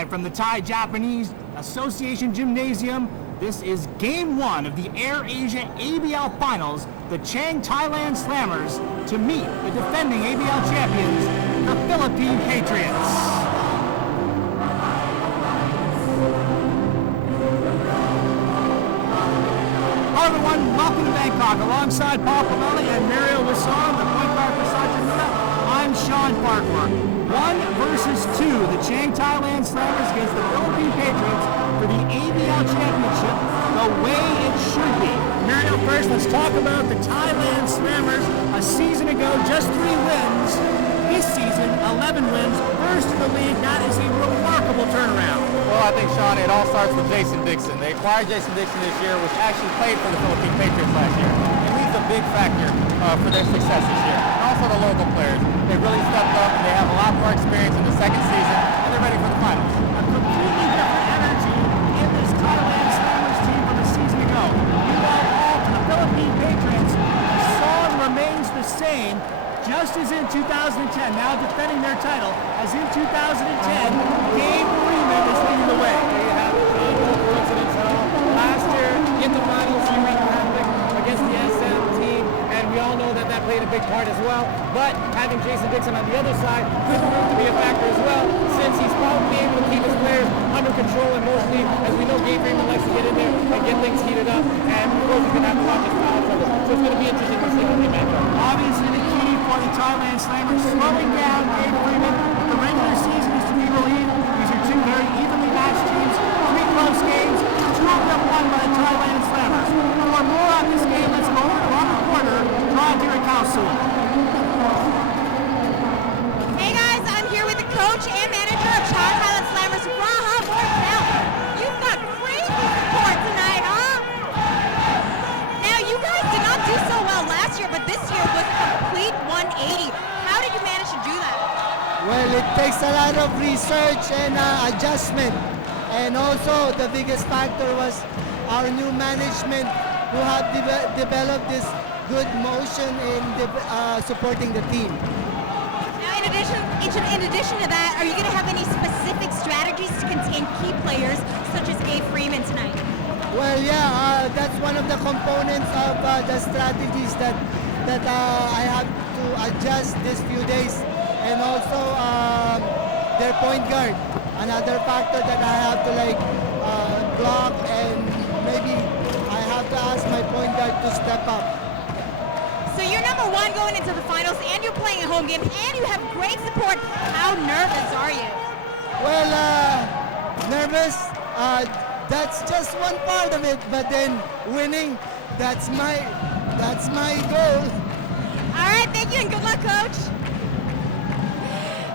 Live from the Thai Japanese Association Gymnasium, this is Game 1 of the AirAsia ABL Finals, the Chang Thailand Slammers to meet the defending ABL champions, the Philippine Patriots. Hello everyone, welcome to Bangkok. Alongside Paul Pavelli and Mario Wisson, the point guard for Sajid, I'm Sean Farquhar. 1 versus 2, the Chang Thailand Slammers against the Philippine Patriots for the ABL Championship, the way it should be. Mario, first, let's talk about the Thailand Slammers. A season ago, just 3 wins. This season, 11 wins, first in the league. That is a remarkable turnaround. Well, I think, Sean, it all starts with Jason Dixon. They acquired Jason Dixon this year, which actually played for the Philippine Patriots last year. And he's a big factor for their success this year. And also the local players. They really stepped up, and they have a lot more experience in the second season, and they're ready for the finals. A completely different energy in this Thailand Slammers team from a season ago. You all to the Philippine Patriots. The song remains the same, just as in 2010, now defending their title, as in 2010, Gabe Freeman is leading the way. There you have it, no coincidence at all. Last year, in the finals, he wreaked havoc against the SM team, and we all know that that played a big part as well. But having Jason Dixon on the other side could prove to be a factor as well, since he's probably able to keep his players under control, and mostly, as we know, Gabe Freeman likes to get in there and get things heated up, and of course, he's going to have to watch his foul trouble. So it's going to be interesting to see how they match up. Obviously, the key for the Thailand Slammers slowing down Gabe Freeman. The regular season is to be relieved. These are 2 very evenly matched teams, 3 close games, 2 of them won by the Thailand Slammers. For more on this game, let's go over to Robert Porter, draw Derek Council. Hey guys, I'm here with the coach and manager of Chang Thailand Slammers, Raha Mortel. You've got crazy support tonight, huh? Now, you guys did not do so well last year, but this year was a complete 180. How did you manage to do that? Well, it takes a lot of research and adjustment. And also, the biggest factor was our new management who have developed this good motion in supporting the team. Now, in addition to that, are you going to have any specific strategies to contain key players such as Gabe Freeman tonight? Well, yeah, that's one of the components of the strategies that I have to adjust these few days. And also their point guard, another factor that I have to block, and maybe I have to ask my point guard to step up. So you're number 1 going into the finals, and you're playing a home game, and you have great support. How nervous are you? Well, nervous, that's just one part of it, but then winning, that's my goal. All right, thank you, and good luck, coach.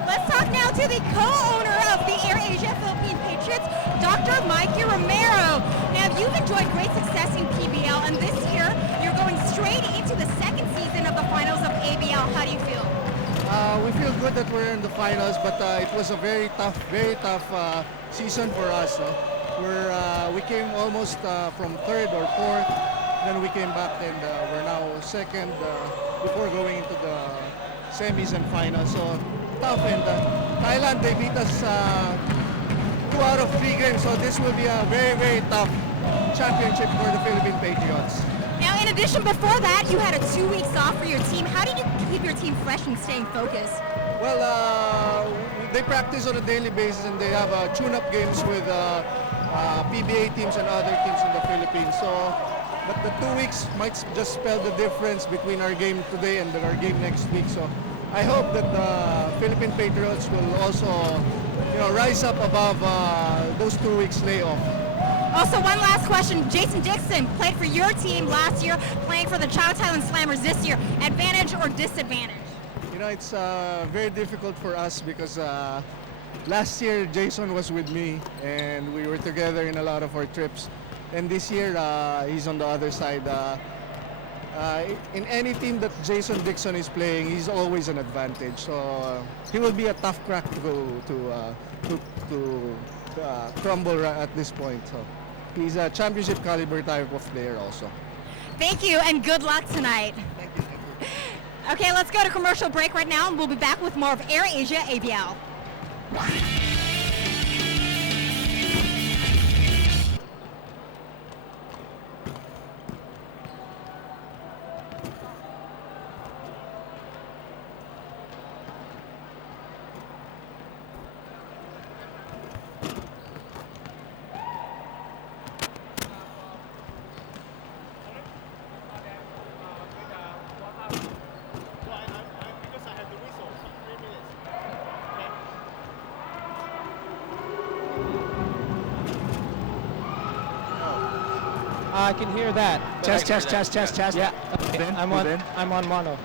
Let's talk now to the co-owner of the AirAsia Philippine Patriots, Dr. Mikey Romero. Now, you've enjoyed great success in PBL, and this year you're going straight into the second season of the finals of ABL. How do you feel? We feel good that we're in the finals, but it was a very tough season for us. We came almost from 3rd or 4th, then we came back, and we're now 2nd before going into the semis and finals. So tough, and Thailand, they beat us 2 out of 3 games, so this will be a very, very tough championship for the Philippine Patriots. Now, in addition, before that, you had a 2 weeks off for your team. How did you keep your team fresh and staying focused? Well, they practice on a daily basis, and they have tune-up games with PBA teams and other teams in the Philippines. So, but the 2 weeks might just spell the difference between our game today and our game next week. So I hope that the Philippine Patriots will also, rise up above those 2 weeks layoff. Also, one last question. Jason Dixon played for your team last year, playing for the Chang Thailand Slammers this year. Advantage or disadvantage? It's very difficult for us because last year Jason was with me and we were together in a lot of our trips. And this year he's on the other side. In any team that Jason Dixon is playing, he's always an advantage. So he will be a tough crack to crumble at this point. So he's a championship caliber type of player also. Thank you, and good luck tonight. Thank you. Okay, let's go to commercial break right now, and we'll be back with more of AirAsia ABL. I can hear that. Test. Yeah. Move in, I'm move on. in. I'm on mono.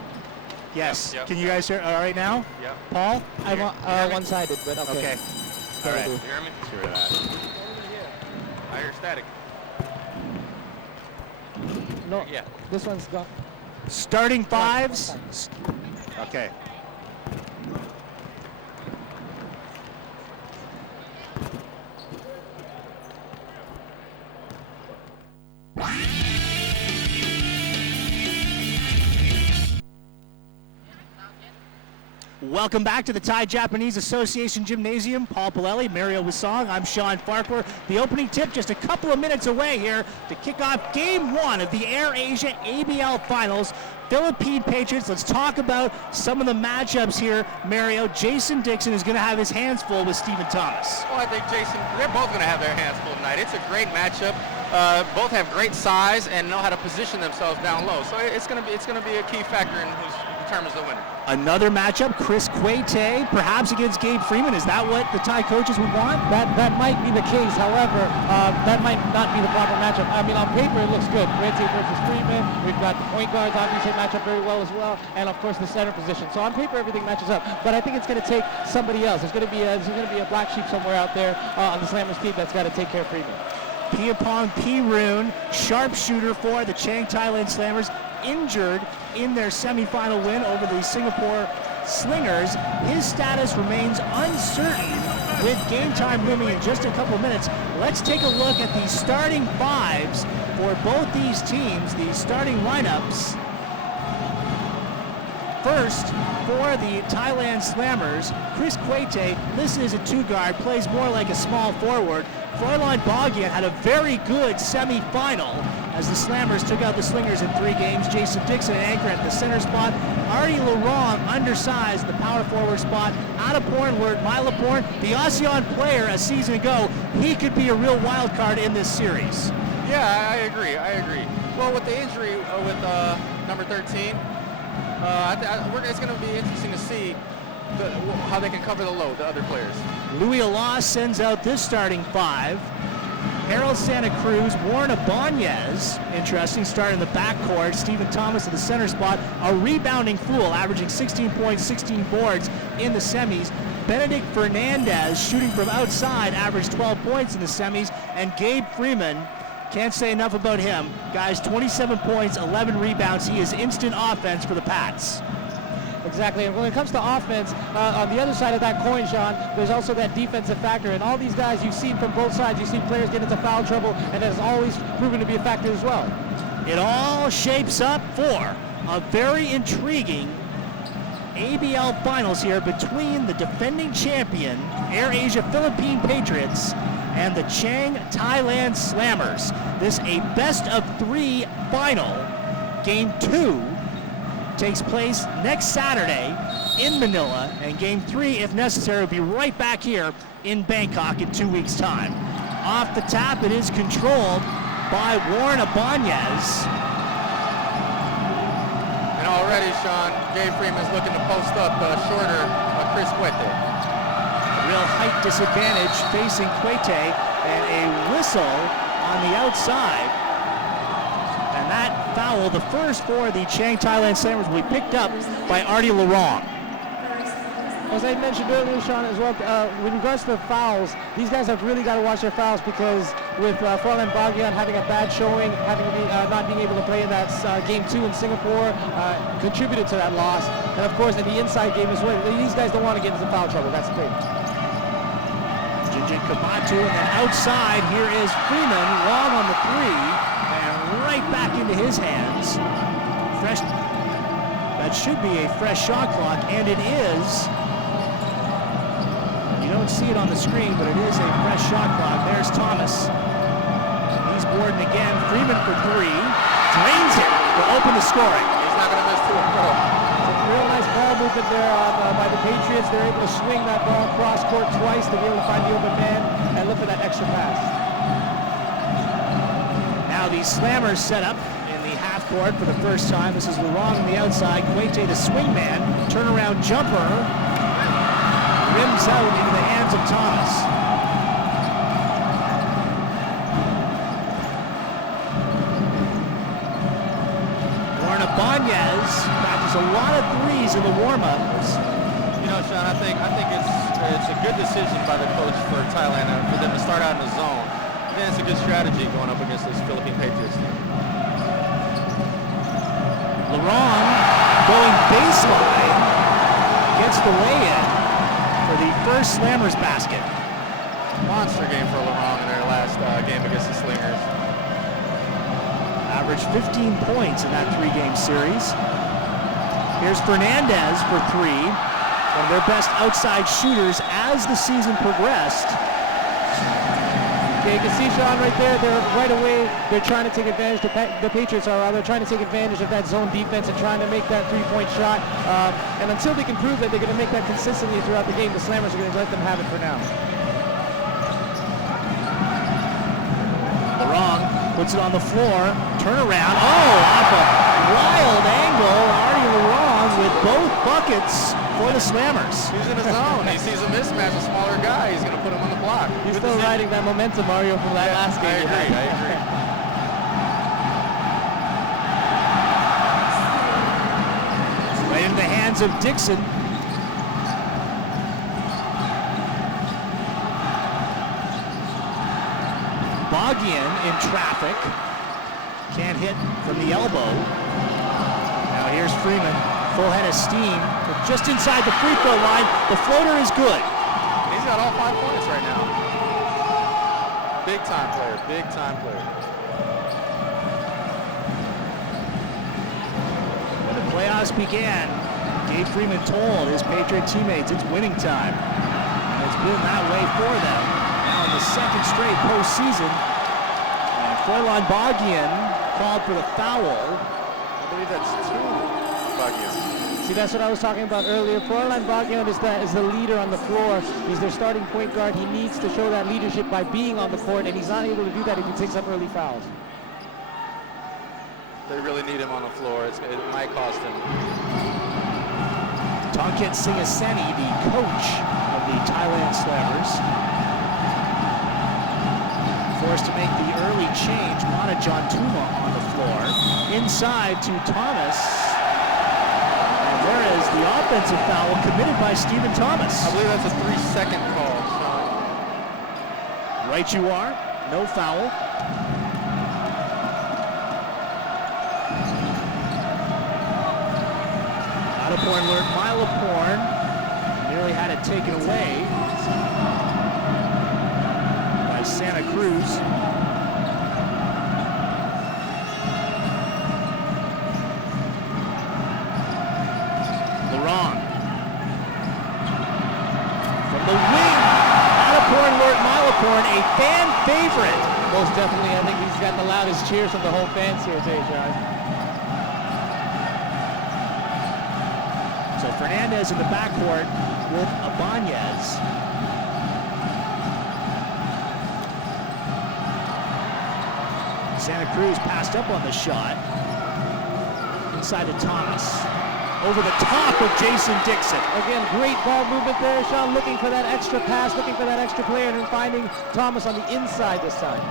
Yes. Yep. Can you guys hear all right now? Yep. Paul? I'm on, one-sided, but okay. Okay. All right. You hear me? Let's hear that. I hear static. No. Yeah. This one's gone. Starting fives. Okay. Welcome back to the Thai Japanese Association Gymnasium. Paul Palelli, Mario Wisong, I'm Sean Farquhar. The opening tip just a couple of minutes away here to kick off Game 1 of the Air Asia ABL Finals. Philippine Patriots. Let's talk about some of the matchups here. Mario, Jason Dixon is going to have his hands full with Stephen Thomas. Well, I think they're both going to have their hands full tonight. It's a great matchup. Both have great size and know how to position themselves down low. So it's going to be a key factor in who determines the winner. Another matchup, Chris Quete, perhaps against Gabe Freeman. Is that what the Thai coaches would want? That might be the case. However, that might not be the proper matchup. I mean, on paper it looks good. Quete versus Freeman. We've got the point guards obviously match up very well as well, and of course the center position. So on paper everything matches up. But I think it's going to take somebody else. There's going to be a black sheep somewhere out there on the Slammers team that's got to take care of Freeman. Piapong Pirun, sharpshooter for the Chang Thailand Slammers, injured in their semifinal win over the Singapore Slingers. His status remains uncertain with game time looming in just a couple of minutes. Let's take a look at the starting fives for both these teams, the starting lineups. First, for the Thailand Slammers, Chris Quete, listed as a two-guard, plays more like a small forward. Froylan Bogyan had a very good semifinal as the Slammers took out the Slingers in 3 games. Jason Dixon, an anchor at the center spot. Artie Larong, undersized, the power forward spot. Attaporn, Milaporn, the ASEAN player a season ago. He could be a real wild card in this series. Yeah, I agree. Well, with the injury with number 13, it's going to be interesting to see how they can cover the load, the other players. Louis Alas sends out this starting 5. Harold Santa Cruz, Warren Ibanez, interesting, starting in the backcourt. Stephen Thomas at the center spot, a rebounding fool, averaging 16 points, 16 boards in the semis. Benedict Fernandez, shooting from outside, averaged 12 points in the semis. And Gabe Freeman, can't say enough about him. Guys, 27 points, 11 rebounds. He is instant offense for the Pats. Exactly, and when it comes to offense, on the other side of that coin, Sean, there's also that defensive factor. And all these guys you've seen from both sides, you've seen players get into foul trouble, and that has always proven to be a factor as well. It all shapes up for a very intriguing ABL Finals here between the defending champion, Air Asia Philippine Patriots, and the Chang Thailand Slammers. This a best-of-3 final. Game 2 takes place next Saturday in Manila, and Game 3, if necessary, will be right back here in Bangkok in 2 weeks' time. Off the tap, it is controlled by Warren Ibanez. And already, Sean, Gabe Freeman's looking to post up the shorter Chris Quete. Real height disadvantage facing Quete, and a whistle on the outside. And that foul, the first for the Chang Thailand Slammers, will be picked up by Artie Larong. As I mentioned earlier, Sean, as well, with regards to the fouls, these guys have really got to watch their fouls, because with Froylan Bogyan having a bad showing, not being able to play in that Game 2 in Singapore, contributed to that loss. And of course, in the inside game as well, these guys don't want to get into foul trouble. That's the thing. Jinjin Kamatu, and then outside, here is Freeman, long on the 3. Right back into his hands. That should be a fresh shot clock, and it is. You don't see it on the screen, but it is a fresh shot clock. There's Thomas. He's boarding again. Freeman for 3. Drains it to open the scoring. Real nice ball movement there by the Patriots. They're able to swing that ball cross court twice to be able to find the open man and look for that extra pass. Now the Slammers set up in the half court for the first time. This is Laurent on the outside. Quete the swingman. Turnaround jumper. Rims out into the hands of Thomas. Banez practiced a lot of threes in the warm-ups. You know, Sean, I think it's a good decision by the coach for Thailand for them to start out in the zone. And then it's a good strategy going up against this Philippine Patriots team. Laurent going baseline gets the lay-in for the first Slammers basket. Monster game for Laurent in their last game against the Slingers. Averaged 15 points in that three-game series. Here's Fernandez for three. One of their best outside shooters as the season progressed. Okay, you can see Sean right there. They're right away. They're trying to take advantage. The Patriots are rather trying to take advantage of that zone defense and trying to make that three-point shot. And until they can prove that they're going to make that consistently throughout the game, the Slammers are going to let them have it for now. Laurent puts it on the floor. Turnaround. Oh, off a wild angle. Artie Laurent with both buckets for the Slammers. He's in his zone. He sees a mismatch, a smaller guy. He's going to put him on the block. He's still riding that momentum, Mario, from that last game. I agree. Right into the hands of Dixon. Bogian in traffic. Can't hit from the elbow. Now here's Freeman. Full head of steam. Just inside the free throw line. The floater is good. He's got all 5 points right now. Big time player. Big time player. When the playoffs began, Gabe Freeman told his Patriot teammates it's winning time. And it's been that way for them. Now in the second straight postseason, Froylan Bogian called for the foul. I believe that's 2 Bogian. See, that's what I was talking about earlier. Froylan Bogian is the leader on the floor. He's their starting point guard. He needs to show that leadership by being on the court, and he's not able to do that if he takes up early fouls. They really need him on the floor. It might cost him. Tonket Singaseni, the coach of the Thailand Slammers, forced to make the early change. Mana John Tuma on the floor. Inside to Thomas. And there is the offensive foul committed by Stephen Thomas. I believe that's a 3-second call, Sean. Right you are. No foul. Out of porn alert. Mile of porn. Nearly had it taken away by Santa Cruz. Laurent. From the wing. Out of porn alert. Mile of porn. A fan favorite. Most definitely. I think he's got the loudest cheers from the whole fans here today, John. So Fernandez in the backcourt with Abanez. Santa Cruz passed up on the shot. Inside to Thomas. Over the top of Jason Dixon. Again, great ball movement there, Sean, looking for that extra pass, looking for that extra player, and finding Thomas on the inside this time.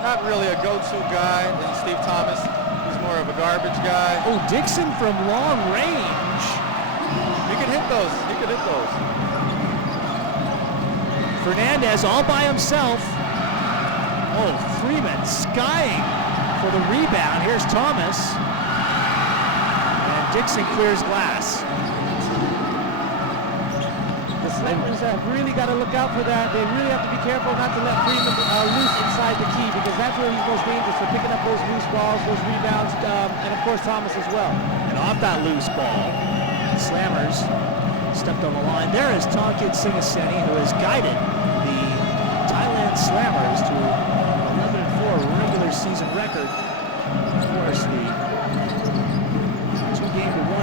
Not really a go-to guy than Steve Thomas. He's more of a garbage guy. Oh, Dixon from long range. He could hit those. He could hit those. Fernandez all by himself. Oh, Freeman skying for the rebound. Here's Thomas. And Dixon clears glass. The Slammers have really got to look out for that. They really have to be careful not to let Freeman loose inside the key, because that's where he's most dangerous for picking up those loose balls, those rebounds, and of course Thomas as well. And off that loose ball, Slammers stepped on the line. There is Tonket Singaseni, who has guided the Thailand Slammers to 11-4 regular season record. Of course, the 2-game to 1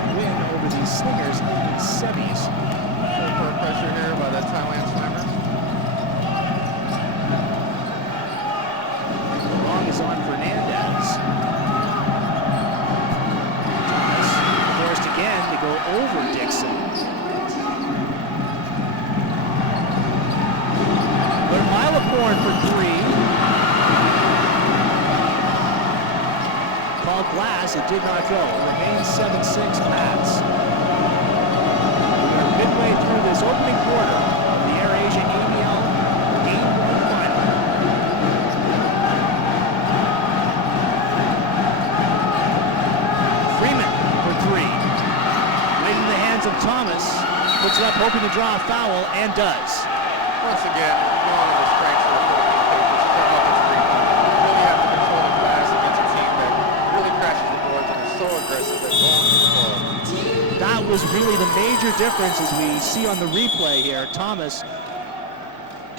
glass. It did not go. It remains 7-6 Pats. We're midway through this opening quarter of the AirAsia ABL Game 1 final. Freeman for three. Right in the hands of Thomas. Puts it up hoping to draw a foul, and does. Once again, one of the strengths of the Patriots is their offensive rebound. You really have to control the glass against a team that really crashes the boards and is so aggressive at going to the ball. That was really the major difference as we see on the replay here. Thomas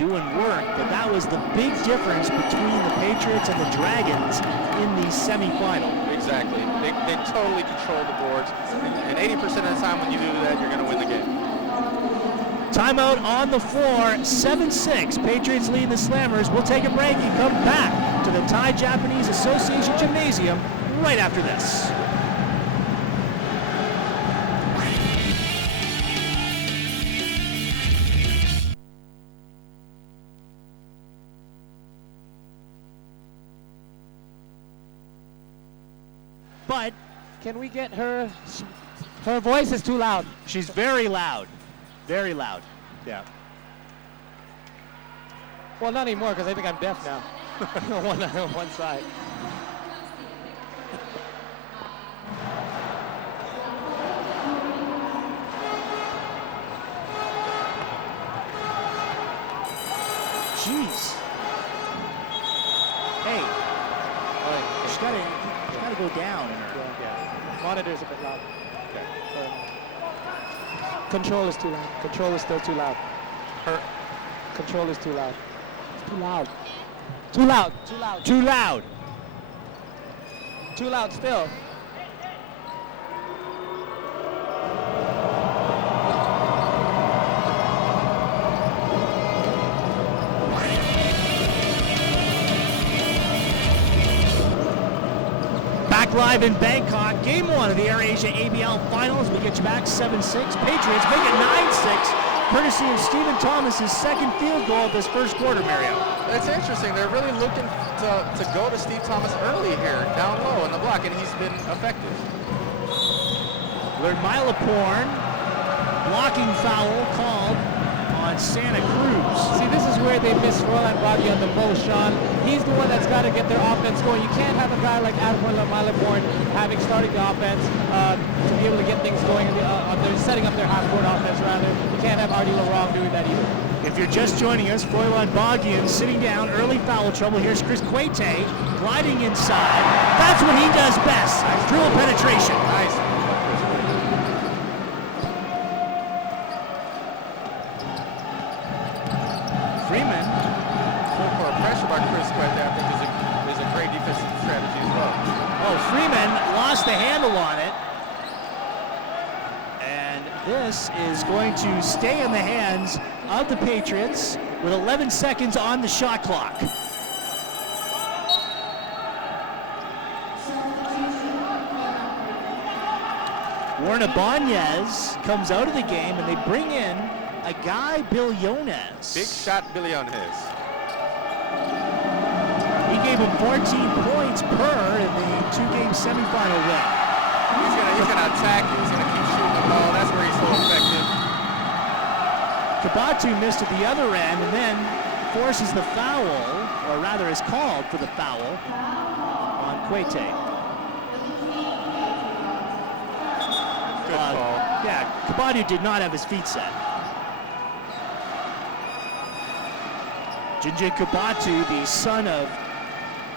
doing work, but that was the big difference between the Patriots and the Dragons in the semifinal. Exactly. They totally control the boards, and 80% of the time when you do that, you're going to win the game. Timeout on the floor, 7-6. Patriots lead the Slammers. We'll take a break and come back to the Thai Japanese Association Gymnasium right after this. But Can we get her? Her voice is too loud. she's very loud. Very loud. Yeah. Well, not anymore because I think I'm deaf now. on one side. Jeez. Hey, she's gotta go down in her. Yeah. Monitor's a bit loud. Control is too loud. Control is still too loud. Control is too loud. It's too loud. Too loud. Too loud. Too loud. Too loud still. Back live in Bangkok, game one of the AirAsia ABL Finals. We get you back 7-6. Patriots make it 9-6, courtesy of Stephen Thomas's second field goal of this first quarter, Mario. It's interesting. They're really looking to go to Steve Thomas early here, down low in the block, and he's been effective. Learn Milaporn, blocking foul called on Santa Cruz. See, this is where they miss Roland Boggy on the post, Sean. He's the one that's got to get their offense going. You can't have a guy like Adam Milaporn having started the offense to be able to get things going. They're setting up their half-court offense, rather. You can't have Artie LaRong doing that either. If you're just joining us, Roland Boggian sitting down, early foul trouble. Here's Chris Quete gliding inside. That's what he does best. Dribble penetration. Nice. Freeman. For a pressure by Chris Quete, I think is a great defensive strategy as well. Oh, Freeman lost the handle on it. And this is going to stay in the hands of the Patriots with 11 seconds on the shot clock. Warren Ibanez comes out of the game, and they bring in a guy, Billones. Big shot, Billones. He gave him 14 points per in the two-game semifinal win. He's gonna attack. He's gonna keep shooting the ball. That's where he's so effective. Kabatu missed at the other end and then forces the foul, or rather is called for the foul on Quete. Good call. Yeah, Kabatu did not have his feet set. Jinjin Kabatu, the son of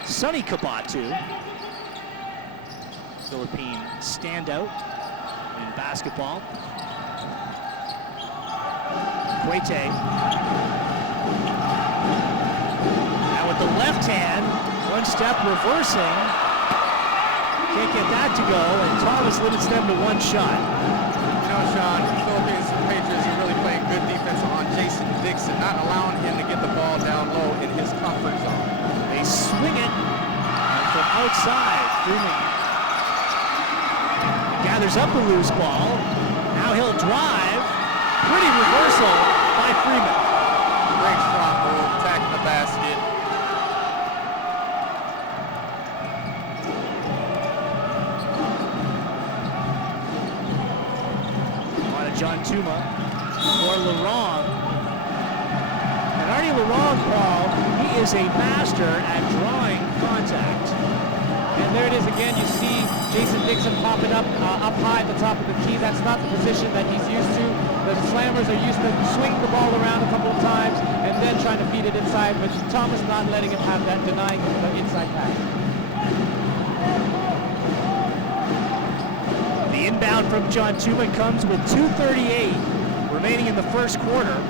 Sonny Kabatu, Philippine standout in basketball. Quete. Now with the left hand, one step reversing. Can't get that to go, and Thomas limits them to one shot. You know, Sean, Philippines Patriots are really playing good defense on Jason Dixon, not allowing him to get the ball down low in his comfort zone. They swing it, and from outside, Freeman gathers up the loose ball. Now he'll drive. Pretty reversal by Freeman. Great strong move, attacking the basket. John Tuma or Laurent. And Artie Laurent, Paul, he is a master at drawing contact. And there it is again. You see Jason Dixon popping up high at the top of the key. That's not the position that he's used to. The Slammers are used to swinging the ball around a couple of times and then trying to feed it inside, but Thomas not letting him have that, denying him the inside pass. The inbound from John Tuma comes with 2:38 remaining in the first quarter.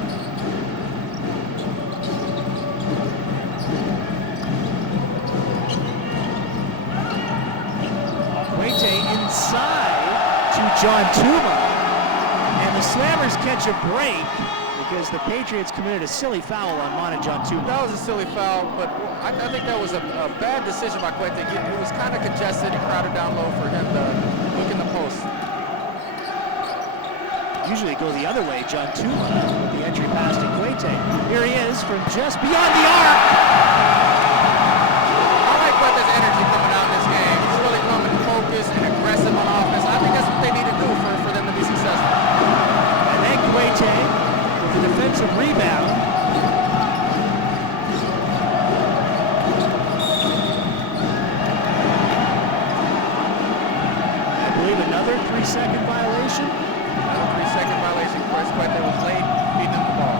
Inside to John Tuma, and the Slammers catch a break because the Patriots committed a silly foul on Mana John Tuma. That was a silly foul, but I think that was a bad decision by Quete. It was kind of congested and crowded down low for him to look in the post. Usually go the other way, John Tuma with the entry pass to Quete. Here he is from just beyond the arc. I like Quete's energy coming out in this game. He's really coming focused and aggressive on offense. I think that's what they need to do for them to be successful. And then Quete with the defensive rebound. I believe another 3-second violation. Another 3-second violation. Chris Quete was late feeding him the ball.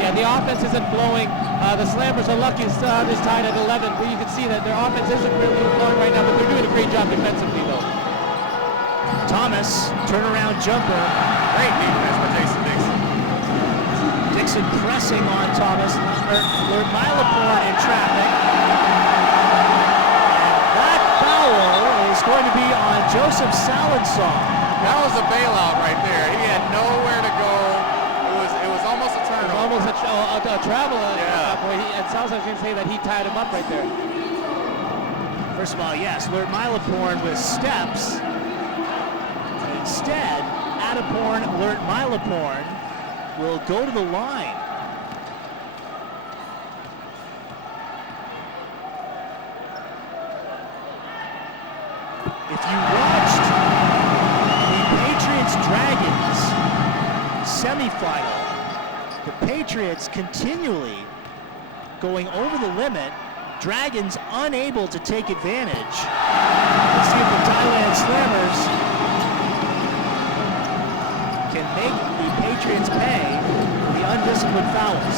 Yeah, the offense isn't flowing. The Slammers are lucky to still have this tied at 11, but you can see that their offense isn't really flowing right now, but they're doing a great job defensively, though. Thomas, turnaround jumper. Great defense by Jason Dixon. Dixon pressing on Thomas. Milaporn in traffic. And that foul is going to be on Joseph Salansong. That was a bailout right there. He had nowhere to go. It was almost a turnover. Almost a travel. Yeah. And Salazar's going to say that he tied him up right there. First of all, yes, Milaporn with steps. Instead, Adaporn, Milaporn will go to the line. If you watched the Patriots-Dragons semifinal, the Patriots continually going over the limit, Dragons unable to take advantage. Let's see if the Thailand Slammers can make the Patriots pay for the undisciplined fouls.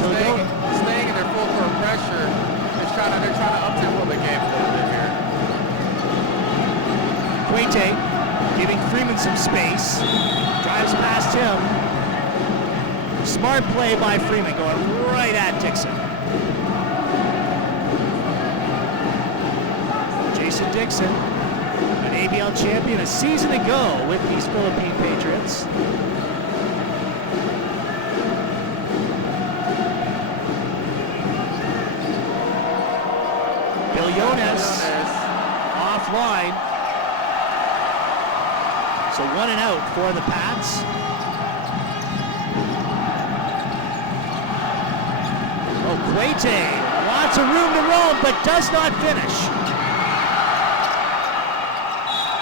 They're staying in their full court pressure. They're trying to up-tempo the game a little bit here. Quete giving Freeman some space. Drives past him. Smart play by Freeman, going right at Dixon. Jason Dixon, an ABL champion a season ago with these Philippine Patriots. Billones offline. So 1 and out for the Pats. Quete, lots of room to roam, but does not finish.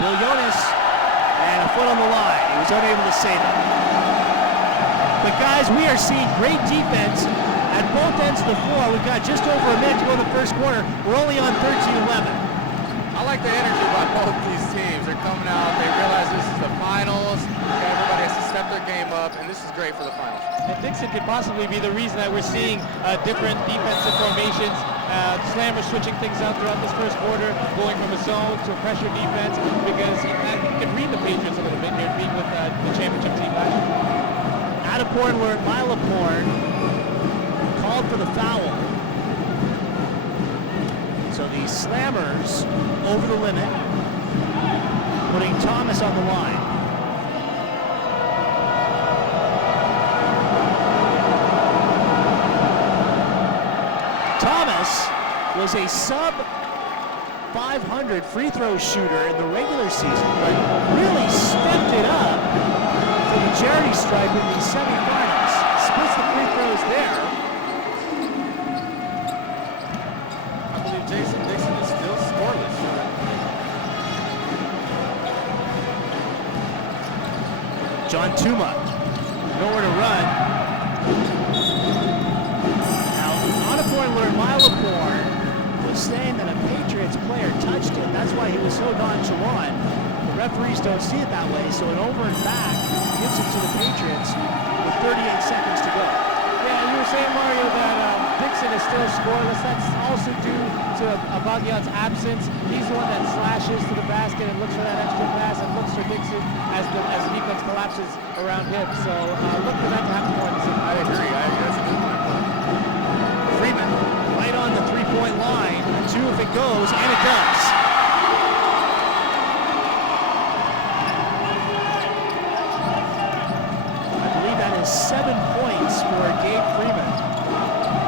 Billones, and a foot on the line. He was unable to save it. But guys, we are seeing great defense at both ends of the floor. We've got just over a minute to go in the first quarter. We're only on 13-11. I like the energy by both these teams. They're coming out. They realize this is the finals. Everybody has to step their game up, and this is great for the finals. And Dixon could possibly be the reason that we're seeing different defensive formations. Slammers switching things out throughout this first quarter, going from a zone to a pressure defense, because he can read the Patriots a little bit here, being with the championship team last year. Adaporn, Milaporn called for the foul. So the Slammers over the limit, putting Thomas on the line. Thomas was a sub 500 free throw shooter in the regular season, but really stepped it up for the charity stripe in the semifinals. Splits the free throws there. I believe Jason Dixon is still scoreless. John Tuma, nowhere to run. Now, Onapor learned Milaporn was saying that a Patriots player touched it. That's why he was so nonchalant. The referees don't see it that way, so an over and back gives it to the Patriots with 38 seconds to go. Yeah, you were saying, Mario, that Dixon is still scoreless. That's also due to Abagian's absence. He's the one that slashes to the basket and looks for that extra pass and looks for Dixon as the defense collapses around him. So look for that to happen more in the second I quarter. agree. That's a good point. Freeman right on the three-point line. 2 if it goes, and it does. I believe that is 7 points for Gabe Freeman.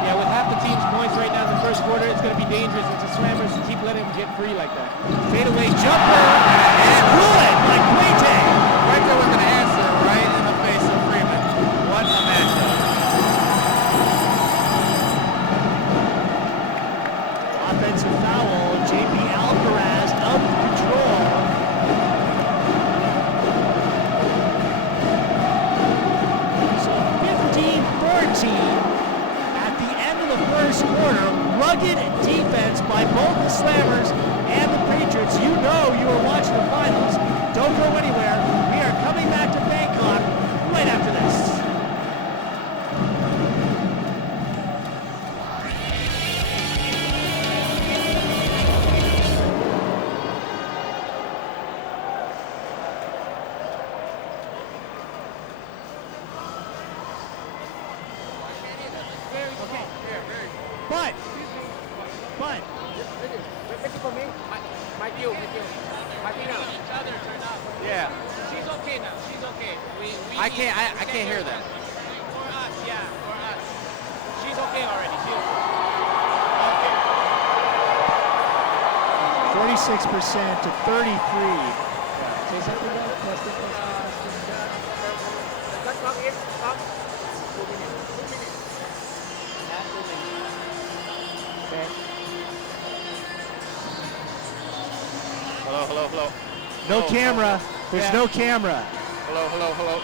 Yeah, with half the team's points right now in the first quarter, it's going to be dangerous if the Slammers keep letting them get free like that. Fadeaway jumper, and good by Quete. Right there was an answer right in the face of Freeman. What a matchup. Offensive foul, JP Alcaraz out of control. So 15-14 at the end of the first quarter. Rugged defense by both the Slammers and the Patriots. You know you are watching the finals. Don't go anywhere. We are coming back to Bangkok right after this. But Yeah. She's okay now. She's okay. I can't hear them. For us, yeah, for us. She's okay already. She's 46% to 33. Say something about testing. Hello. No Hello. camera. There's no camera. Hello.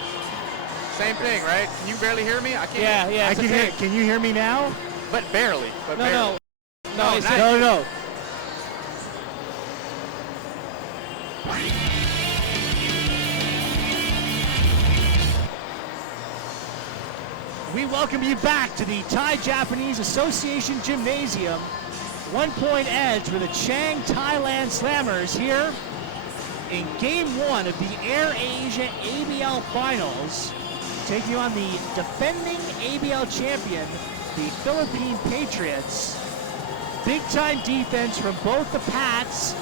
Same thing, right? Can you barely hear me? I can't. Yeah. I can hear. Can you hear me now? But barely. No. It's No. We welcome you back to the Thai Japanese Association Gymnasium. 1 point edge for the Chang Thailand Slammers here in Game 1 of the Air Asia ABL Finals, taking on the defending ABL champion, the Philippine Patriots. Big-time defense from both the Pats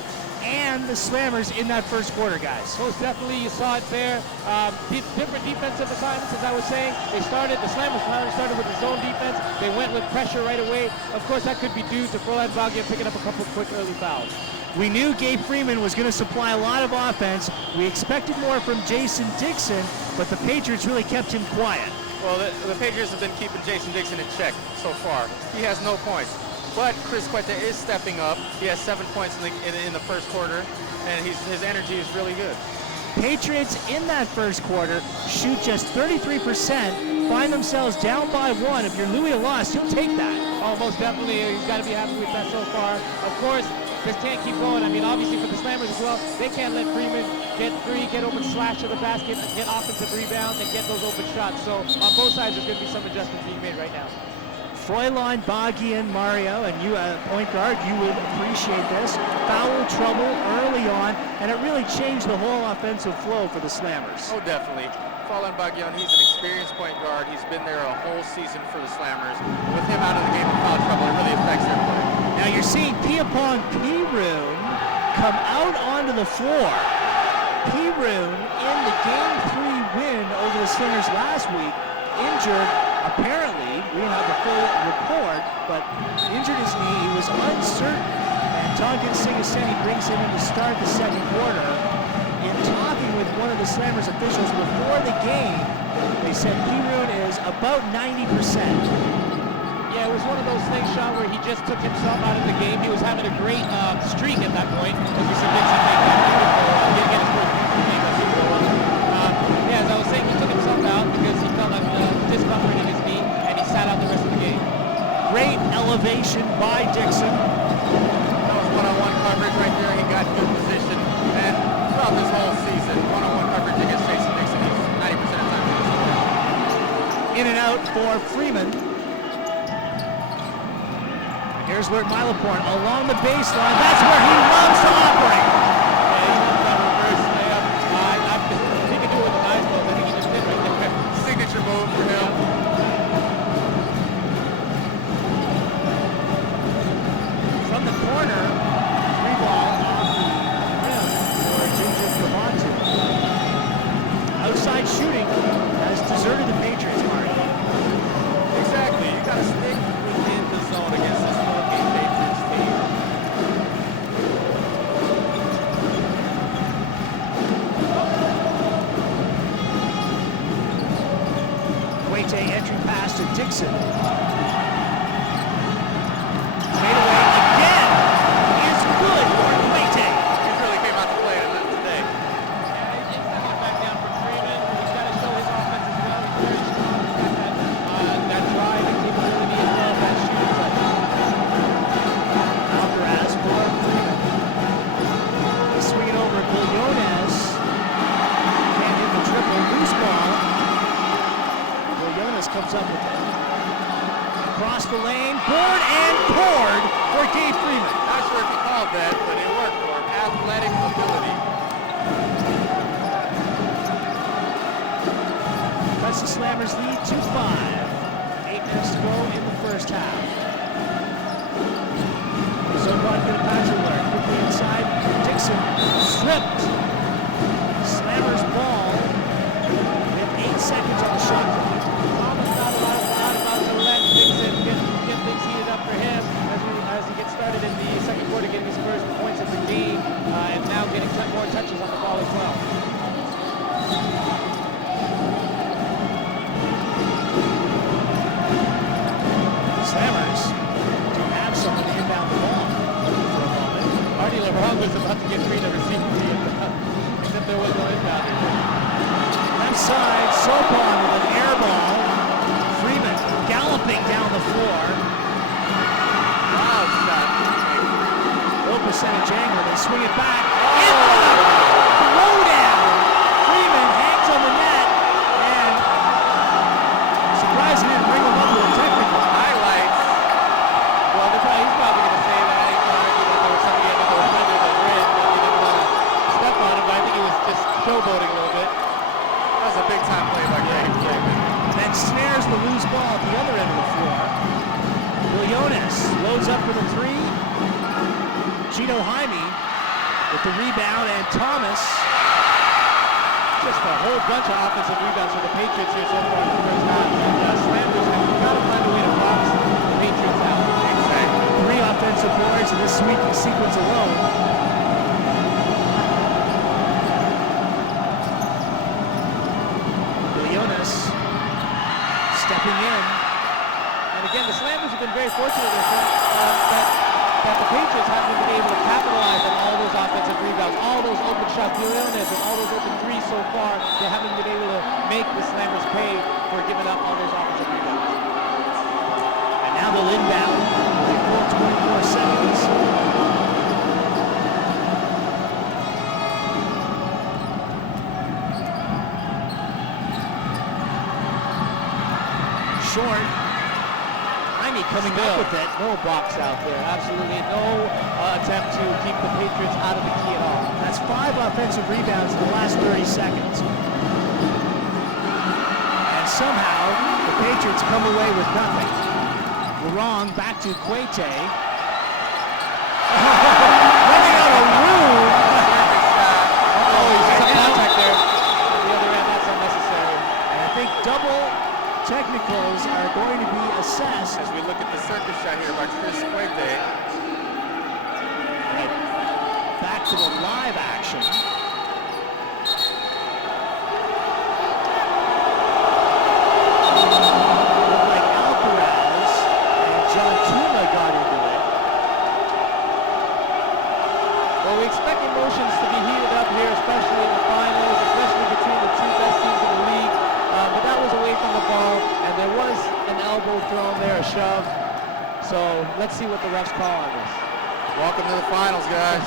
and the Slammers in that first quarter, guys. Most definitely, you saw it there. Different defensive assignments, as I was saying. The Slammers started with the zone defense. They went with pressure right away. Of course, that could be due to Froland Bagian picking up a couple quick early fouls. We knew Gabe Freeman was going to supply a lot of offense. We expected more from Jason Dixon, but the Patriots really kept him quiet. Well, the Patriots have been keeping Jason Dixon in check so far. He has no points. But Chris Quete is stepping up. He has 7 points in the first quarter, and his energy is really good. Patriots in that first quarter shoot just 33%, find themselves down by 1. If you're Louis Loss, you'll take that. Oh, most definitely. You've got to be happy with that so far. Of course, this can't keep going. I mean, obviously for the Slammers as well, they can't let Freeman get free, get open slash to the basket, get offensive rebounds, and get those open shots. So on both sides, there's going to be some adjustments being made right now. Froyline, Bagian, Mario, and you, point guard, you would appreciate this. Foul trouble early on, and it really changed the whole offensive flow for the Slammers. Oh, definitely. Froland Bagian, he's an experienced point guard. He's been there a whole season for the Slammers. With him out of the game of foul trouble, it really affects their play. Now you're seeing Piapong Pirun come out onto the floor. Pirun in the Game 3 win over the Slingers last week, injured. Apparently, we don't have the full report, but injured his knee. He was uncertain, and Tongan Singaseni brings him in to start the second quarter. In talking with one of the Slammers officials before the game, they said Pirun is about 90%. Yeah, it was one of those things, Sean, where he just took himself out of the game. He was having a great streak at that point. As we said, Dixon make that get his first game. Yeah, as I was saying, out for Freeman. Here's where Miloporn along the baseline. That's where he loves to operate. Yeah, he loves that reverse layup. He can do it with the eyes closed. I think he just did right there. Signature move for him. From the corner, free ball off the rim for Ginger Cravanti. Outside shooting has deserted the Patriots, Marty. Exactly. You got to stick within the zone against this Philippine Patriots team. Quete entry pass to Dixon. Fade away again is good for Quete. He really came out to play today. Yeah, he's setting it back down for Freeman. He's got to show his offense as well. He's very strong. He's got that driving capability as well, that shooting touch. Alcaraz for Freeman. They swing it over to Quillones. Can't hit the triple. Loose ball. Quillones comes up with it. Across the lane. Board and poured for Dave Freeman. Not sure if he called that, but it worked for him. Athletic ability. That's the Slammers lead 2-5. 8 minutes to go in the first half. Zobot to Patriots. Quickly inside. Dixon stripped. Slammers ball with 8 seconds on the shot clock. Thomas not about to let Dixon get things heated up for him as he gets started in the second quarter, getting his first points of the game, and now getting more touches on the ball as well. Slammers do have someone to inbound the ball for a moment. Artie LeBron was about to get free to receive the inbound, except there was no inbound. Left side, Sopon with an air ball. Freeman galloping down the floor. Wow, shot. Lopez and Jangler, they swing it back. In the throwdown. Freeman hangs on the net and surprisingly didn't bring him up with a technical. Highlights. Well, he's probably going to say that he's going to argue that there was somebody another offender that ran that he didn't want to step on him, but I think he was just showboating a little bit. That was a big time play by Dave Freeman. Then snares the loose ball at the other end of the floor. Quillones loads up for the three. Gino Jaime with the rebound, and Thomas. Just a whole bunch of offensive rebounds for the Patriots here so far in the first half. And Slammers have got to find a way to box the Patriots out. Exactly. 3 offensive boards in this sweeping sequence alone. Quillones stepping in. And again, the Slammers have been very fortunate in this one, that the Patriots haven't been able to capitalize on all those offensive rebounds, all those open shots, Quillones, and all those open threes so far. They haven't been able to make the Slammers pay for giving up all those offensive rebounds. And now they'll inbound with a full 24 seconds. Short. Jaime coming up with it. No box out there. Absolutely no attempt to keep the Patriots out of the key at all. That's 5 offensive rebounds in the last 30 seconds. And somehow, the Patriots come away with nothing. Wrong, back to Quete. Running out of room. Oh, he's got contact there. On the other end, that's unnecessary. And I think double technicals are going to be assessed. As we look at the circus shot here by Chris Quete. Back to the live action. Looked like Alcaraz and John Tuma got into it. Well, we expect emotions to be heated up here, especially in the finals, especially between the two best teams in the league. But that was away from the ball, and there was an elbow thrown there, a shove. So let's see what the refs call on this. Welcome to the finals, guys.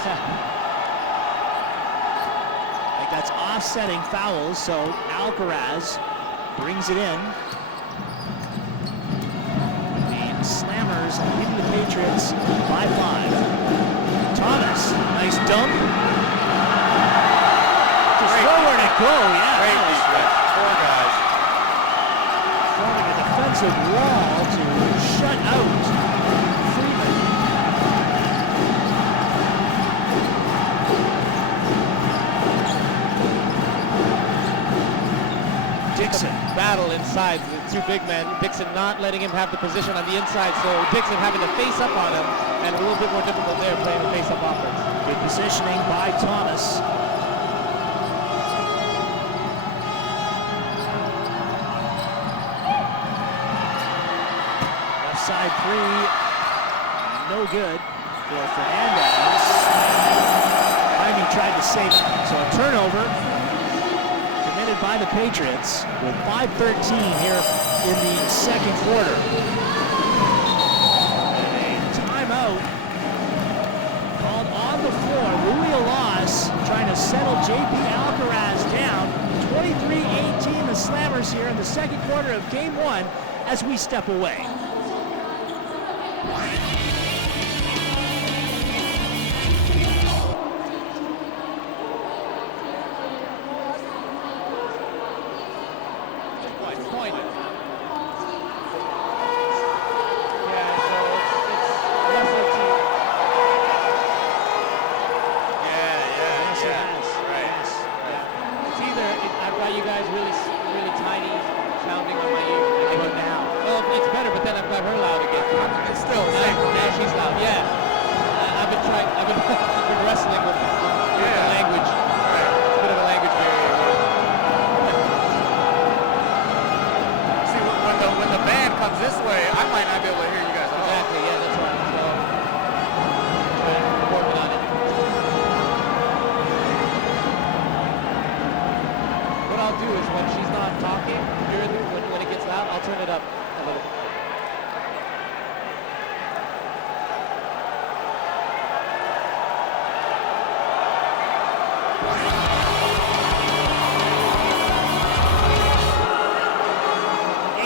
I think that's offsetting fouls, so Alcaraz brings it in. Slammers leading the Patriots by 5. Thomas, nice dump. Just nowhere to go, yeah. Great defense. 4 guys. Forming a defensive wall to shut out Freeman. Dixon. Battle inside the 2 big men. Dixon not letting him have the position on the inside, so Dixon having to face up on him, and a little bit more difficult there playing a face-up offense. Good positioning by Thomas. Left side 3, no good for Fernandez. Ivy tried to save it, so a turnover committed by the Patriots with 5:13 here in the second quarter. And a timeout called on the floor. Louis Alas trying to settle JP Alcaraz down. 23-18 the Slammers here in the second quarter of game 1 as we step away.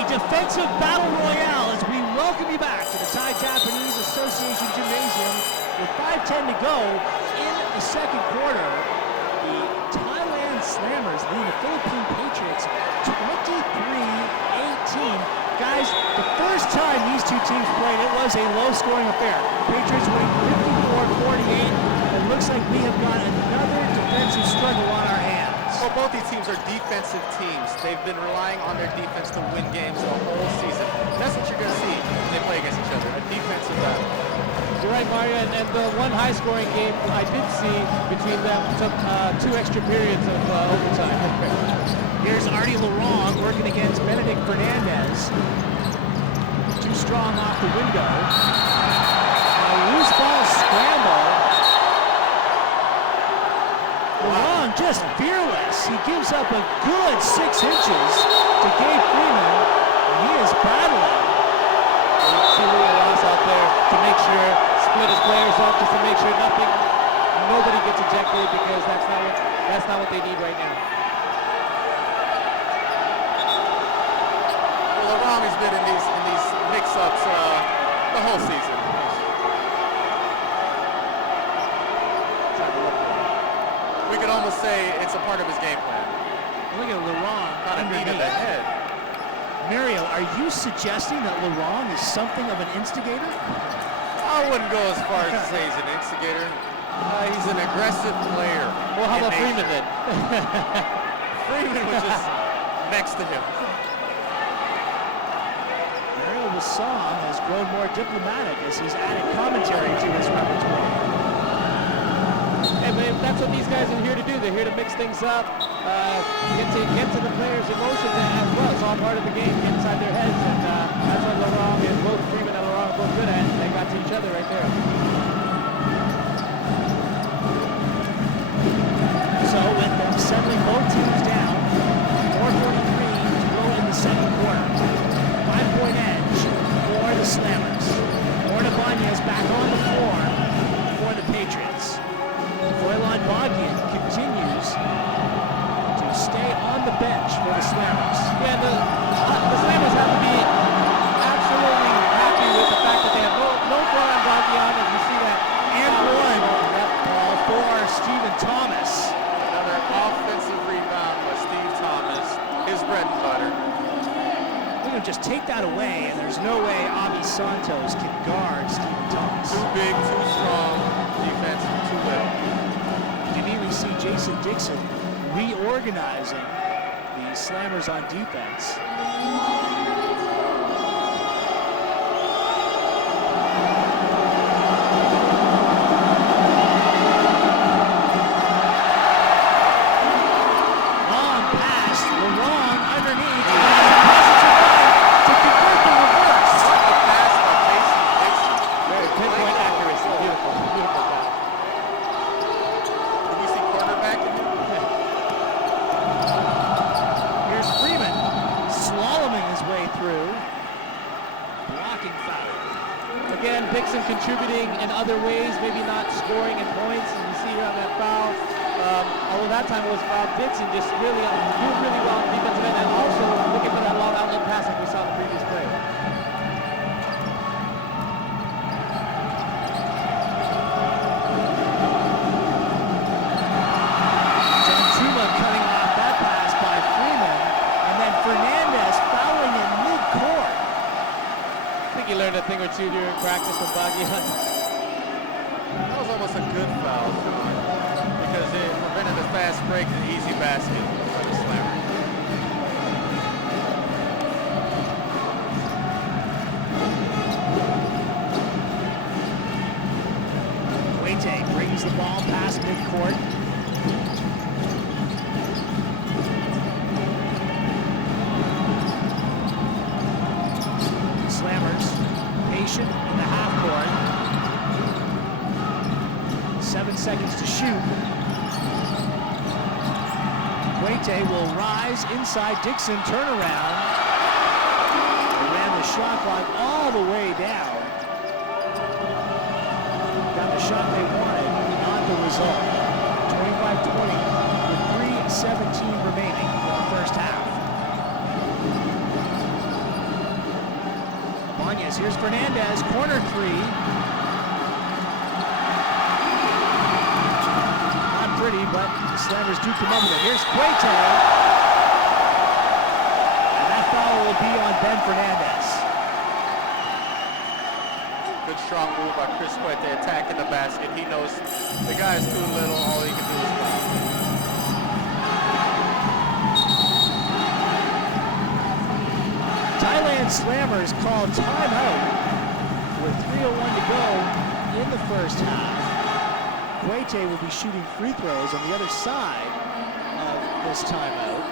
Defensive battle royale as we welcome you back to the Thai Japanese Association Gymnasium with 5:10 to go in the second quarter. The Thailand Slammers lead the Philippine Patriots 23-18. Guys, the first time these 2 teams played, it was a low-scoring affair. Patriots winning 54-48, and looks like we have got another defensive struggle on our hands. Well, both these teams are defensive teams. They've been relying on their defense to win games the whole season. And that's what you're going to see when they play against each other, a defensive battle. You're right, Mario, and the one high-scoring game I did see between them took 2 extra periods of overtime. Here's Artie Laurent working against Benedict Fernandez. Too strong off the window. A loose ball scramble. Laurent just fearless. He gives up a good 6 inches to Gabe Freeman. And he is battling. See Louis Ross out there to make sure, split his players up just to make sure nobody gets ejected, because that's not what they need right now. Well, Laurent has been in these mix-ups the whole season. We could almost say it's a part of his game plan. Look at Laurent Got a knee to the head. Mario, are you suggesting that Laurent is something of an instigator? I wouldn't go as far as to say he's an instigator. He's an aggressive player. Well, how about Freeman then? Freeman was just next to him. Mario Wassong has grown more diplomatic as he's added commentary to his repertoire. Hey, but that's what these guys are here to do. They're here to mix things up, get to the players' emotions as well. It's all part of the game, get inside their heads, and that's what Laurent and both Freeman and Laurent are both good at. They got to each other right there. So with them settling both teams down, 4:43 to go in the second quarter. 5-point edge for the Slammers. Ornabanez back on the floor for the Patriots. Foylan Bogdan continues to stay on the bench for the Slammers. Yeah, the Slammers have to be absolutely happy with the fact that they have Freeman just take that away, and there's no way Avi Santos can guard Stephen Thomas. Too big, too strong defense, too little. You immediately see Jason Dixon reorganizing the Slammers on defense. Dixon contributing in other ways, maybe not scoring in points. And you see here on that foul, although that time it was foul, Dixon just really doing really well on the defensive end, and also looking for that long outlet pass like we saw in the previous play. John Tuma cutting off that pass by Freeman, and then Fernandez fouling in mid-court. I think he learned a thing or two during practice from Baguian. That was almost a good foul, because it prevented a fast break and easy basket for the Slammer. Quete brings the ball past midcourt. In the half court. 7 seconds to shoot. Quete will rise inside Dixon, turnaround. They ran the shot clock all the way down. Got the shot they wanted, not the result. 25-20 with 3:17 remaining in the first half. Here's Fernandez, corner three. Not pretty, but the Slammers do come up with it. Here's Quete. And that foul will be on Ben Fernandez. Good strong move by Chris Quete, attacking the basket. He knows the guy's too little, all he can do is foul. Thailand Slammers call timeout with 3:01 to go in the first half. Quete will be shooting free throws on the other side of this timeout.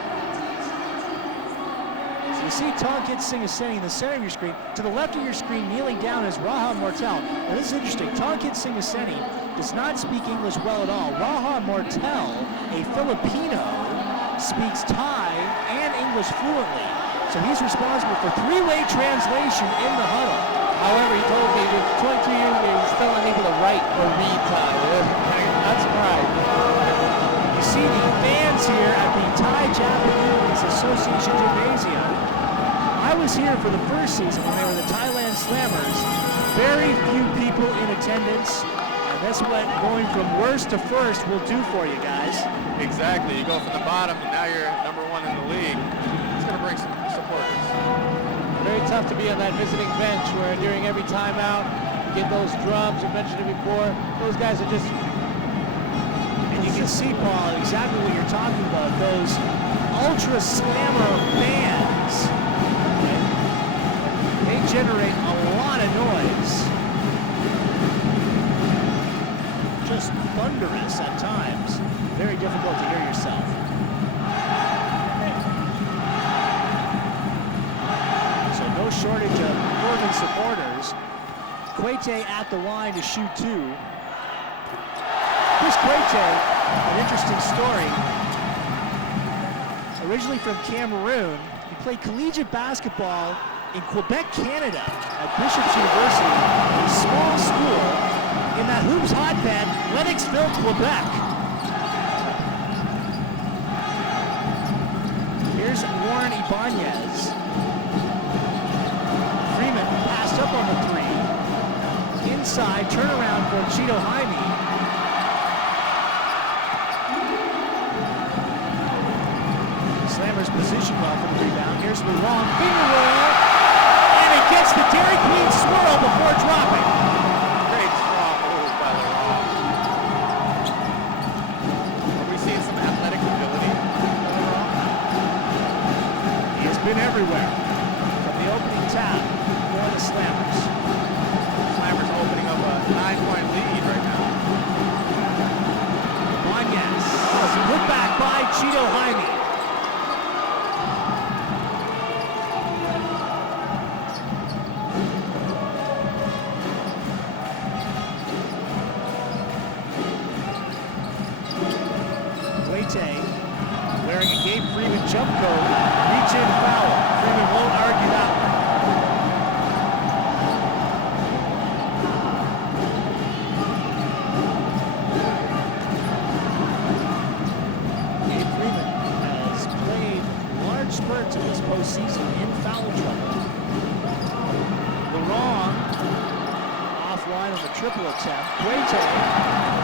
So you see Tonkin Singaseni in the center of your screen. To the left of your screen, kneeling down, is Raha Mortel. Now this is interesting. Tonkin Singaseni does not speak English well at all. Raha Mortel, a Filipino, speaks Thai and English fluently. So he's responsible for three-way translation in the huddle. However, he told me with 22 years old, he's still unable to write or read Thai. That's pride. You see the fans here at the Thai-Japanese Association Gymnasium. I was here for the first season when they were the Thailand Slammers. Very few people in attendance. And that's what going from worst to first will do for you guys. Exactly. You go from the bottom, and now you're number one in the league. It's going to bring some supporters. Very tough to be on that visiting bench where during every timeout, you get those drums, I mentioned it before, those guys are just... And you can see, Paul, exactly what you're talking about, those ultra slammer bands. Right? They generate a lot of noise. Just thunderous at times. Very difficult to hear yourself. No shortage of fervent supporters. Quete at the line to shoot two. Chris Quete, an interesting story. Originally from Cameroon, he played collegiate basketball in Quebec, Canada at Bishop's University, a small school in that hoops hotbed, Lennoxville, Quebec. Here's Warren Ibanez. Passed up on the three. Inside, turnaround for Cheeto Jaime. Slammers position well for the rebound. Here's the long finger roll. gets the Dairy Queen swirl before dropping. Great strong move by Laurent. Are we seeing some athletic ability from Laurent? He has been everywhere from the opening tap for the Slammers. Slammers opening up a 9-point lead right now. Ibanez put back by Cheeto Jaime. Wearing a Gabe Freeman jump coat, reach in foul. Freeman won't argue that one. Gabe Freeman has played large spurts in this postseason in foul trouble. Laurent offline on the triple attempt. Quete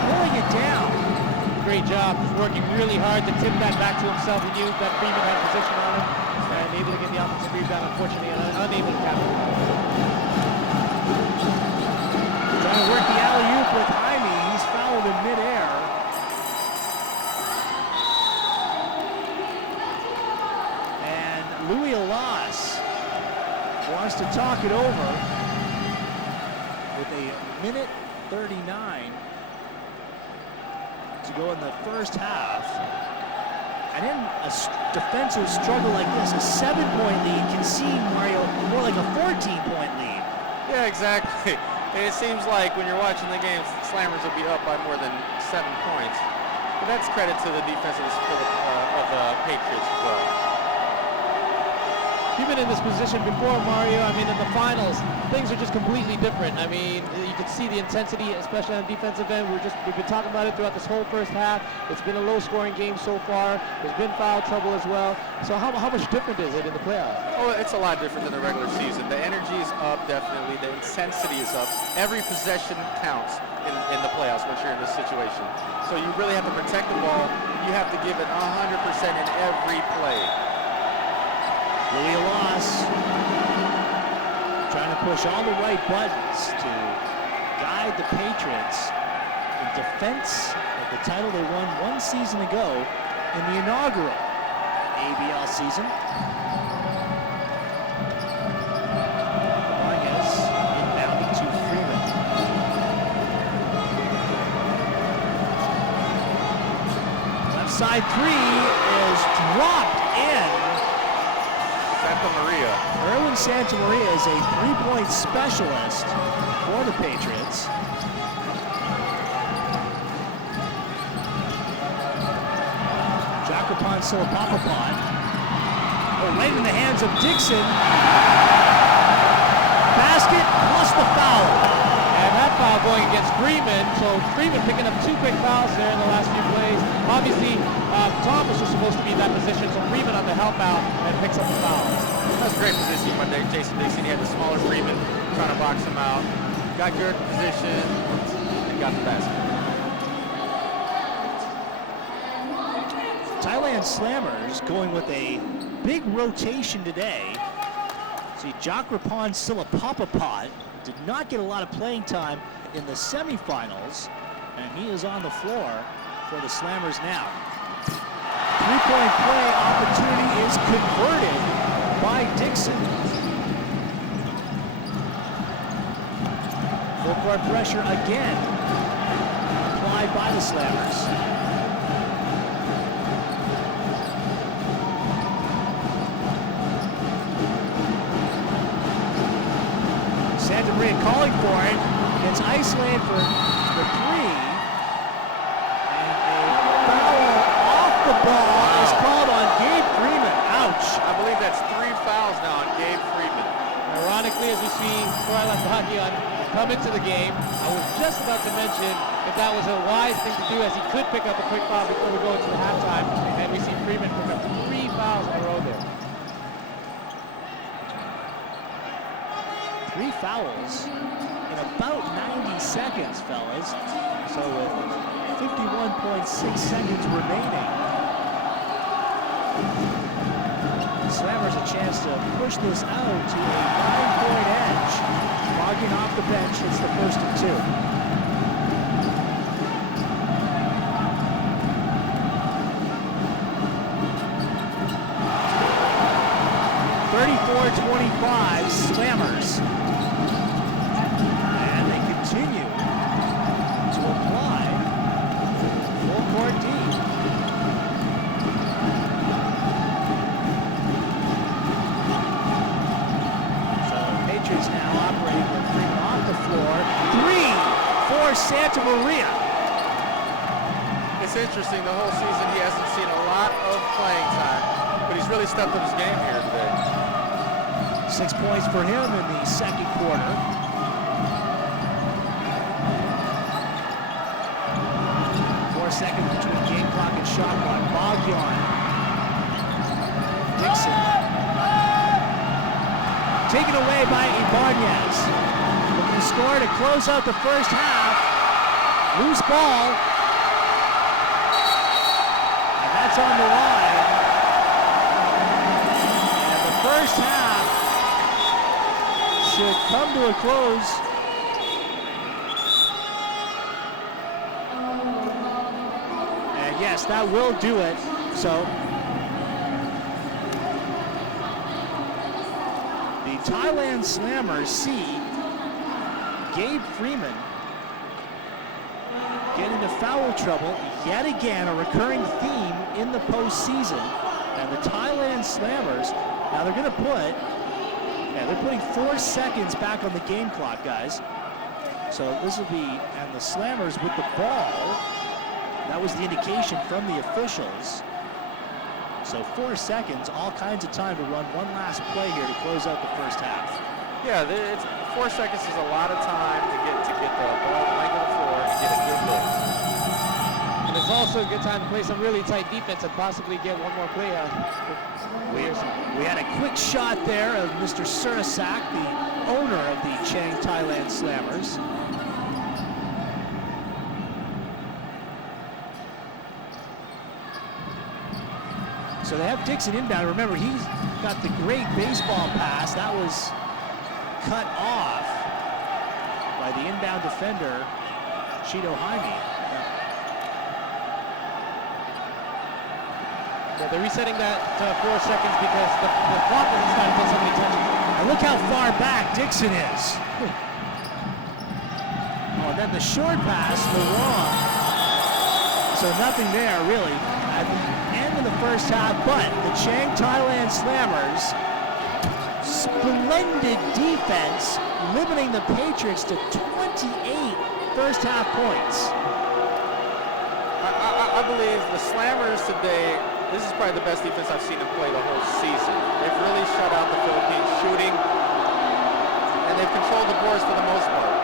pulling it down. Great job, just working really hard to tip that back to himself. He knew that Freeman had position on him and able to get the offensive rebound, unfortunately, and unable to capitalize. Trying to work the alley-oop with Jaime. He's fouled in midair. And Louis Alas wants to talk it over with a minute 39 to go in the first half. And in a defensive struggle like this, a 7-point lead can seem, Mario, more like a 14-point lead. Yeah, exactly. It seems like when you're watching the game, Slammers will be up by more than 7 points. But that's credit to the defense of the Patriots as well. You've been in this position before, Mario. I mean, in the finals, things are just completely different. I mean, you can see the intensity, especially on the defensive end. We've been talking about it throughout this whole first half. It's been a low-scoring game so far. There's been foul trouble as well. So how much different is it in the playoffs? Oh, it's a lot different than the regular season. The energy is up, definitely. The intensity is up. Every possession counts in the playoffs once you're in this situation. So you really have to protect the ball. You have to give it 100% in every play. Louis Alas trying to push all the right buttons to guide the Patriots in defense of the title they won one season ago in the inaugural ABL season. Ibanez inbounding to Freeman. Left side three is dropped in. Santa Maria. Erwin Santa Maria is a three-point specialist for the Patriots. Jakrapan Silapapapot. Oh, right in the hands of Dixon. Basket plus the foul. And that foul going against Freeman. So Freeman picking up 2 quick fouls there in the last few plays. Obviously, Thomas was supposed to be in that position, so Freeman on the help out and picks up the foul. That's a great position by Jason Dixon. He had the smaller Freeman trying to box him out. Got good position and got the basket. Thailand Slammers going with a big rotation today. See, Jakrapan Silapapapot did not get a lot of playing time in the semifinals, and he is on the floor for the Slammers now. Three-point play opportunity is converted by Dixon. Full court pressure again applied by the Slammers. Santa Maria calling for it. It's isolated for the three. And a foul off the ball is called on Gabe Freeman. Ouch. I believe that's 3 fouls now on Gabe Freeman. Ironically, as we see Thailand Pratiots come into the game, I was just about to mention if that was a wise thing to do, as he could pick up a quick foul before we go into the halftime, and we see Freeman pick up 3 fouls in a row there. 3 fouls in about 90 seconds, fellas. So with 51.6 seconds remaining, Slammers a chance to push this out to a 9-point edge. Logging off the bench, it's the 1st and 2. 34-25, Slammers. And they continue to apply full court D. So Patriots now operating with Freeman off the floor. 3 for Santa Maria. It's interesting, the whole season he hasn't seen a lot of playing time, but he's really stepped up his game here today. 6 points for him in the second quarter. Seconds between game clock and shot clock. Bogyan. Dixon. Taken away by Ibanez. Looking to score to close out the first half. Loose ball. And that's on the line. And the first half should come to a close. Yes, that will do it. So the Thailand Slammers see Gabe Freeman get into foul trouble yet again, a recurring theme in the postseason. And the Thailand Slammers, now they're going to they're putting 4 seconds back on the game clock, guys. So this will be, and the Slammers with the ball. That was the indication from the officials. So 4 seconds, all kinds of time to run one last play here to close out the first half. Yeah, 4 seconds is a lot of time to get the ball length of the floor and get a good look. And it's also a good time to play some really tight defense and possibly get one more play out. We had a quick shot there of Mr. Surasak, the owner of the Chang Thailand Slammers. So they have Dixon inbound. Remember, he's got the great baseball pass. That was cut off by the inbound defender, Shido Jaime. Yeah, they're resetting that to 4 seconds because the clock doesn't start until somebody touches it. And look how far back Dixon is. Oh, and then the short pass, LeRon. So nothing there, really, at the end of the first half, but the Chang Thailand Slammers, splendid defense, limiting the Patriots to 28 first half points. I believe the Slammers today, this is probably the best defense I've seen them play the whole season. They've really shut out the Philippines shooting, and they've controlled the boards for the most part.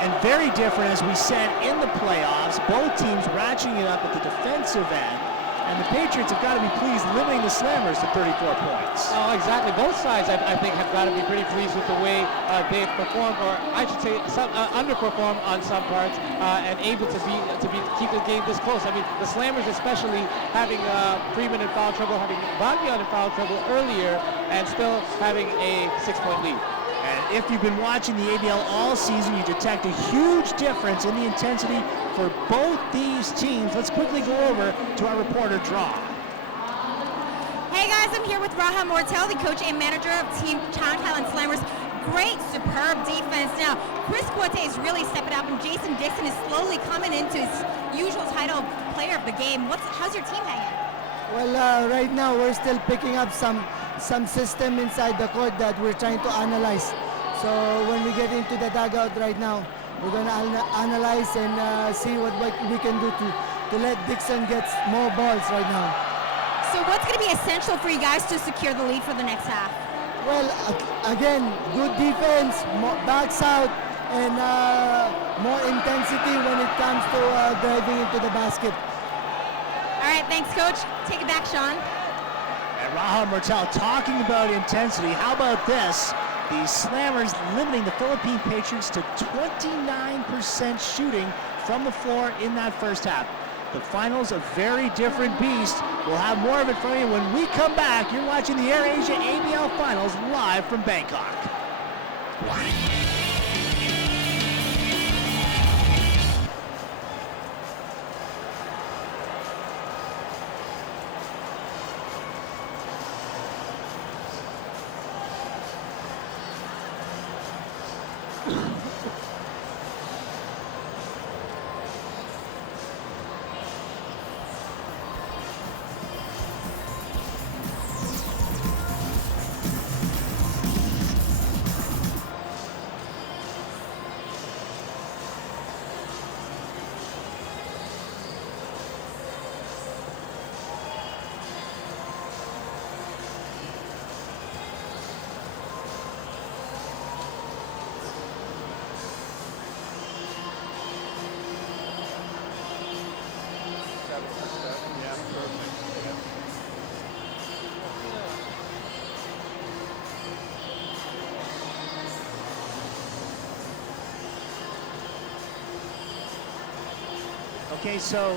And very different, as we said, in the playoffs. Both teams ratcheting it up at the defensive end. And the Patriots have got to be pleased limiting the Slammers to 34 points. Oh, exactly. Both sides, I think, have got to be pretty pleased with the way they've performed, or I should say, underperformed on some parts, and able to keep the game this close. I mean, the Slammers, especially having Freeman in foul trouble, having Bogyan in foul trouble earlier, and still having a 6-point lead. And if you've been watching the ABL all season, you detect a huge difference in the intensity for both these teams. Let's quickly go over to our reporter, Draw. Hey guys, I'm here with Raha Mortel, the coach and manager of Team Chang Thailand Slammers. Great, superb defense. Now, Chris Quote is really stepping up, and Jason Dixon is slowly coming into his usual title of player of the game. How's your team hanging? Well, right now we're still picking up some system inside the court that we're trying to analyze. So when we get into the dugout right now, we're going to analyze and see what we can do to let Dixon get more balls right now. So what's going to be essential for you guys to secure the lead for the next half? Well, again, good defense, more backs out, and more intensity when it comes to driving into the basket. All right, thanks, Coach. Take it back, Sean. And Raha Mortel talking about intensity. How about this? The Slammers limiting the Philippine Patriots to 29% shooting from the floor in that first half. The finals, a very different beast. We'll have more of it from you when we come back. You're watching the AirAsia ABL Finals live from Bangkok. Okay, so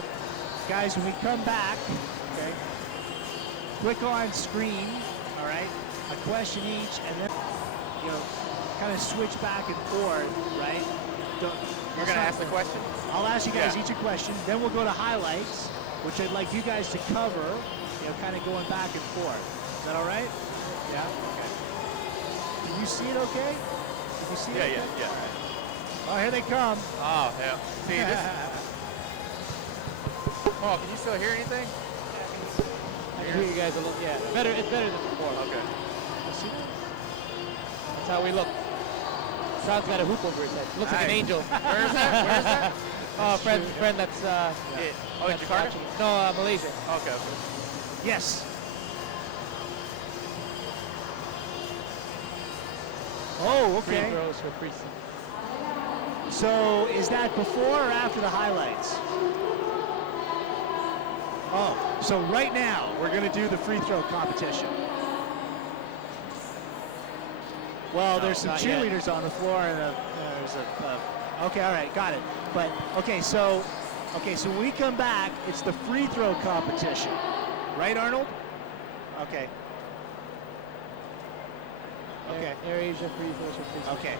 guys, when we come back, okay, quick on screen, all right, a question each, and then, you know, kind of switch back and forth, right? You're going to ask the question? I'll ask you guys each a question, then we'll go to highlights, which I'd like you guys to cover, you know, kind of going back and forth. Is that all right? Yeah? Okay. Can you see it okay? Can you see it okay? Yeah. Oh, here they come. Oh, yeah. See, this Oh, can you still hear anything? I can hear you guys a little. Yeah, better. It's better than before. Okay. That's how we look. Sean's got a hoop over his head. Looks like an angel. Where is that? Where is that? Oh, friend that's Oh, in Jakarta? watching. No, Malaysia. Okay. Yes. Oh, Free okay. throws for free. So is that before or after the highlights? Oh, so right now we're going to do the free throw competition. Well, there's some cheerleaders on the floor, and there's a. Okay, all right, got it. But okay, so when we come back, it's the free throw competition, right, Arnold? Okay. Okay. AirAsia free throws for free. Okay.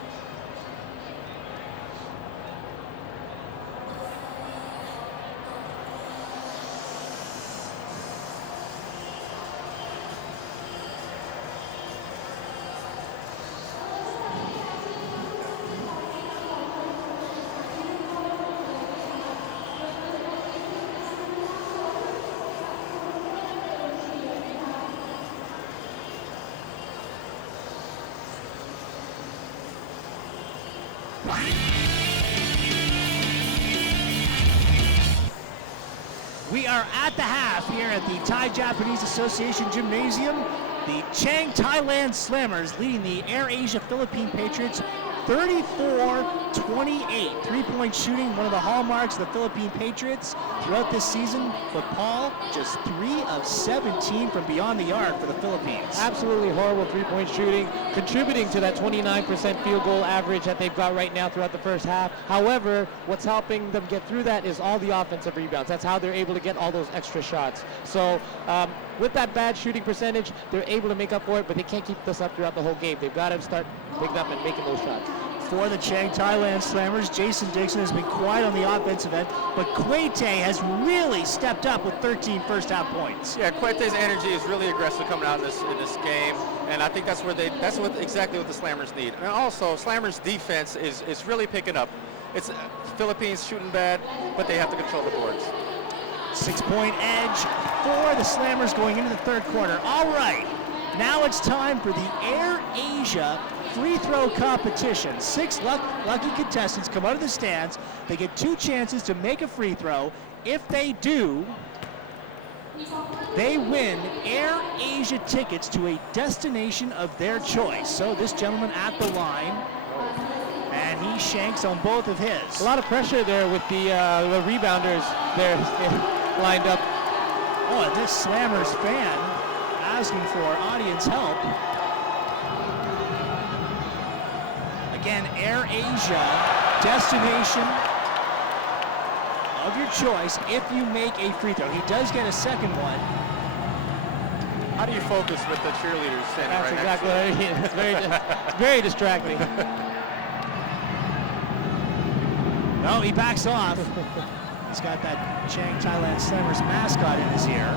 We are at the half here at the Thai Japanese Association Gymnasium. The Chang Thailand Slammers leading the AirAsia Philippine Patriots 34-28. Three-point shooting, one of the hallmarks of the Philippine Patriots throughout this season. But Paul, just 3 of 17 from beyond the arc for the Philippines. Absolutely horrible three-point shooting, contributing to that 29% field goal average that they've got right now throughout the first half. However, what's helping them get through that is all the offensive rebounds. That's how they're able to get all those extra shots. So with that bad shooting percentage, they're able to make up for it, but they can't keep this up throughout the whole game. They've got to start picking up and making those shots. For the Chang Thailand Slammers, Jason Dixon has been quiet on the offensive end, but Quete has really stepped up with 13 first-half points. Yeah, Quete's energy is really aggressive coming out in this game, and I think that's exactly what the Slammers need. And also, Slammers' defense is really picking up. It's Philippines shooting bad, but they have to control the boards. 6-point edge for the Slammers going into the third quarter. All right, now it's time for the AirAsia free throw competition. 6 lucky contestants come out of the stands. They get 2 chances to make a free throw. If they do, they win AirAsia tickets to a destination of their choice. So this gentleman at the line, and he shanks on both of his. A lot of pressure there with the rebounders there lined up. Oh, and this Slammers fan asking for audience help. Again, AirAsia, destination of your choice if you make a free throw. He does get a second one. How do you focus with the cheerleaders standing That's right exactly what I mean. It's very distracting. No, he backs off. He's got that Chang Thailand Slammers mascot in his ear.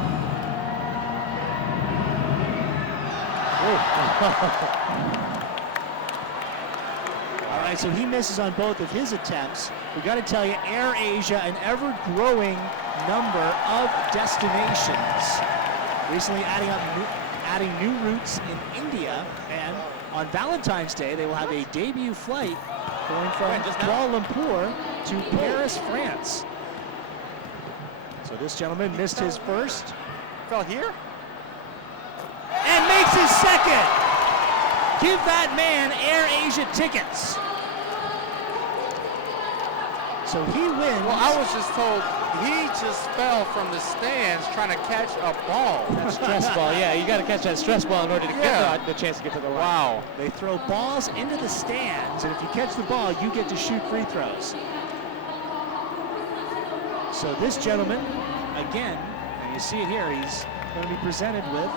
All right, so he misses on both of his attempts. We got to tell you, Air Asia, an ever-growing number of destinations. Recently adding new routes in India, and on Valentine's Day, they will have a debut flight going from Kuala Lumpur to Paris, France. So this gentleman missed his first. Fell here? And makes his second. Give that man Air Asia tickets. So he wins. Well, I was just told he just fell from the stands trying to catch a ball. That stress ball, yeah. You got to catch that stress ball in order to get the chance to get to the line. Wow. They throw balls into the stands, and if you catch the ball, you get to shoot free throws. So this gentleman, again, and you see it here, he's going to be presented with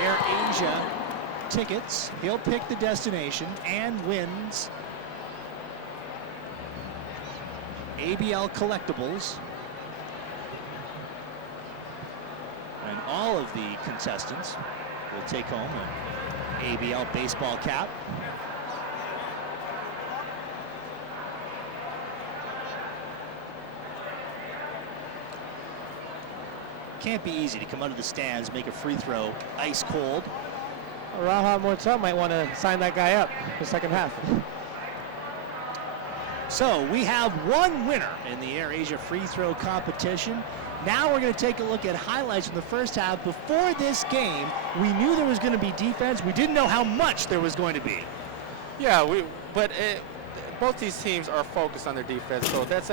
Air Asia tickets. He'll pick the destination and wins ABL collectibles. And all of the contestants will take home an ABL baseball cap. Can't be easy to come out of the stands, make a free throw, ice cold. Raha Mortel might want to sign that guy up for the second half. So we have one winner in the Air Asia free throw competition. Now we're going to take a look at highlights from the first half. Before this game, we knew there was going to be defense. We didn't know how much there was going to be. Yeah, both these teams are focused on their defense, so that's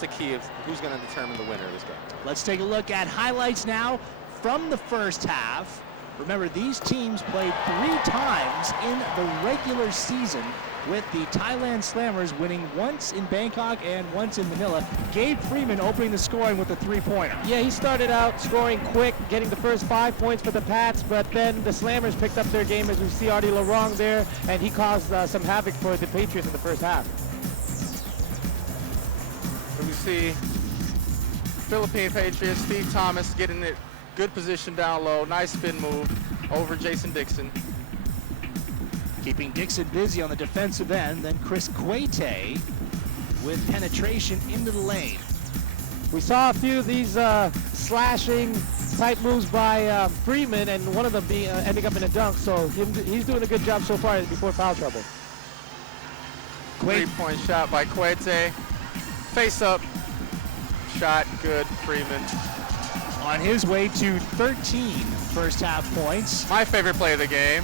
the key of who's going to determine the winner of this game. Let's take a look at highlights now from the first half. Remember, these teams played 3 times in the regular season, with the Thailand Slammers winning once in Bangkok and once in Manila. Gabe Freeman opening the scoring with a 3-pointer. Yeah, he started out scoring quick, getting the first 5 points for the Pats, but then the Slammers picked up their game, as we see Artie Larong there, and he caused some havoc for the Patriots in the first half. So we see Philippine Patriots, Steve Thomas getting it good position down low, nice spin move over Jason Dixon. Keeping Dixon busy on the defensive end, then Chris Quete with penetration into the lane. We saw a few of these slashing type moves by Freeman, and one of them ending up in a dunk, so he's doing a good job so far before foul trouble. 3-point shot by Quete. Face up shot, good, Freeman. On his way to 13 first half points. My favorite play of the game.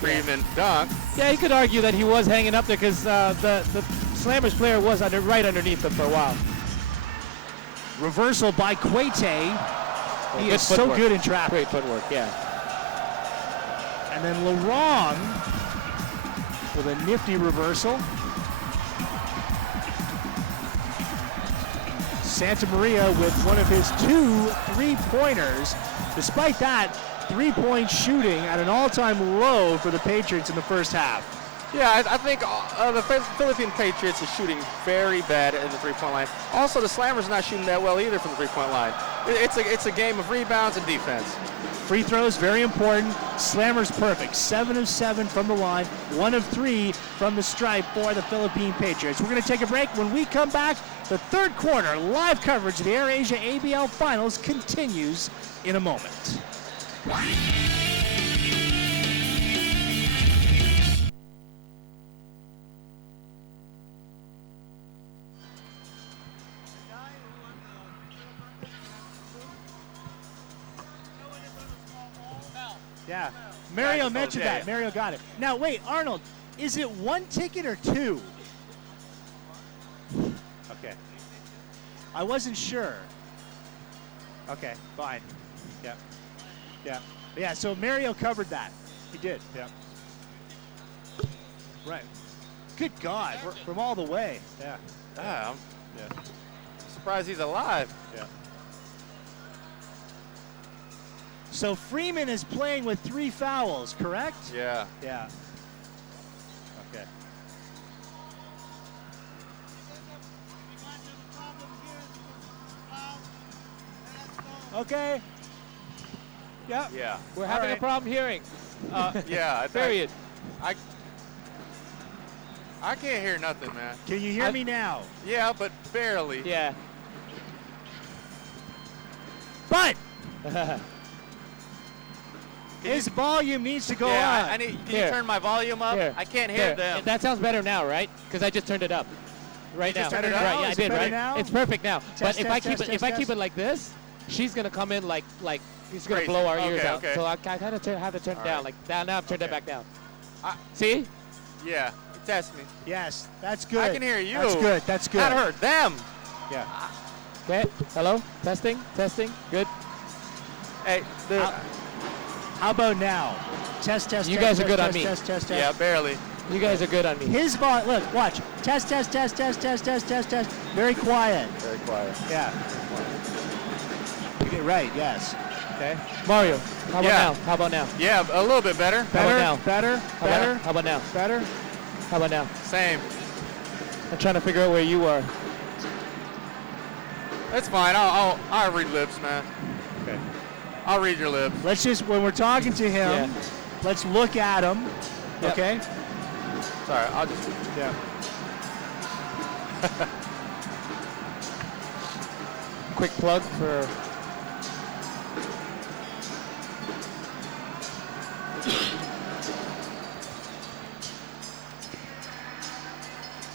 Freeman dunk. Yeah, you could argue that he was hanging up there because the Slammers player was right underneath him for a while. Reversal by Quete. He is so good in traffic. Great footwork, yeah. And then Larong with a nifty reversal. Santa Maria with one of his 2 3-pointers. Despite that, 3-point shooting at an all-time low for the Patriots in the first half. Yeah, I think the Philippine Patriots is shooting very bad at the 3-point line. Also, the Slammers are not shooting that well either from the 3-point line. It's a game of rebounds and defense. Free throws, very important. Slammers perfect. 7 of 7 from the line, 1 of 3 from the stripe for the Philippine Patriots. We're going to take a break. When we come back, the third quarter live coverage of the Air Asia ABL Finals continues in a moment. Yeah, Mario mentioned that. Mario got it. Now, wait, Arnold, is it 1 ticket or 2? Okay. I wasn't sure. Okay, fine. Yeah. Yeah. Yeah, so Mario covered that. He did. Yeah. Right. Good God, from all the way. Yeah. I'm surprised he's alive. Yeah. So Freeman is playing with 3 fouls, correct? Yeah. Yeah. Okay. Okay. Yep. Yeah. We're having a problem hearing. Yeah. Period. I can't hear nothing, man. Can you hear me now? Yeah, but barely. Yeah. But his volume needs to go Yeah, up. I need. Can Here. you turn my volume up? Here. I can't hear them. That sounds better now, right? Because I just turned it up. Right You now. just turned it up? Right, yeah, I Is it did, better right? now? It's perfect now. But Test, if I test, keep test, it test. it like this, she's gonna come in like he's gonna Crazy. blow our ears Okay, out. okay. So I kind of have to turn it All down. right. Like now I've turned it back down. I- See? Yeah. Test me. Yes, that's good. I can hear you. That's good. That's good. That hurt them. Yeah. Okay. Hello. Testing. Good. Hey. How about now? Test, test, You test, guys are test, good test, on me. Test, test, test. Yeah, barely. You guys are good on me. His volume, look, watch. Test, test, test, test, test, test, test, test. Very quiet. Very quiet. Yeah. Okay, right, yes. Okay. Mario. How about Yeah. now? How about now? Yeah, a little bit better. How about Better, now? better, How better, about, how about now? better. How about now? Same. I'm trying to figure out where you are. That's fine. I'll read lips, man. Okay. I'll read your lips. Let's just, when we're talking to him, Yeah. let's look at him. Yep. Okay? Sorry. I'll just. Yeah. Quick plug for.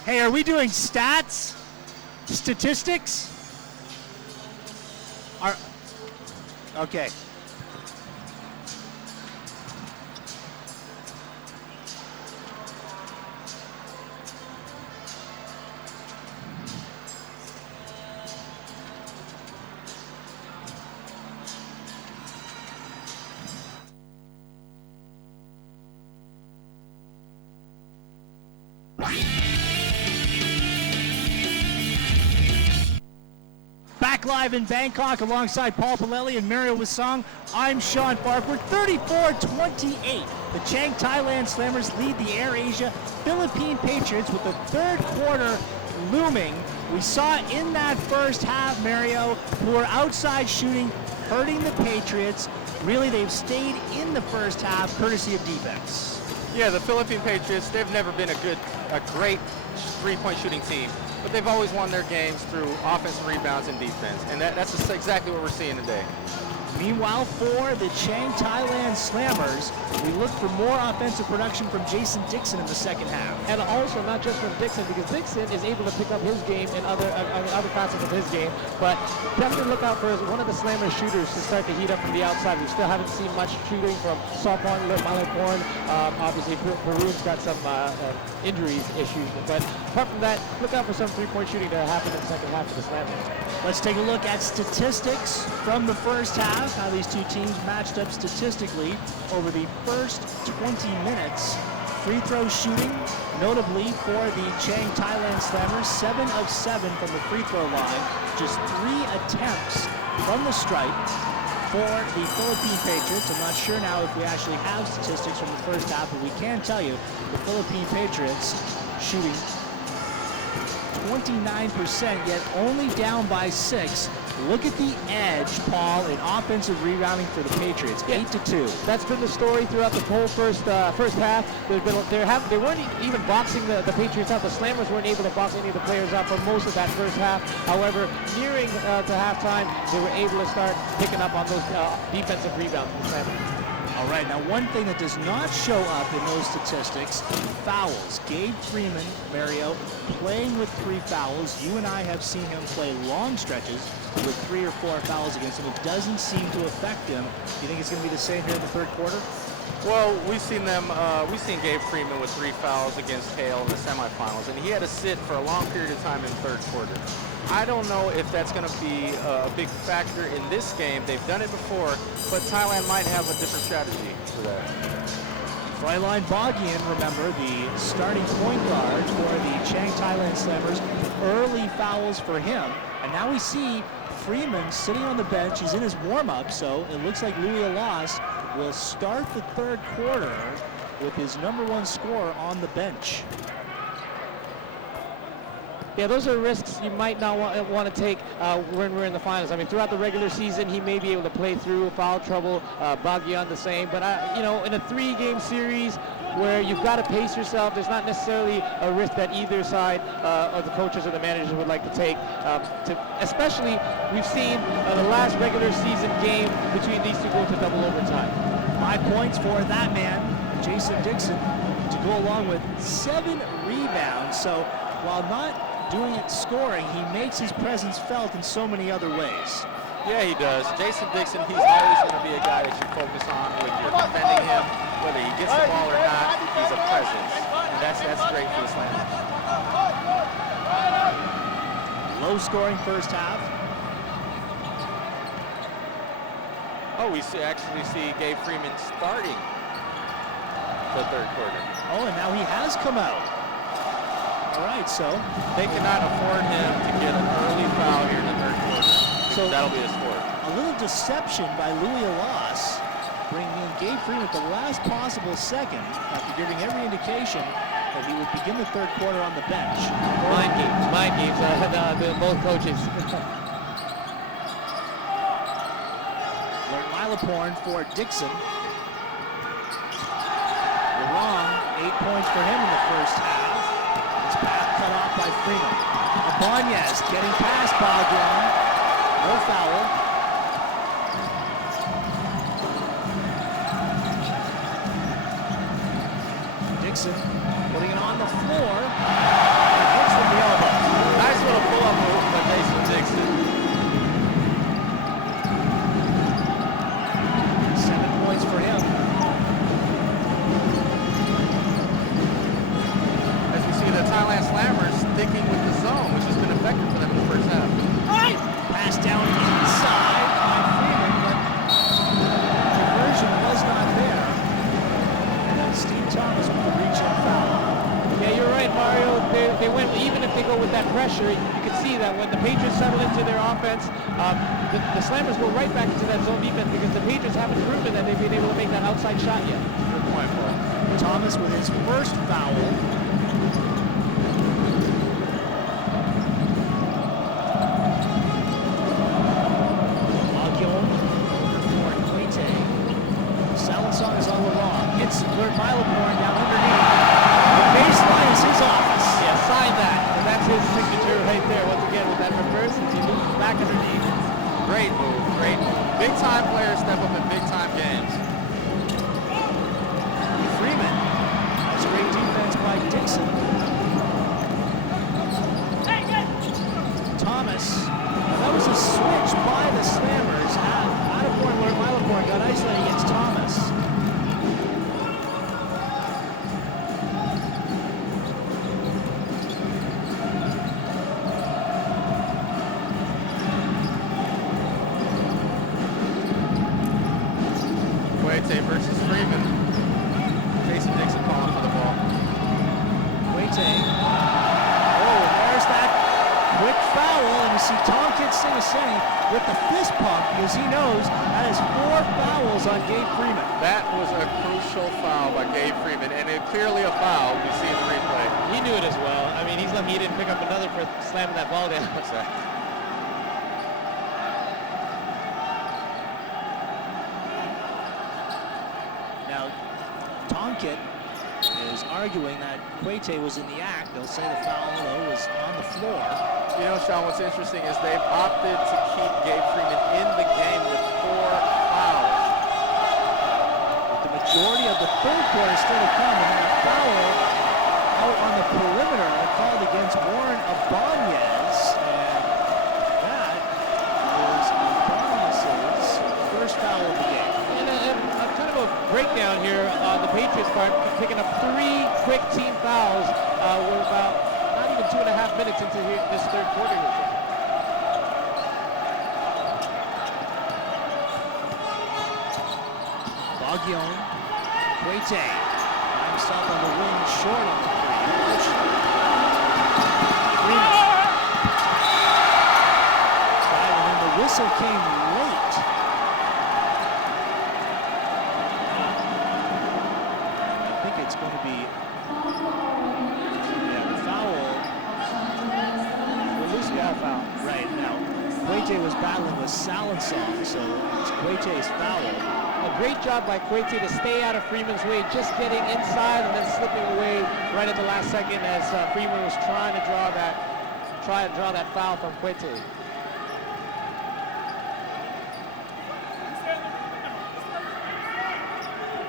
Hey, are we doing stats? Statistics? Okay. Back live in Bangkok alongside Paul Palelli and Mario Wasong. I'm Sean Farquhar. 34-28. The Chang Thailand Slammers lead the Air Asia Philippine Patriots with the third quarter looming. We saw in that first half, Mario, who are outside shooting, hurting the Patriots. Really, they've stayed in the first half courtesy of defense. Yeah, the Philippine Patriots, they've never been a great three-point shooting team, but they've always won their games through offensive rebounds and defense, and that's exactly what we're seeing today. Meanwhile, for the Chang Thailand Slammers, we look for more offensive production from Jason Dixon in the second half. And also not just from Dixon, because Dixon is able to pick up his game in other facets of his game. But definitely look out for one of the Slammer shooters to start to heat up from the outside. We still haven't seen much shooting from Sopon, Malakporn. Obviously, Peru's got some injuries issues. But apart from that, look out for some three-point shooting to happen in the second half of the Slammers. Let's take a look at statistics from the first half, how these two teams matched up statistically over the first 20 minutes. Free throw shooting, notably for the Chang Thailand Slammers, 7 of 7 from the free throw line, just 3 attempts from the stripe. For the Philippine Patriots, I'm not sure now if we actually have statistics from the first half, but we can tell you the Philippine Patriots shooting 29%, yet only down by 6. Look at the edge, Paul, in offensive rebounding for the Patriots, 8-2. That's been the story throughout the whole first half. They weren't even boxing the Patriots out. The Slammers weren't able to box any of the players out for most of that first half. However, nearing to halftime, they were able to start picking up on those defensive rebounds from the Slammers. All right, now one thing that does not show up in those statistics, fouls. Gabe Freeman, Mario, playing with 3 fouls. You and I have seen him play long stretches with 3 or 4 fouls against him. It doesn't seem to affect him. Do you think it's going to be the same here in the third quarter? Well, we've seen Gabe Freeman with 3 fouls against Hale in the semifinals, and he had to sit for a long period of time in the third quarter. I don't know if that's going to be a big factor in this game. They've done it before, but Thailand might have a different strategy for that. Freiline Boggian, remember, the starting point guard for the Chang Thailand Slammers. Early fouls for him. And now we see Freeman sitting on the bench. He's in his warm-up, so it looks like Louis Alas will start the third quarter with his #1 scorer on the bench. Yeah, those are risks you might not want to take when we're in the finals. I mean, throughout the regular season, he may be able to play through foul trouble, Boggian the same. But, you know, in a 3-game series where you've got to pace yourself, there's not necessarily a risk that either side of the coaches or the managers would like to take. Especially, we've seen the last regular season game between these two go to double overtime. 5 points for that man, Jason Dixon, to go along with 7 rebounds. So while not doing it scoring, he makes his presence felt in so many other ways. Yeah, he does. Jason Dixon, he's always going to be a guy that you focus on when you're defending him. Whether he gets the ball or not, he's a presence. And that's great for the Slammers. Low scoring first half. Oh, we actually see Gabe Freeman starting the third quarter. Oh, and now he has come out. All right, so they cannot afford him to get an early foul here in the third quarter. So that'll be his fourth. A little deception by Louis Alas, bringing in Gabe Freeman at the last possible second after giving every indication that he would begin the third quarter on the bench. Mind games, both coaches. Milaporn for Dixon. Wrong, 8 points for him in the first half. His path cut off by Freeman. Abanez getting past Bogdan. No foul. Dixon putting it on the floor. And hits with the elbow. Nice little pull-up move by Jason Dixon. 7 points for him. As we see the Thailand Slammers sticking with the zone, which has been effective for them in the first half. Pass down inside by Freeman, but conversion was not there. And Steve Thomas with the reach-in foul. Yeah, you're right, Mario. They went, even if they go with that pressure, you can see that when the Patriots settle into their offense, the Slammers go right back into that zone defense because the Patriots haven't proven that they've been able to make that outside shot yet. Good point, Paul. Thomas with his first foul. Song is on the wrong. Hits Milaporn down underneath. The baseline is his office. Yeah, sign that. And that's his signature right there. Once again, with that reverse, he moves back underneath. Great move, great move. Big time players step up in big time games. Freeman. That's great defense by Dixon. Thomas. That was a switch by the Slammers. Out of point where Milaporn got isolated against Thomas. Versus Freeman. Jason Dixon calling for the ball. Waite. Oh, there's that quick foul, and you see Tonkin Singaseni with the fist pump because he knows that is 4 fouls on Gabe Freeman. That was a crucial foul by Gabe Freeman, and it clearly a foul we see in the replay. He knew it as well. I mean, he's lucky he didn't pick up another for slamming that ball down. Tonkit is arguing that Quete was in the act. They'll say the foul, though, was on the floor. You know, Sean, what's interesting is they've opted to keep Gabe Freeman in the game with 4 fouls. With the majority of the third quarter still to come, and a foul out on the perimeter called against Warren Abanez. And that is Abanez's first foul of the game. And kind of a breakdown here on the Patriots part, picking up 3 quick team fouls. We're about not even 2.5 minutes into this third quarter here. Boggian, Quete, himself on the wing, short on the three. Freeman. And then the whistle came late. I think it's going to be the foul. Loose ball foul. Right now, Quete was battling with Salensong, so it's Quete's foul. A great job by Quete to stay out of Freeman's way, just getting inside and then slipping away right at the last second as Freeman was trying to draw that foul from Quete.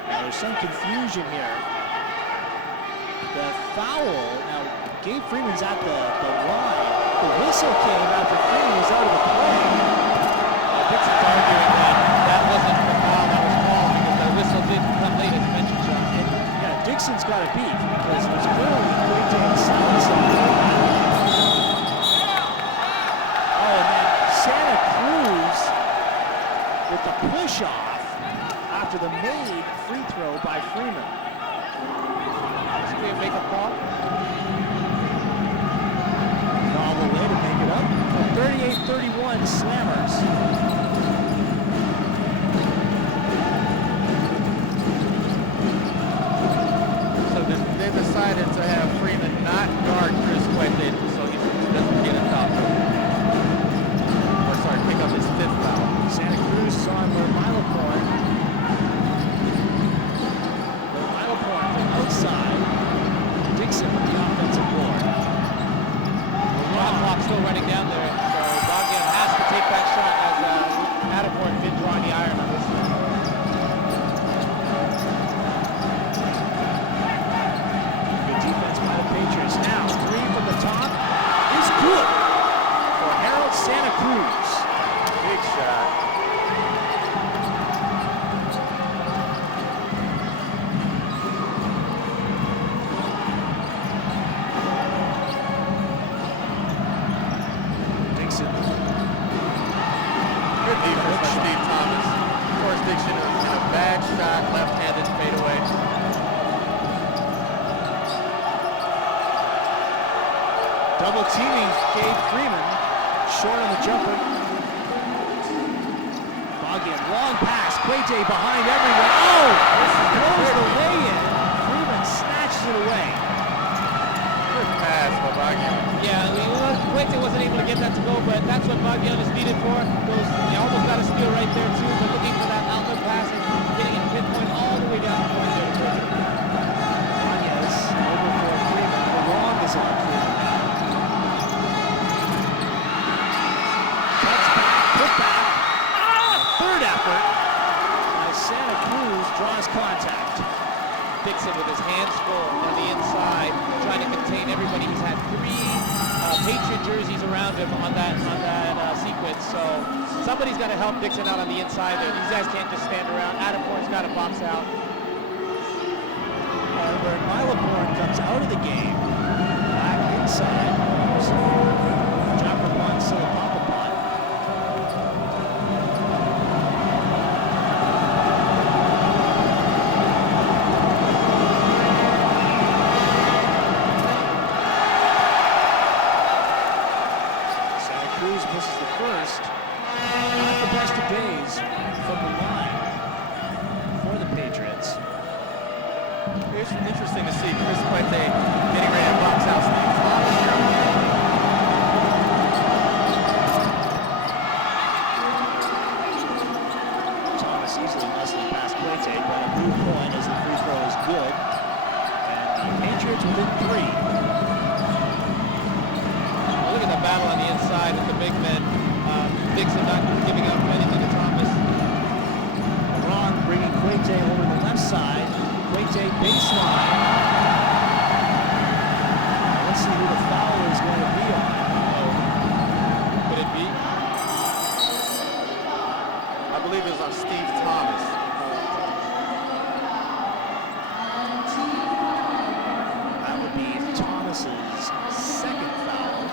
Now there's some confusion here. The foul, now Gabe Freeman's at the line. The whistle came after Freeman was out of the play. Dixon's arguing that wasn't the foul that was called because the whistle didn't come late, as you mentioned, John. And yeah, Dixon's got a beef because it was clearly Quete and Salazar. Oh, and then Santa Cruz with the push-off after the made free throw by Freeman. Basically a make-up call. Novel way to make it up. 38-31 Slammers. So they decided to have Freeman not guard Chris Quete so he doesn't get a foul. Or sorry, pick up his fifth foul. Santa Cruz is on Milo Point. Milo Point from outside. Dixon with the offensive board. Shot clock still running down there, so Bogdan has to take that shot as Matterport been drawing the iron on this one. Good defense by the Patriots. Now, three from the top is good for Harold Santa Cruz. Big shot. Dixon. Good defense by Steve Thomas. Of course, Dixon in a bad shot, left-handed fadeaway. Double teaming Gabe Freeman. Short on the jumper. Bogdan, long pass. Quete behind everyone. Oh! Throws the way in. Freeman snatches it away. Good pass by Bogdan. Yeah, Quete wasn't able to get that to go, but that's what Bogdan is needed for. He almost got a steal right there too, but looking for that outlet pass and getting it pinpoint all the way down the point there to Quete. Yanez over for Freeman. The long is on Freeman now. Cuts back, put back. Third effort by Santa Cruz draws contact. Dixon with his hands full on the inside, trying to contain everybody. He's had three Patriot jerseys around him on that sequence, so somebody's got to help Dixon out on the inside there. These guys can't just stand around. Adamport's got to box out. Where Milaporn comes out of the game, back inside, Jacopan Silapapapon. Santa Cruz misses the first. Not the best of days from the line for the Patriots. It's interesting to see Chris Quete getting ready to box out Steve Thomas here. Thomas easily muscling past Quete, but a blue point as the free throw is good. And the Patriots within three. Well, look at the battle on the inside with the big men. Dixon not giving up anything to Thomas. Ron bringing Quete over the left side. Quete baseline. Let's see who the foul is going to be on. Could it be? I believe it was on Steve Thomas. That would be Thomas's second foul.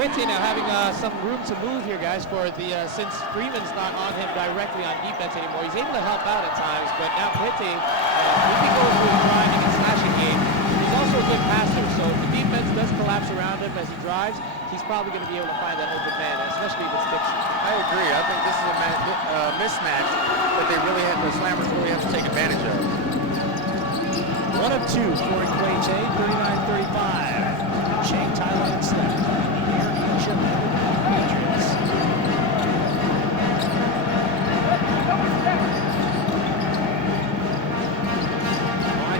Quinte now having some room to move here, guys, for the since Freeman's not on him directly on defense anymore. He's able to help out at times, but now Quinte, if he goes with his driving and slashing game, he's also a good passer. So if the defense does collapse around him as he drives, he's probably going to be able to find that open man, especially if it's Dixon. I agree. I think this is a mismatch that the Slammers really have to take advantage of. 1 of 2 for Quinte, 39-35. Chang Thailand Slammers. Patriots.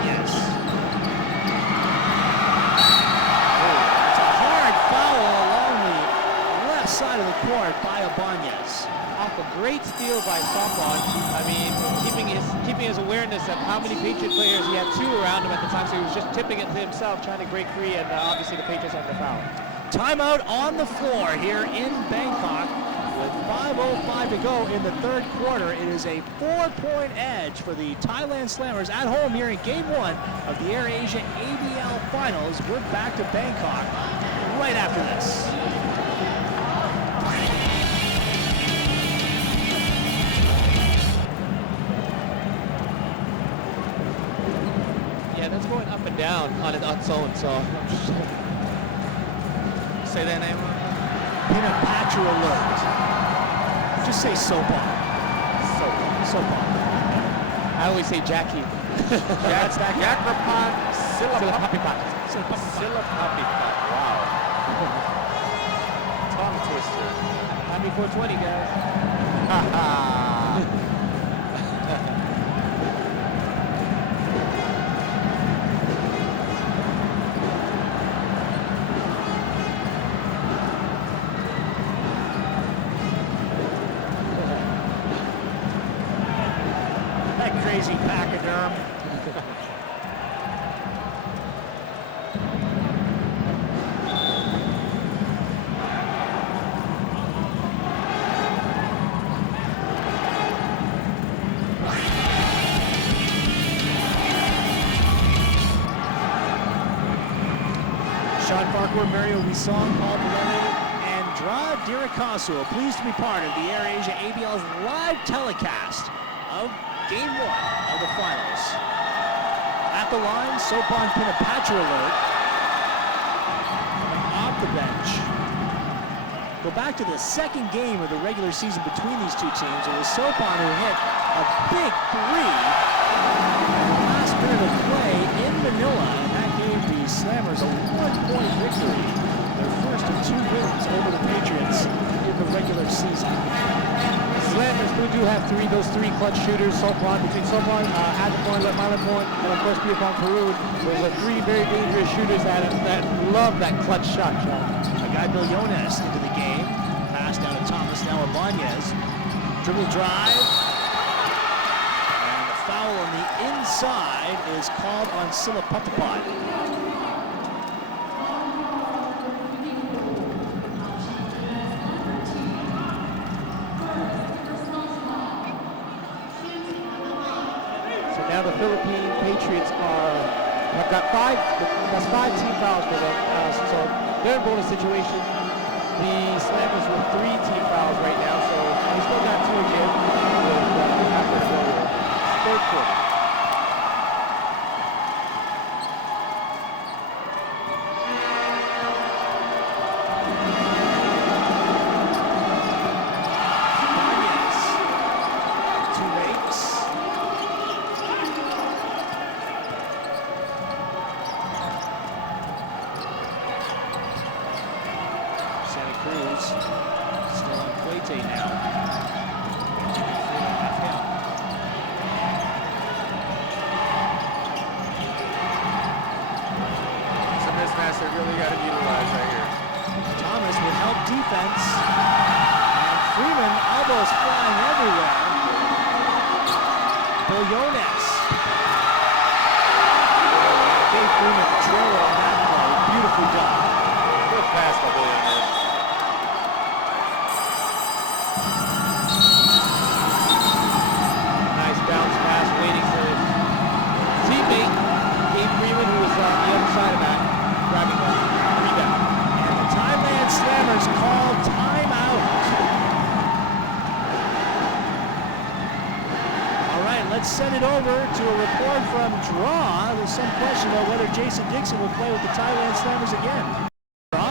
Yes. It's a hard foul along the left side of the court by Abanez. Off a great steal by Sombon. I mean, keeping his awareness of how many Patriot players he had 2 around him at the time, so he was just tipping it to himself, trying to break free, and obviously the Patriots have the foul. Timeout on the floor here in Bangkok with 5:05 to go in the third quarter. It is a 4-point edge for the Thailand Slammers at home here in Game 1 of the AirAsia ABL Finals. We're back to Bangkok right after this. Yeah, that's going up and down on its own, so... Say that name. Patrio alert. Just say soap on. Soap on. I always say Jackie. That's that. Yakrapan Silapapipat. Silapapipat. Wow. Tongue twister. Happy 420, guys. Ha ha. Crazy pachyderm. Sean Farquhar, Mario Wisong, Paul Bolelli, and Dra Dirakasu are pleased to be part of the AirAsia ABL's live telecast of Game 1 of the finals. At the line, Sopan Pinapatra alert. Off the bench. Go back to the second game of the regular season between these two teams. It was Sopan who hit a big 3 in the last minute of play in Manila, and that gave the Slammers a 1-point victory. Their first of 2 wins over the Patriots in the regular season. Slammers do have those three clutch shooters. Between Sopan, Adapon, Malapon, and of course Piapon Peru. Those are 3 very dangerous shooters that love that clutch shot, Sean. A guy Billones into the game. Pass down to Thomas, now Abanez. Dribble drive. And the foul on the inside is called on Silapatapad. Now the Philippine Patriots have got 5 team fouls for them, so they're in bonus situation. The Slammers with 3 team fouls right now, so they still got 2 again after the third quarter. They really got to utilize right here. Thomas with help defense. And Freeman elbows flying everywhere. Billones. Dave Freeman, the trailer on that play. Beautifully done. Good pass by Billones. Nice bounce pass waiting for his teammate, Dave Freeman, who was on the other side of that. Grabbing the rebound. And the Thailand Slammers let's send it over to a report from Draw. There's some question about whether Jason Dixon will play with the Thailand Slammers again. Draw?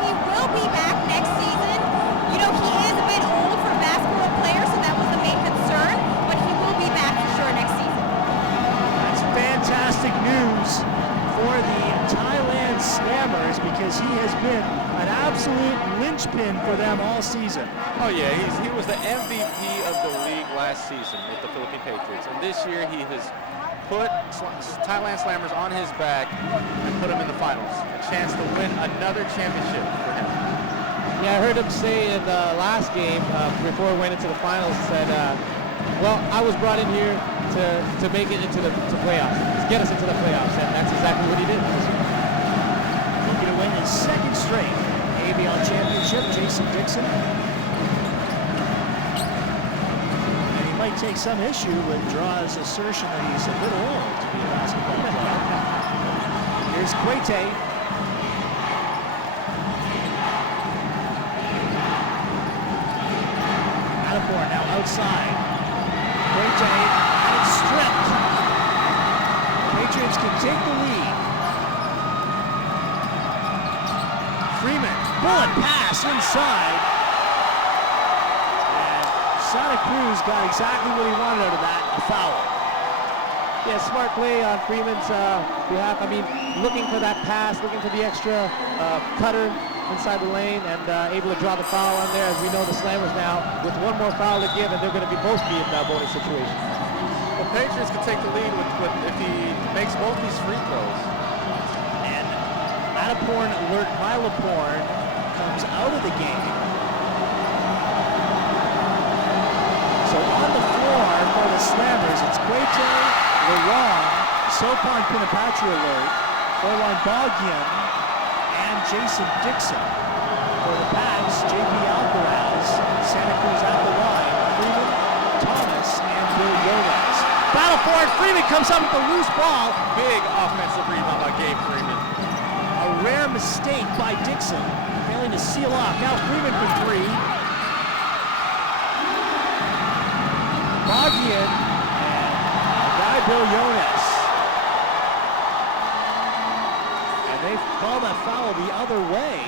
He will be back next season. You know, he is a bit old for a basketball player, so that was the main concern, but he will be back for sure next season. That's fantastic news for the Thailand Slammers because he has been an absolute linchpin for them all season. Oh yeah, he was the MVP of the league last season with the Philippine Patriots, and this year he has put Thailand Slammers on his back and put him in the finals. A chance to win another championship for him. Yeah, I heard him say in the last game before we went into the finals, said, well, I was brought in here to make it into the playoffs, to get us into the playoffs, and that's exactly what he did this year. Looking to win his second straight ABL championship, Jason Dixon. And he might take some issue with Draw's assertion that he's a little old to be a basketball player. Here's Quete. Adapor now outside. Quete, and it's stripped. Patriots can take the lead. Freeman, bullet pass inside. And Santa Cruz got exactly what he wanted out of that, a foul. Yeah, smart play on Freeman's behalf. I mean, looking for that pass, looking for the extra cutter inside the lane, and able to draw the foul on there. As we know, the Slammers now, with one more foul to give, and they're going to be both be in that bonus situation. The Patriots can take the lead with if he makes both these free throws. And Mataporn alert Milaporn comes out of the game. So on the floor for the Slammers, it's Quete, Laurent, Sopan Pinapatri alert, Orlan Bogyan, and Jason Dixon. For the Pats, JP Alcaraz, Santa Cruz at the line, Freeman, Thomas, and Bill Yones. Battle for it, Freeman comes up with the loose ball. Big offensive rebound by Gabe Freeman. A rare mistake by Dixon, failing to seal off. Now Freeman for three. Bogyan and guy Bill Yones. And they call that foul the other way.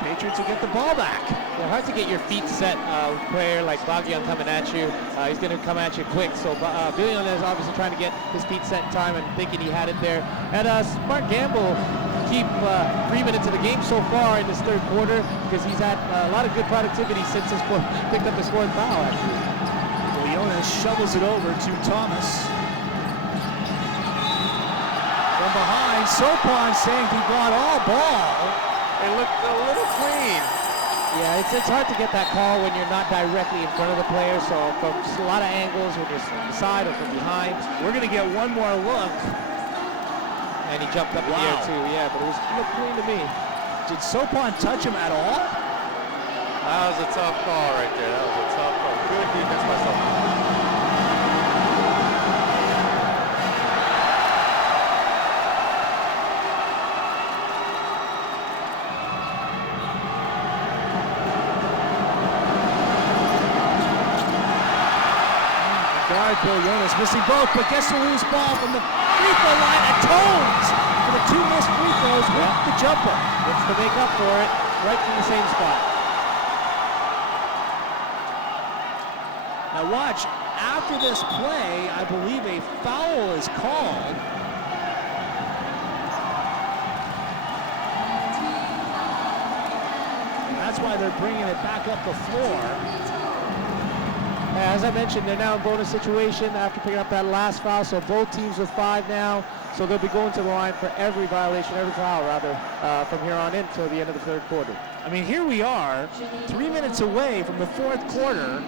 Patriots will get the ball back. Yeah, hard to get your feet set with a player like Bogyan coming at you. He's going to come at you quick. So Bill Yones is obviously trying to get his feet set in time and thinking he had it there. And smart gamble keep Freeman into the game so far in this third quarter because he's had a lot of good productivity since he's picked up his fourth foul, actually. Yones shovels it over to Thomas. From behind, Sopan saying he got all ball. It looked a little clean. Yeah, it's hard to get that call when you're not directly in front of the player, so from just a lot of angles, when you're from the side or from behind. We're going to get one more look. And he jumped up in the air too, yeah, but it looked clean to me. Did Sopan touch him at all? That was a tough call right there. That was a tough call. Good defense by Sopan. Bill Yones missing both, but gets the loose ball from the free throw line, atones for the two missed free throws with the jumper. Gets to make up for it right from the same spot. Now watch, after this play, I believe a foul is called. And that's why they're bringing it back up the floor. As I mentioned, they're now in bonus situation after picking up that last foul, so both teams with 5 now. So they'll be going to the line for every violation, every foul rather, from here on in until the end of the third quarter. I mean, here we are, 3 minutes away from the fourth quarter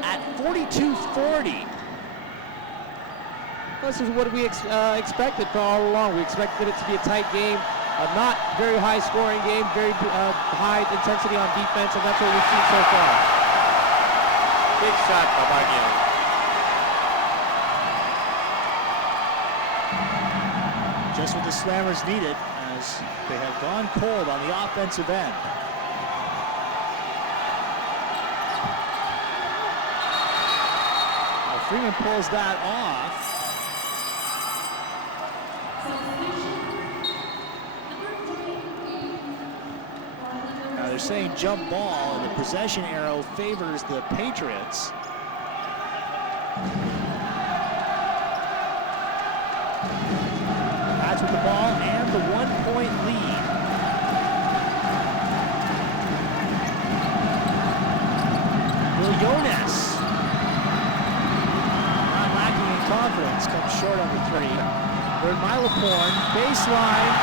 at 42-40. This is what we expected for all along. We expected it to be a tight game, a not very high scoring game, very high intensity on defense, and that's what we've seen so far. Big shot by Bogyan. Just what the Slammers needed, as they have gone cold on the offensive end. Now Freeman pulls that off. Now they're saying jump ball, and the possession arrow favors the Patriots. Pats with the ball and the 1-point lead. Willones, not lacking in confidence, comes short on the three. Third Miloporn, baseline.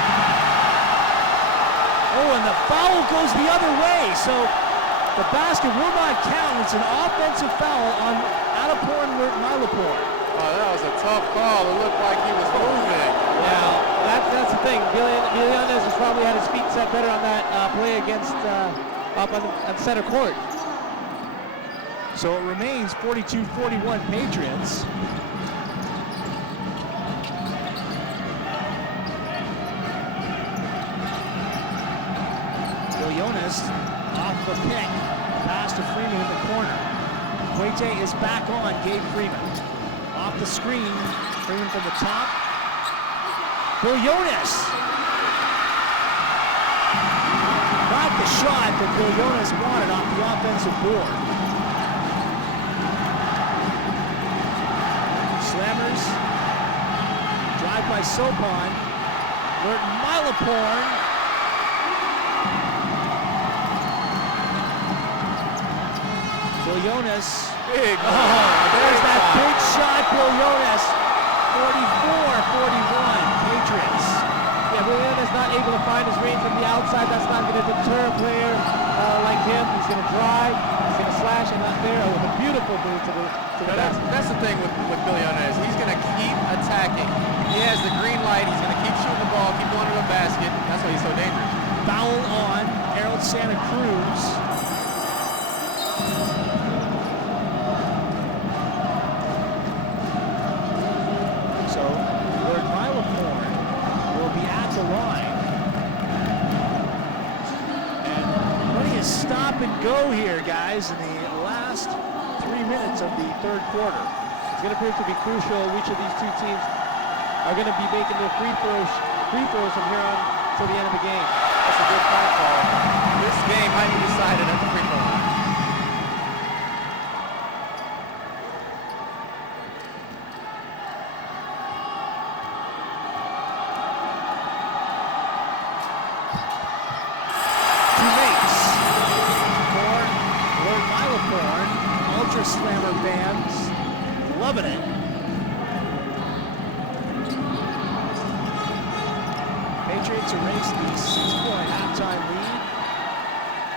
Oh, and the foul goes the other way, so the basket will not count. It's an offensive foul on Miloporn. Oh, that was a tough call. It looked like he was moving. Yeah, that's the thing. Willones has probably had his feet set better on that play against up on center court. So it remains 42-41 Patriots. Willones off the pick. Pass to Freeman in the corner. Quete is back on Gabe Freeman. Off the screen, Freeman from the top. Willones. Not the shot that Willones wanted off the offensive board. Slammers drive by Sopon. Merton Miloporn. Willones. Big. There's that big shot, Willones. 44-41, Patriots. Yeah, Willones not able to find his range from the outside. That's not going to deter a player like him. He's going to drive, he's going to slash, and not there with a beautiful move to the basket. That's the thing with Willones. He's going to keep attacking. He has the green light. He's going to keep shooting the ball, keep going to the basket. That's why he's so dangerous. Foul on Harold Santa Cruz. Go here, guys, in the last 3 minutes of the third quarter. It's going to prove to be crucial. Which of these two teams are going to be making their free throws from here on till the end of the game. That's a good point, Paul. This game might be decided at the free throw line. Slammer fans loving it. Patriots erase the 6-point halftime lead.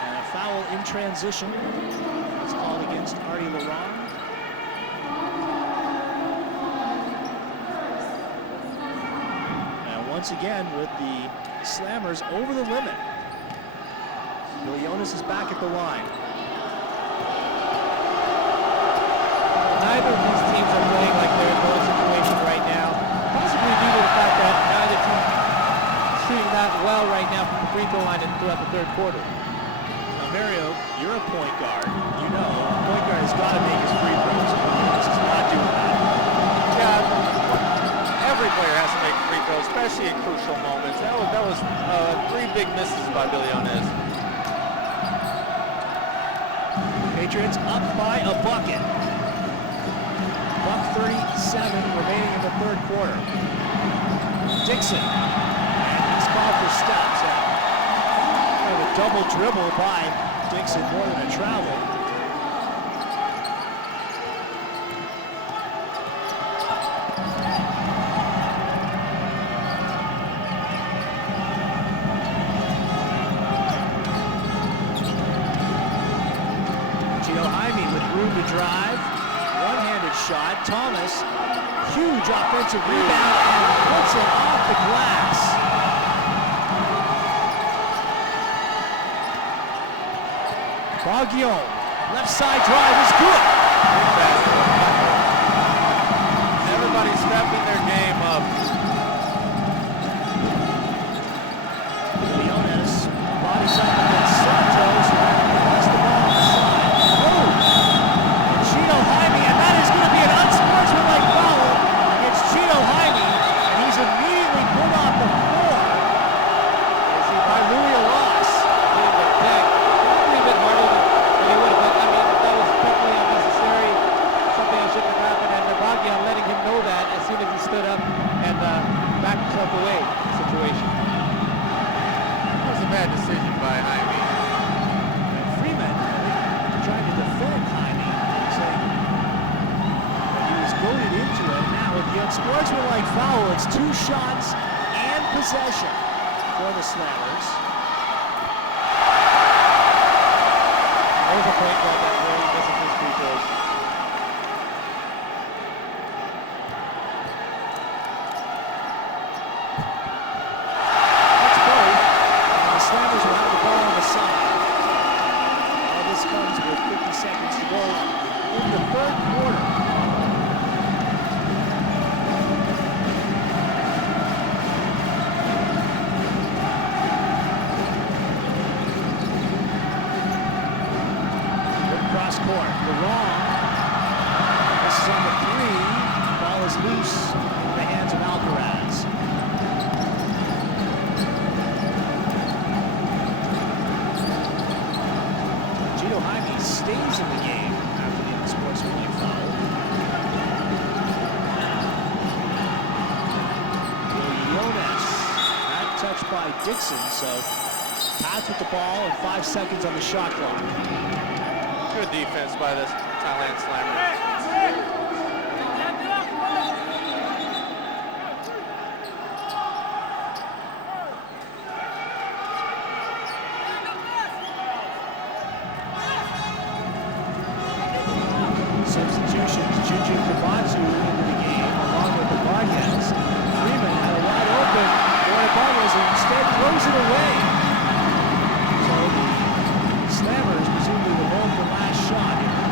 And a foul in transition is called against Artie Laurent. And once again with the Slammers over the limit. Willones is back at the line. Neither of these teams are playing like they're in a situation right now. Possibly due to the fact that neither team is shooting that well right now from the free throw line and throughout the third quarter. Now, Mario, you're a point guard. You know, a point guard has got to make his free throws. This is not doing that. Yeah, every player has to make free throws, especially in crucial moments. That was 3 big misses by Willones. Patriots up by a bucket. .37 remaining in the third quarter. Dixon, and he's called for steps. Kind of a double dribble by Dixon, more than a travel. Gio Jaime with room to drive. One-handed shot. Thomas, huge offensive rebound and puts it off the glass. Baguion, left side drive is good. Everybody stepping their game up. stood up and backed himself away situation. That was a bad decision by Jaime. And Freeman, I think, trying to defend Jaime, saying that he was goaded into it. Now, with the unsportsmanlike foul, it's 2 shots and possession for the Slammers. There's a point guard that really misses his free throws. Let's go. And the Slammers will have the ball on the side. All this comes with 50 seconds to go in the 3rd quarter. Cross court, LeRon. This is on the 3. Ball is loose in the hands of Alcaraz. Gino Jaime stays in the game after the unsportsmanlike foul. Jonas, that touched by Dixon, so Pats with the ball and 5 seconds on the shot clock. Good defense by the Thailand Slammers. Substitutions, Juju Kabatu into the game, along with the Ibanez. Freeman had a wide open for Ibanez and instead throws it away. So the Slammers presumably will hold the last shot here.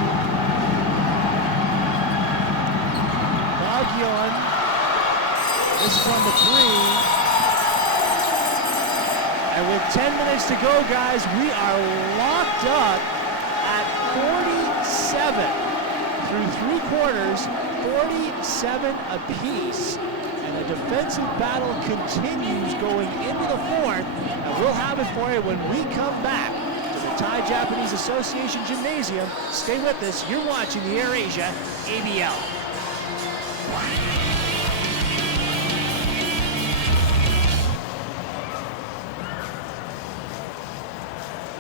Baguion, this is on the 3. And with 10 minutes to go, guys, we are locked up at 47. Through 3 quarters, 47 apiece. And the defensive battle continues going into the 4th. And we'll have it for you when we come back to the Thai Japanese Association Gymnasium. Stay with us. You're watching the Air Asia ABL.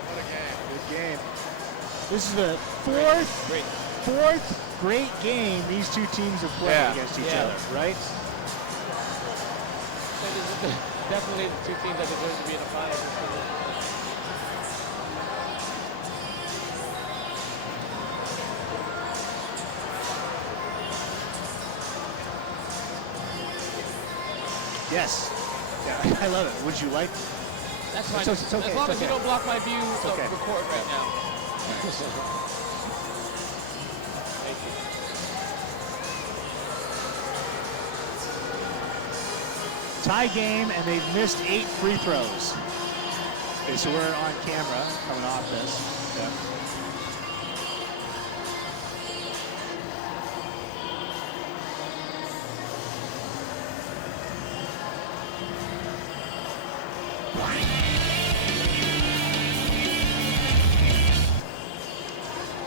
What a game. Good game. This is the fourth great game these two teams have played against each other, right? Definitely the 2 teams that deserve to be in the finals. Yes. Yeah, I love it. Would you like? That's fine. It's okay. As long It's as you okay. don't block my view of okay. the court right now. Thank you. Tie game, and they've missed 8 free throws. Okay, so we're on camera coming off this. Yeah.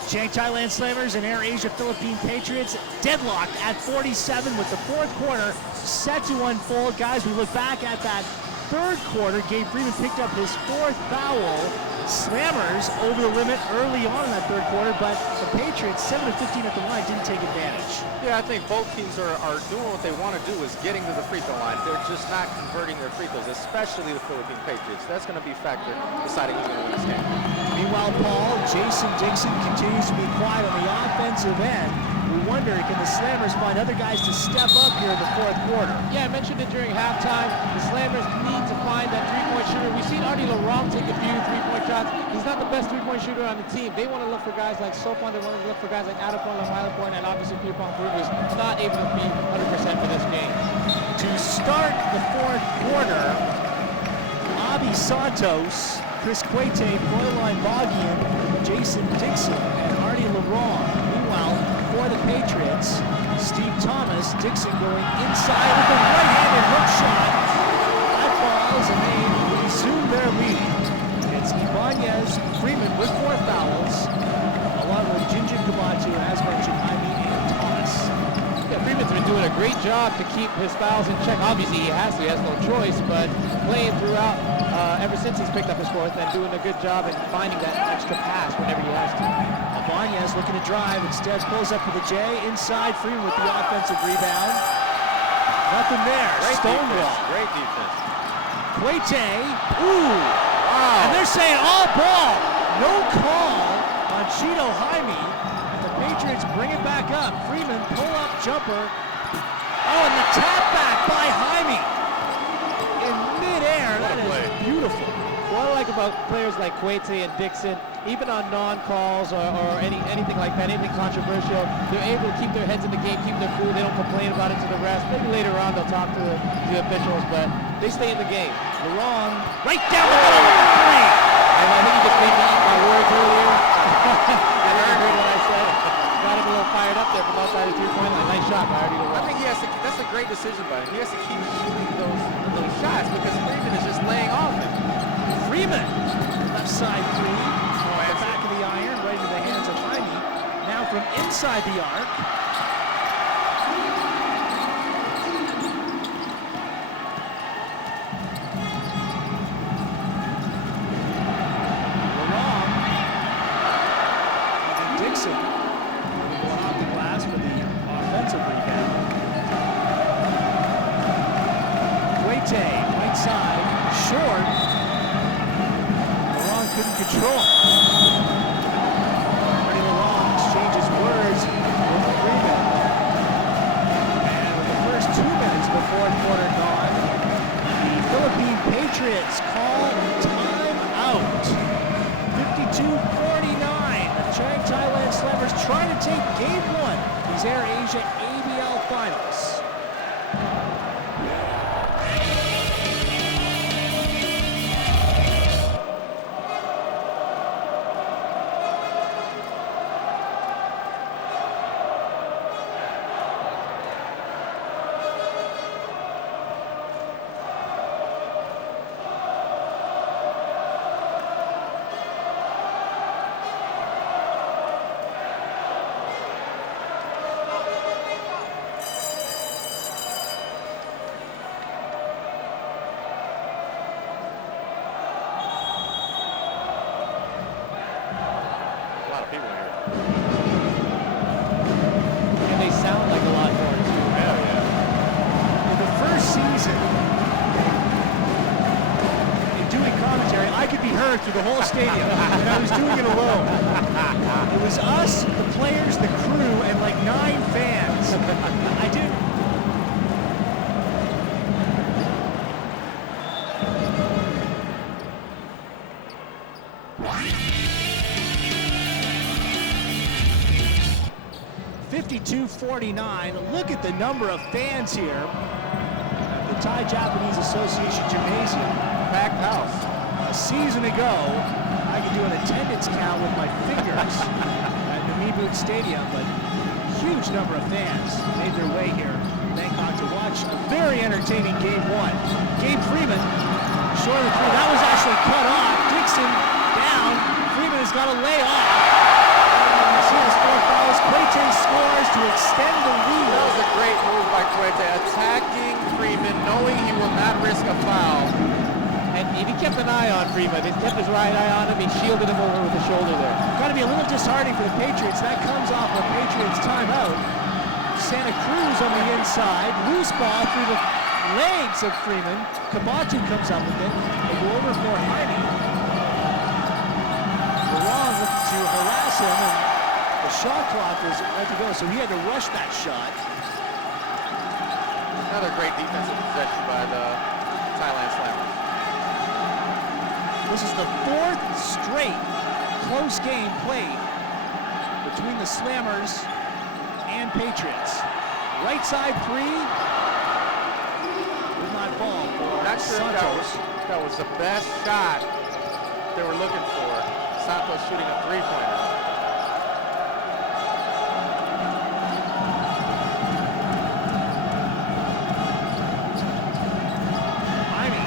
Chang Thailand Slammers and Air Asia Philippine Patriots deadlocked at 47 with the 4th quarter set to unfold. Guys, we look back at that 3rd quarter. Gabe Freeman picked up his 4th foul. Slammers over the limit early on in that 3rd quarter, but the Patriots, 7 of 15 at the line, didn't take advantage. Yeah, I think both teams are doing what they want to do, is getting to the free throw line. They're just not converting their free throws, especially the Philippine Patriots. That's going to be a factor deciding who's going to win this game. Meanwhile, Paul, Jason Dixon continues to be quiet on the offensive end. We wonder, can the Slammers find other guys to step up here in the 4th quarter? Yeah, I mentioned it during halftime. The Slammers need to find that 3-point shooter. We've seen Artie LaRong take a few 3-point shots. He's not the best 3-point shooter on the team. They want to look for guys like Sopon. They want to look for guys like Adapon, Lamilapon, and obviously Pierpont Peru, who's not able to be 100% for this game. To start the 4th quarter, Abi Santos, Chris Quete, Froyline Baguian, Jason Dixon, and Artie LaRong. Meanwhile, for the Patriots, Steve Thomas, Dixon going inside with a right-handed hook shot. That falls, and they resume their lead. It's Ibanez, Freeman with 4 fouls, along with Jinjin Kabatu, as mentioned, Jaime and Thomas. Yeah, Yeah, Freeman's been doing a great job to keep his fouls in check. Obviously, he has to. He has no choice, but playing throughout ever since he's picked up his fourth and doing a good job at finding that extra pass whenever he has to. Abanez looking to drive, instead pulls up for the J. Inside, Freeman with the offensive rebound. Nothing there. Great Stonewall. defense. Great defense. Quete. Ooh. Wow. And they're saying all ball. No call on Cheeto Jaime. And the Patriots bring it back up. Freeman pull-up jumper. Oh, and the tap back by Jaime. In midair. What a That is play. beautiful. What I like about players like Quete and Dixon, even on non-calls or anything like that, anything controversial, they're able to keep their heads in the game, keep their cool. They don't complain about it to the refs. Maybe later on they'll talk to the officials, but they stay in the game. Wrong. Right down the middle with the three. And I think he just made me eat my words earlier. I heard what I said. Got him a little fired up there from outside the three-point line. Nice shot by Artie I LeRoy. think he has to. That's a great decision by him. He has to keep shooting those shots because Freeman is just laying off him. Freeman, left side three. No The answer. back of the iron, right into the hands of Jaime. Now from inside the arc. LeRoy. And Dixon going off the glass for the offensive rebound. Quete, right side, short. LeRoy couldn't control. Artie LeRoy exchanges words with Freeman. And with the first 2 minutes of the fourth quarter gone, the Philippine Patriots call timeout. 52-49. The Chang Thailand Slammers trying to take game one of these Air Asia ABL finals. A lot of people here. And they sound like a lot more, too. Hell yeah. In the first season, in doing commentary, I could be heard through the whole stadium, and I was doing it alone. It was us, the players, the crew, and like 9 fans. I didn't. $52-49. Look at the number of fans here at the Thai Japanese Association Gymnasium. Packed house. A season ago, I could do an attendance count with my fingers at the Mibut Stadium, but huge number of fans made their way here in Bangkok to watch a very entertaining game one. Gabe Freeman, short of the three. That was actually cut off. Dixon down. Freeman has got to lay off. See his 4 fouls. Quete scores to extend the lead. That was a great move by Quete, attacking Freeman, knowing he will not risk a foul. And he kept an eye on Freeman. He kept his right eye on him. He shielded him over with the shoulder there. Got to be a little disheartening for the Patriots. That comes off a Patriots timeout. Santa Cruz on the inside. Loose ball through the legs of Freeman. Kabatu comes up with it. They go over for Jaime. LeRoy looking to harass him, and the shot clock was right to go, so he had to rush that shot. Another great defensive possession by the Thailand Slammers. This is the 4th straight close game played between the Slammers and Patriots. Right side three did not fall for Not sure if Santos. that was the best shot they were looking for. Santos shooting a three-pointer. Jaime.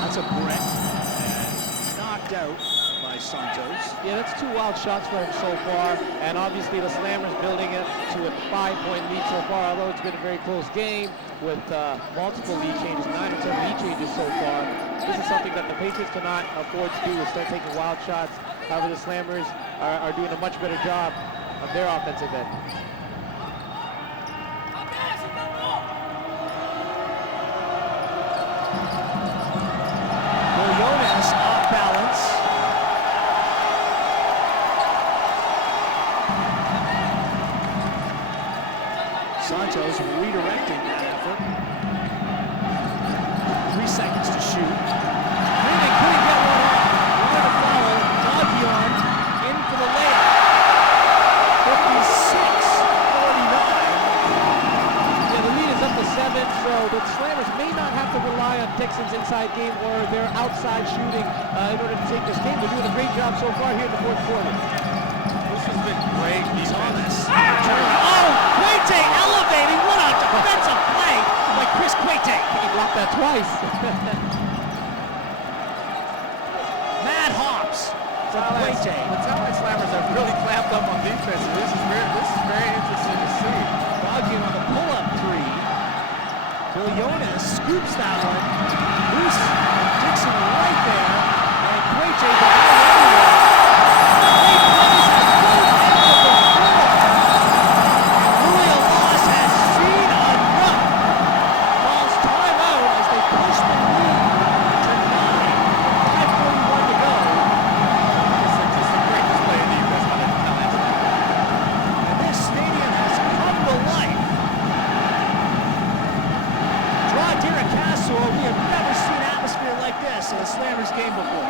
That's a brick. And knocked out by Santos. Yeah, that's 2 wild shots for him so far, and obviously the Slammers building it to a 5-point lead so far, although it's been a very close game with multiple lead changes, 9 or 10 lead changes so far. This is something that the Patriots cannot afford to do, is start taking wild shots. However, the Slammers are doing a much better job of their offensive end. Jonas off balance. Santos redirecting that effort. 3 seconds to shoot. Freeman couldn't get one off. Wanted a foul. Davion in for the layup. 56-49. Yeah, the lead is up to 7, so the Slammers may not have to rely on Dixon's inside game or their outside shooting in order to take this game. They're doing a great job so far here in the 4th quarter. This has been great defense. Oh, Quete elevating. What a defensive play by Chris Quete. He blocked that twice. Mad hops from Quete. The Thailand Slammers have really clamped up on defense. And this is very interesting to see. Davion on the pull-up 3. Bill Jonas scoops that one. Loose Dixon right there. And Quete behind everyone. Great plays at both ends of the floor. And Julio Loss has seen enough. Calls timeout as they push the lead to 9. 5:41 to go. Just a great display of defense by the Thailand Slammers. And this stadium has come to life. Draw Derek Castle. We have never seen atmosphere like this in a Slammers game before.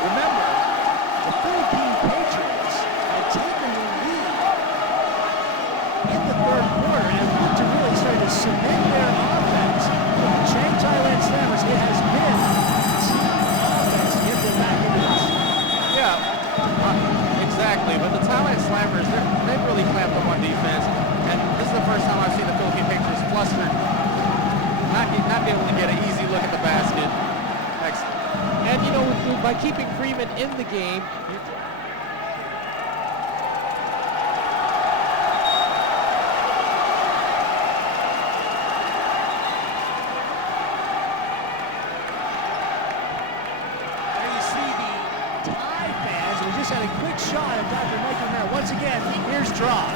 Remember, the Philippine Patriots had taken the lead in the 3rd quarter and looked to really start to cement their offense. But the Chang Thailand Slammers, it has been team offense to get them back into this. Yeah, exactly. But the Thailand Slammers, they've really clamped up on defense. And this is the first time I've seen the Philippine Patriots flustered, not be able to get an easy look at the basket. Excellent. And you know, by keeping Freeman in the game, There you see the Thai fans. We just had a quick shot of Dr. Michael Mayer. Once again, here's Draw.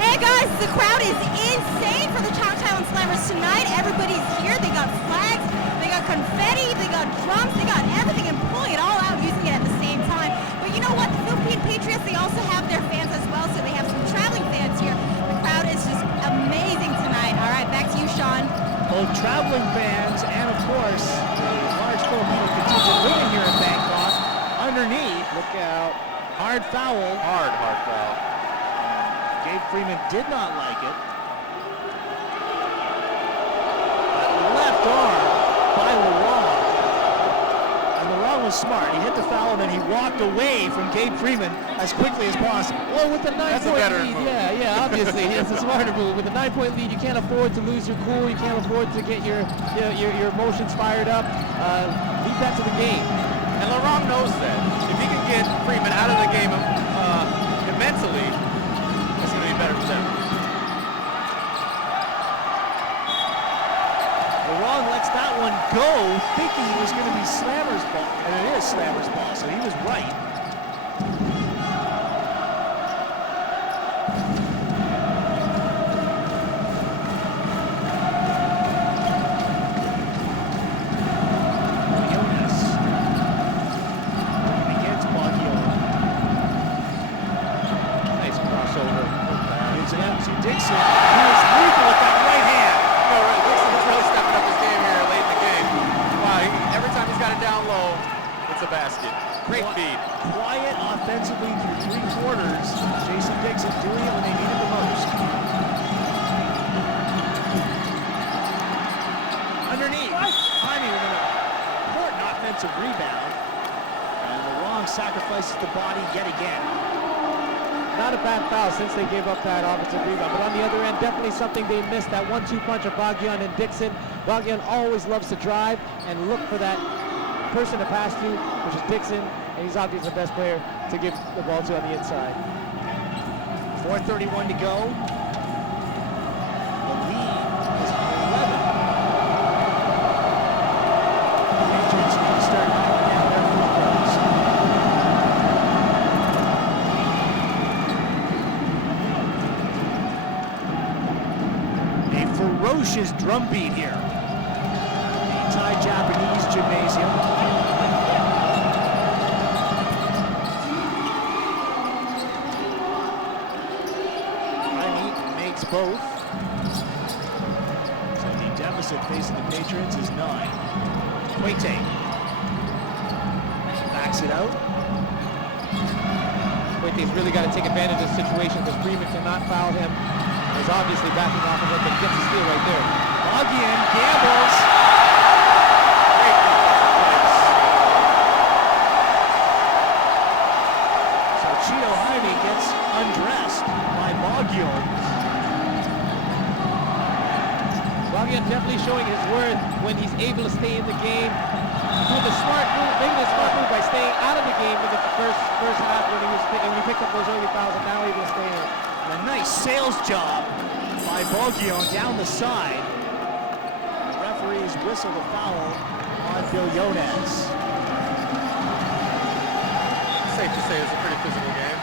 Hey guys, the crowd is insane for the Chang Thailand Slammers tonight. Everybody's here. They got flags, they got confetti, they got drums, they got everything and pulling it all out, using it at the same time. But you know what? The Philippine Patriots, they also have their fans as well, so they have some traveling fans here. The crowd is just amazing tonight. All right, back to you, Sean. Both traveling fans and, of course, the large Filipino contingent living here in Bangkok. Underneath, look out, hard foul. Hard foul. Gabe Freeman did not like it. Left arm by Laurent. And Laurent was smart. He hit the foul and then he walked away from Gabe Freeman as quickly as possible. well, with the 9-point better lead, move. yeah, obviously, it's a smarter move. With a 9-point lead, you can't afford to lose your cool. You can't afford to get your emotions fired up. Leave that to the game. And Laurent knows that. If he can get Freeman out of the game mentally, it's going to be better for them. Laurent lets that one go, thinking it was going to be Slammer's ball. And it is Slammer's ball, so he was right. Jonas. Against Baguio. Nice crossover. Here's Nancy Dixon, who is lethal with that right hand. Dixon's really stepping up his game here late in the game. Wow, every time he's got it down low, it's a basket. Great feed. the body yet again. Not a bad foul since they gave up that offensive rebound, but on the other end, definitely something they missed, that 1-2 punch of Baguion and Dixon. Baguion always loves to drive and look for that person to pass to, which is Dixon, and he's obviously the best player to give the ball to on the inside. 4:31 to go. The lead is 11. The Patriots need to start knocking down their free throws. A ferocious drum beat here. The Thai Japanese gymnasium. Both. So the deficit facing the Patriots is 9. Quete backs it out. Quete's really got to take advantage of the situation because Freeman cannot foul him. He's obviously backing off of it, but he gets a steal right there. Baguion gambles. So Cheeto Jaime gets undressed by Baguion. Baguion definitely showing his worth when he's able to stay in the game. Doing the smart move, making a smart move by staying out of the game in the first half when he picked up those early fouls and now able to stay in. And a nice sales job by Baguion down the side. The referees whistle the foul on Billones. Safe to say it's a pretty physical game.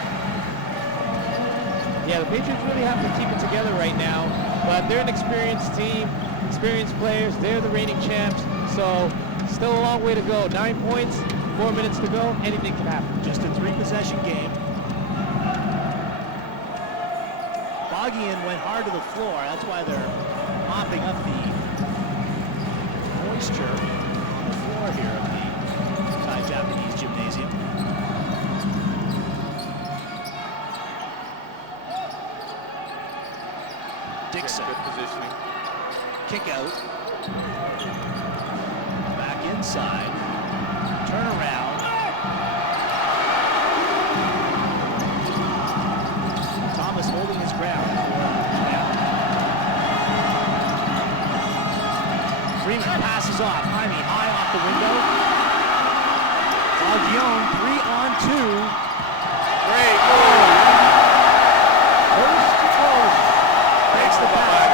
Yeah, the Patriots really have to keep it together right now, but they're an experienced team, experienced players. They're the reigning champs, so still a long way to go. 9 points, 4 minutes to go. Anything can happen. Just a 3-possession game. Baguion went hard to the floor. That's why they're mopping up the moisture on the floor here of the Thai Japanese gymnasium. Dixon. Good positioning. Kick out. Back inside. Turn around. Thomas holding his ground for now. Freeman passes off. Jaime high off the window. Baguion 3-on-2. Great move. Coast to coast. Breaks the back.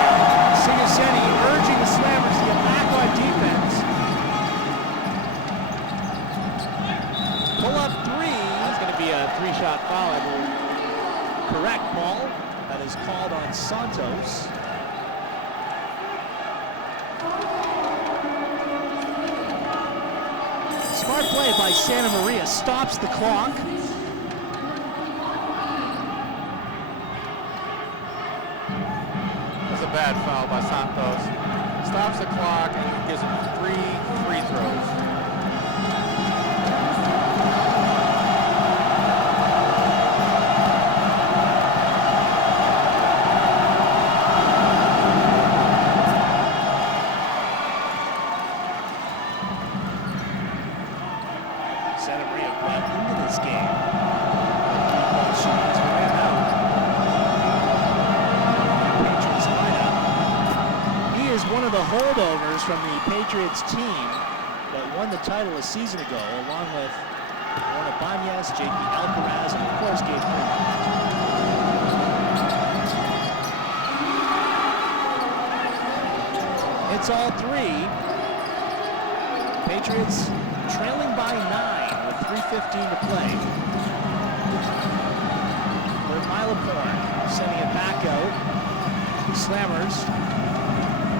Sigaseni urging the Slammers to get back on defense. Pull up 3. That's going to be a 3-shot foul, I believe. Correct, Paul. That is called on Santos. Smart play by Santa Maria. Stops the clock. That's a bad foul by Santos. Stops the clock and gives him 3 free throws. Santa Maria brought into this game. She needs to win out. Patriots lineup. He is one of the holdovers from the Patriots team that won the title a season ago, along with Warren Ibanez, J.P. Alcaraz, and of course Gabe Freeman. It's all 3. Patriots trailing by 9 with 3:15 to play. But Milaporn sending it back out. The Slammers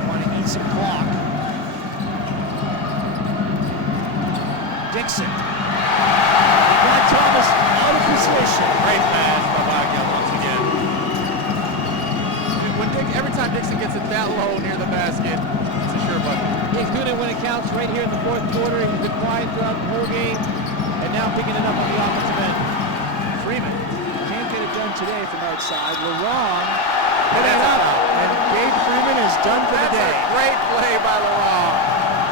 want to eat some clock. Dixon. He got Thomas out of position. Great pass by Baguion once again. Every time Dixon gets it that low near the basket, it's a sure bucket. He's doing it when it counts right here in the fourth quarter. He's been quiet throughout the whole game, and now picking it up on the offensive end. Freeman can't get it done today from outside. Laurent putting it up, and Gabe Freeman is done for the day. That's a great play by Laurent.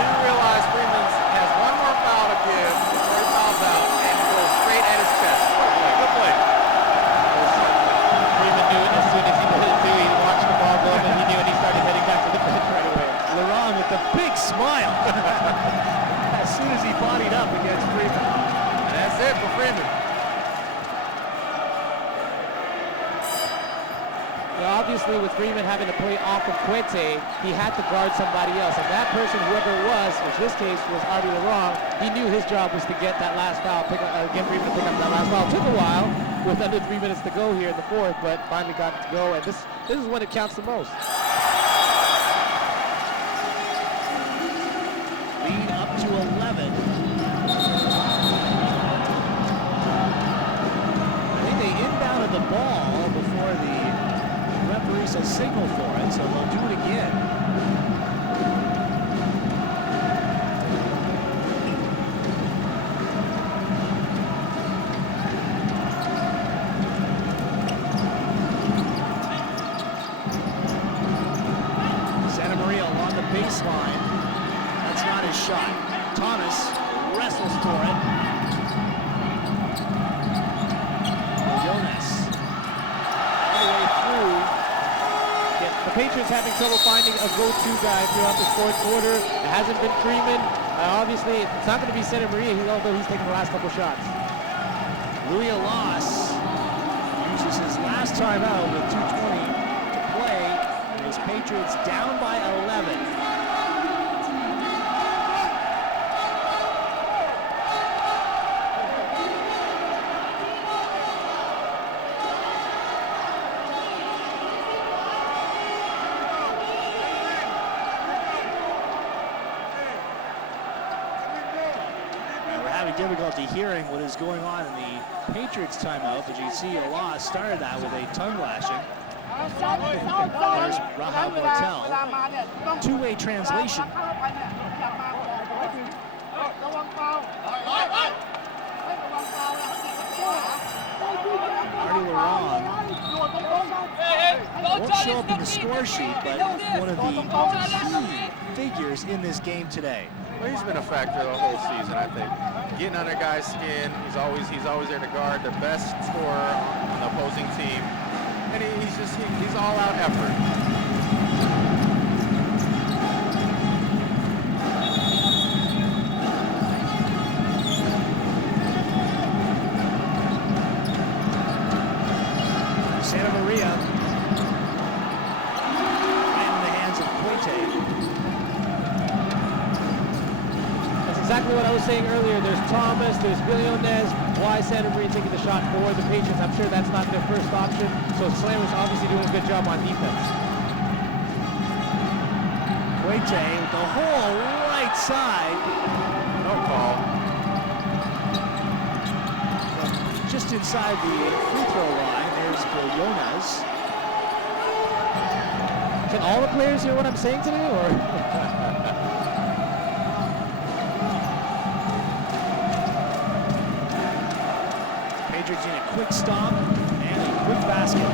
Didn't realize Freeman has one more foul to give before he fouls out, and he goes straight at his chest. obviously with Freeman having to play off of Quete, he had to guard somebody else. And that person, whoever it was, which this case was Artie LeRong, he knew his job was to get that last foul, get Freeman to pick up that last foul. It took a while with under 3 minutes to go here in the fourth, but finally got it to go. And this is when it counts the most. Lead up to 11. I think they inbounded the ball before the referee says signal for it, so they'll do it again. Santa Maria along the baseline. That's not his shot. Thomas wrestles for it. Jonas all the way through. The Patriots having trouble finding a go-to guy throughout this fourth quarter. It hasn't been Freeman. Obviously, it's not going to be Santa Maria, although he's taking the last couple shots. Louis Alas uses his last timeout with 2:20 to play. And his Patriots down by 11. Difficulty hearing what is going on in the Patriots timeout, but you see Alas started that with a tongue lashing. There's Rahab Motel. Two-way translation. Artie LeRong won't show up in the score sheet, but one of the key figures in this game today. Well, he's been a factor the whole season, I think. Getting under guys' skin, he's always there to guard the best scorer on the opposing team, and he's all out effort. Santa Maria right in the hands of Quete. Exactly what I was saying earlier. There's Thomas, there's Billiones. Why Santa Maria taking the shot for the Patriots? I'm sure that's not their first option. So Slammers obviously doing a good job on defense. Quete with the whole right side. No call. Just inside the free throw line, there's Billiones. Can all the players hear what I'm saying today, or? Patriots need a quick stop and a quick basket.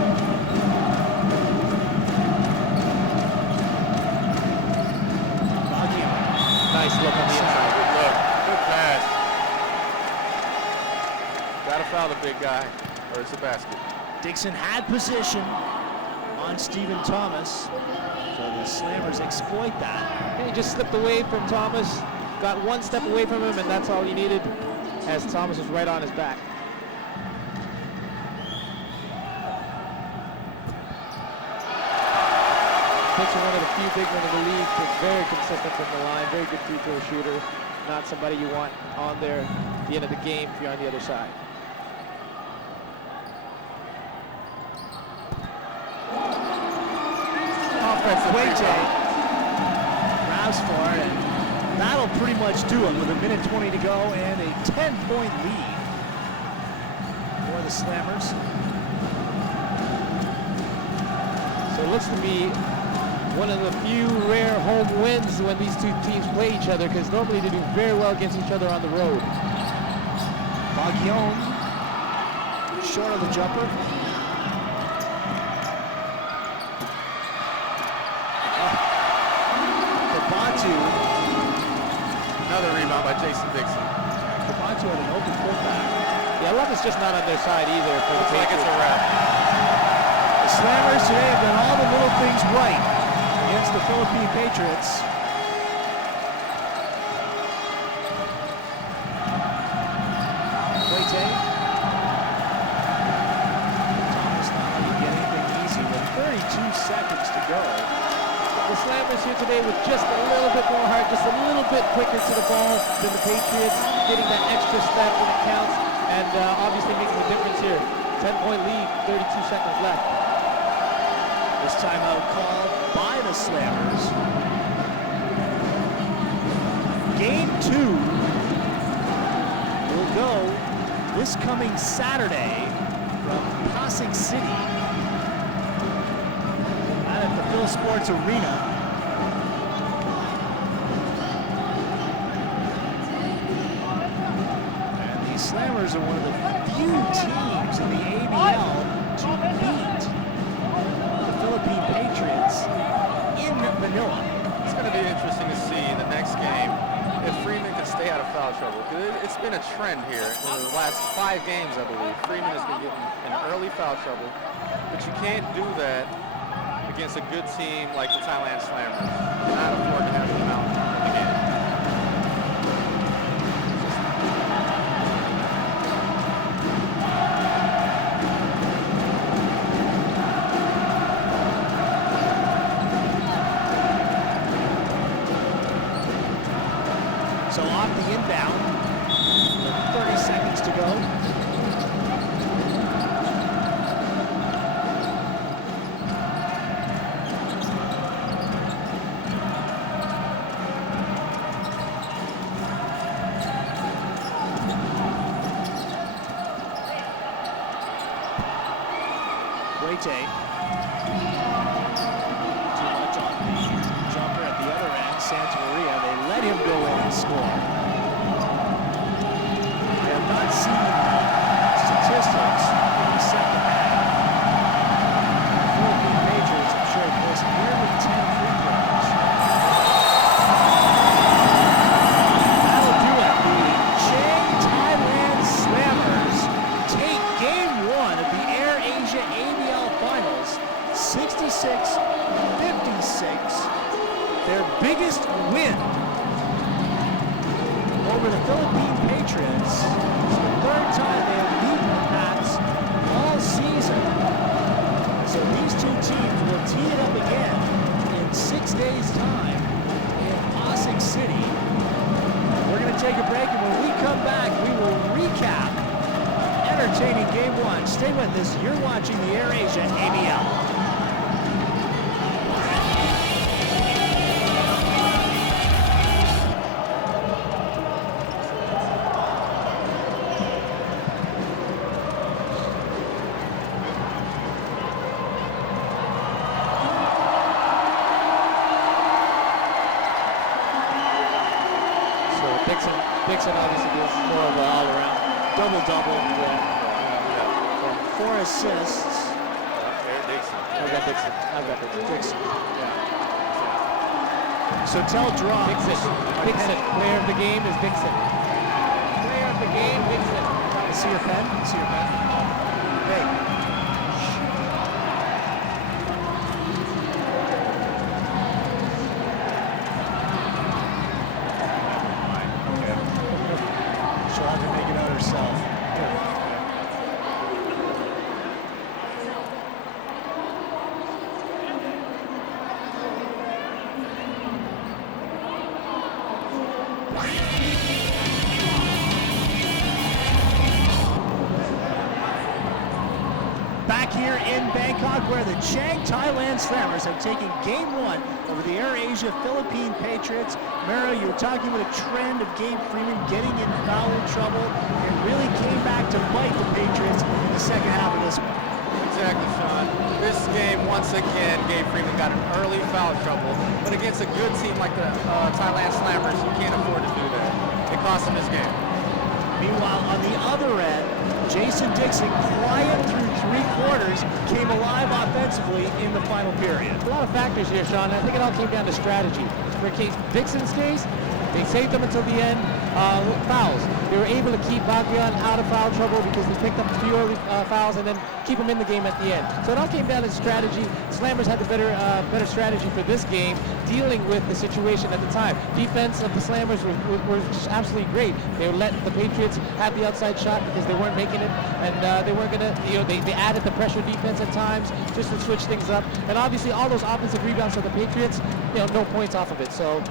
Nice look on the inside. Good look. Good pass. Gotta foul the big guy, or it's a basket. Dixon had position on Stephen Thomas, so the Slammers exploit that. And he just slipped away from Thomas, got one step away from him, and that's all he needed, as Thomas was right on his back. Dixon, one of the few big men in the league, is very consistent from the line, very good free throw shooter, not somebody you want on there at the end of the game if you're on the other side. Offensive Quete grabs for it, and that'll pretty much do it with 1:20 to go and a 10-point lead for the Slammers. So it looks to be one of the few rare home wins when these two teams play each other, because normally they do very well against each other on the road. Baguion short of the jumper. Kabatu. Another rebound by Jason Dixon. Kabatu had an open putback. Yeah, luck is just not on their side either for the Looks like Patriots. it's a wrap. The Slammers today have done all the little things right against the Philippine Patriots. Quete. Thomas not going to get anything easy with 30 seconds to go. The Slammers here today with just a little bit more heart, just a little bit quicker to the ball than the Patriots, getting that extra step when it counts, and obviously making a difference here. 10-point lead, 32 seconds left. This timeout called by the Slammers. Game 2 will go this coming Saturday from Pasig City out at the Phil Sports Arena. And the Slammers are one of the few teams in the ABL to beat the Philippine Patriots in Manila. It's going to be interesting to see in the next game if Freeman can stay out of foul trouble. It's been a trend here in the last 5 games, I believe. Freeman has been getting in early foul trouble, but you can't do that against a good team like the Thailand Slammers. You cannot afford to have them out in the game. So off the inbound, 30 seconds to go. Too much on the jumper at the other end. Santa Maria, they let him go in and score. I have not seen the statistics in the second half. The Philippine Patriots, I'm sure, have missed nearly 10 free throws. That'll do it. The Chang Thailand Slammers take game 1 of the Air Asia ABL Finals, 66-56. Their biggest win over the Philippine Patriots. It's the 3rd time they have beaten the Pats all season. So these two teams will tee it up again in 6 days' time in Pasig City. We're going to take a break, and when we come back, we will recap entertaining game 1. Stay with us. You're watching the Air Asia ABL. Dixon obviously doing more of an all-around Double-double. From 4 assists. I've got Dixon. Dixon. Yeah. So tell Draw. Dixon. Player of the game is Dixon. Player of the game, Dixon. I see your pen. Hey. She'll have to make it out herself. Back here in Bangkok, where the Chang Thailand Slammers have taken game 1 over the Air Asia Philippine Patriots. Mero, you were talking about a trend of Gabe Freeman getting in foul trouble. It really came back to bite the Patriots in the second half of this one. Exactly, Sean. This game, once again, Gabe Freeman got in early foul trouble, but against a good team like the Thailand Slammers, you can't afford to do that. It cost him this game. Meanwhile, on the other end, Jason Dixon, quiet through 3 quarters, came alive offensively in the final period. A lot of factors here, Sean. I think it all came down to strategy. For Dixon's case, they saved them until the end. fouls. They were able to keep Bagyan out of foul trouble because they picked up a few early fouls and then keep him in the game at the end. So it all came down to strategy. Slammers had the better strategy for this game, dealing with the situation at the time. Defense of the Slammers were just absolutely great. They were letting the Patriots have the outside shot because they weren't making it, and they weren't gonna, they added the pressure defense at times just to switch things up. And obviously all those offensive rebounds for the Patriots, no points off of it. So.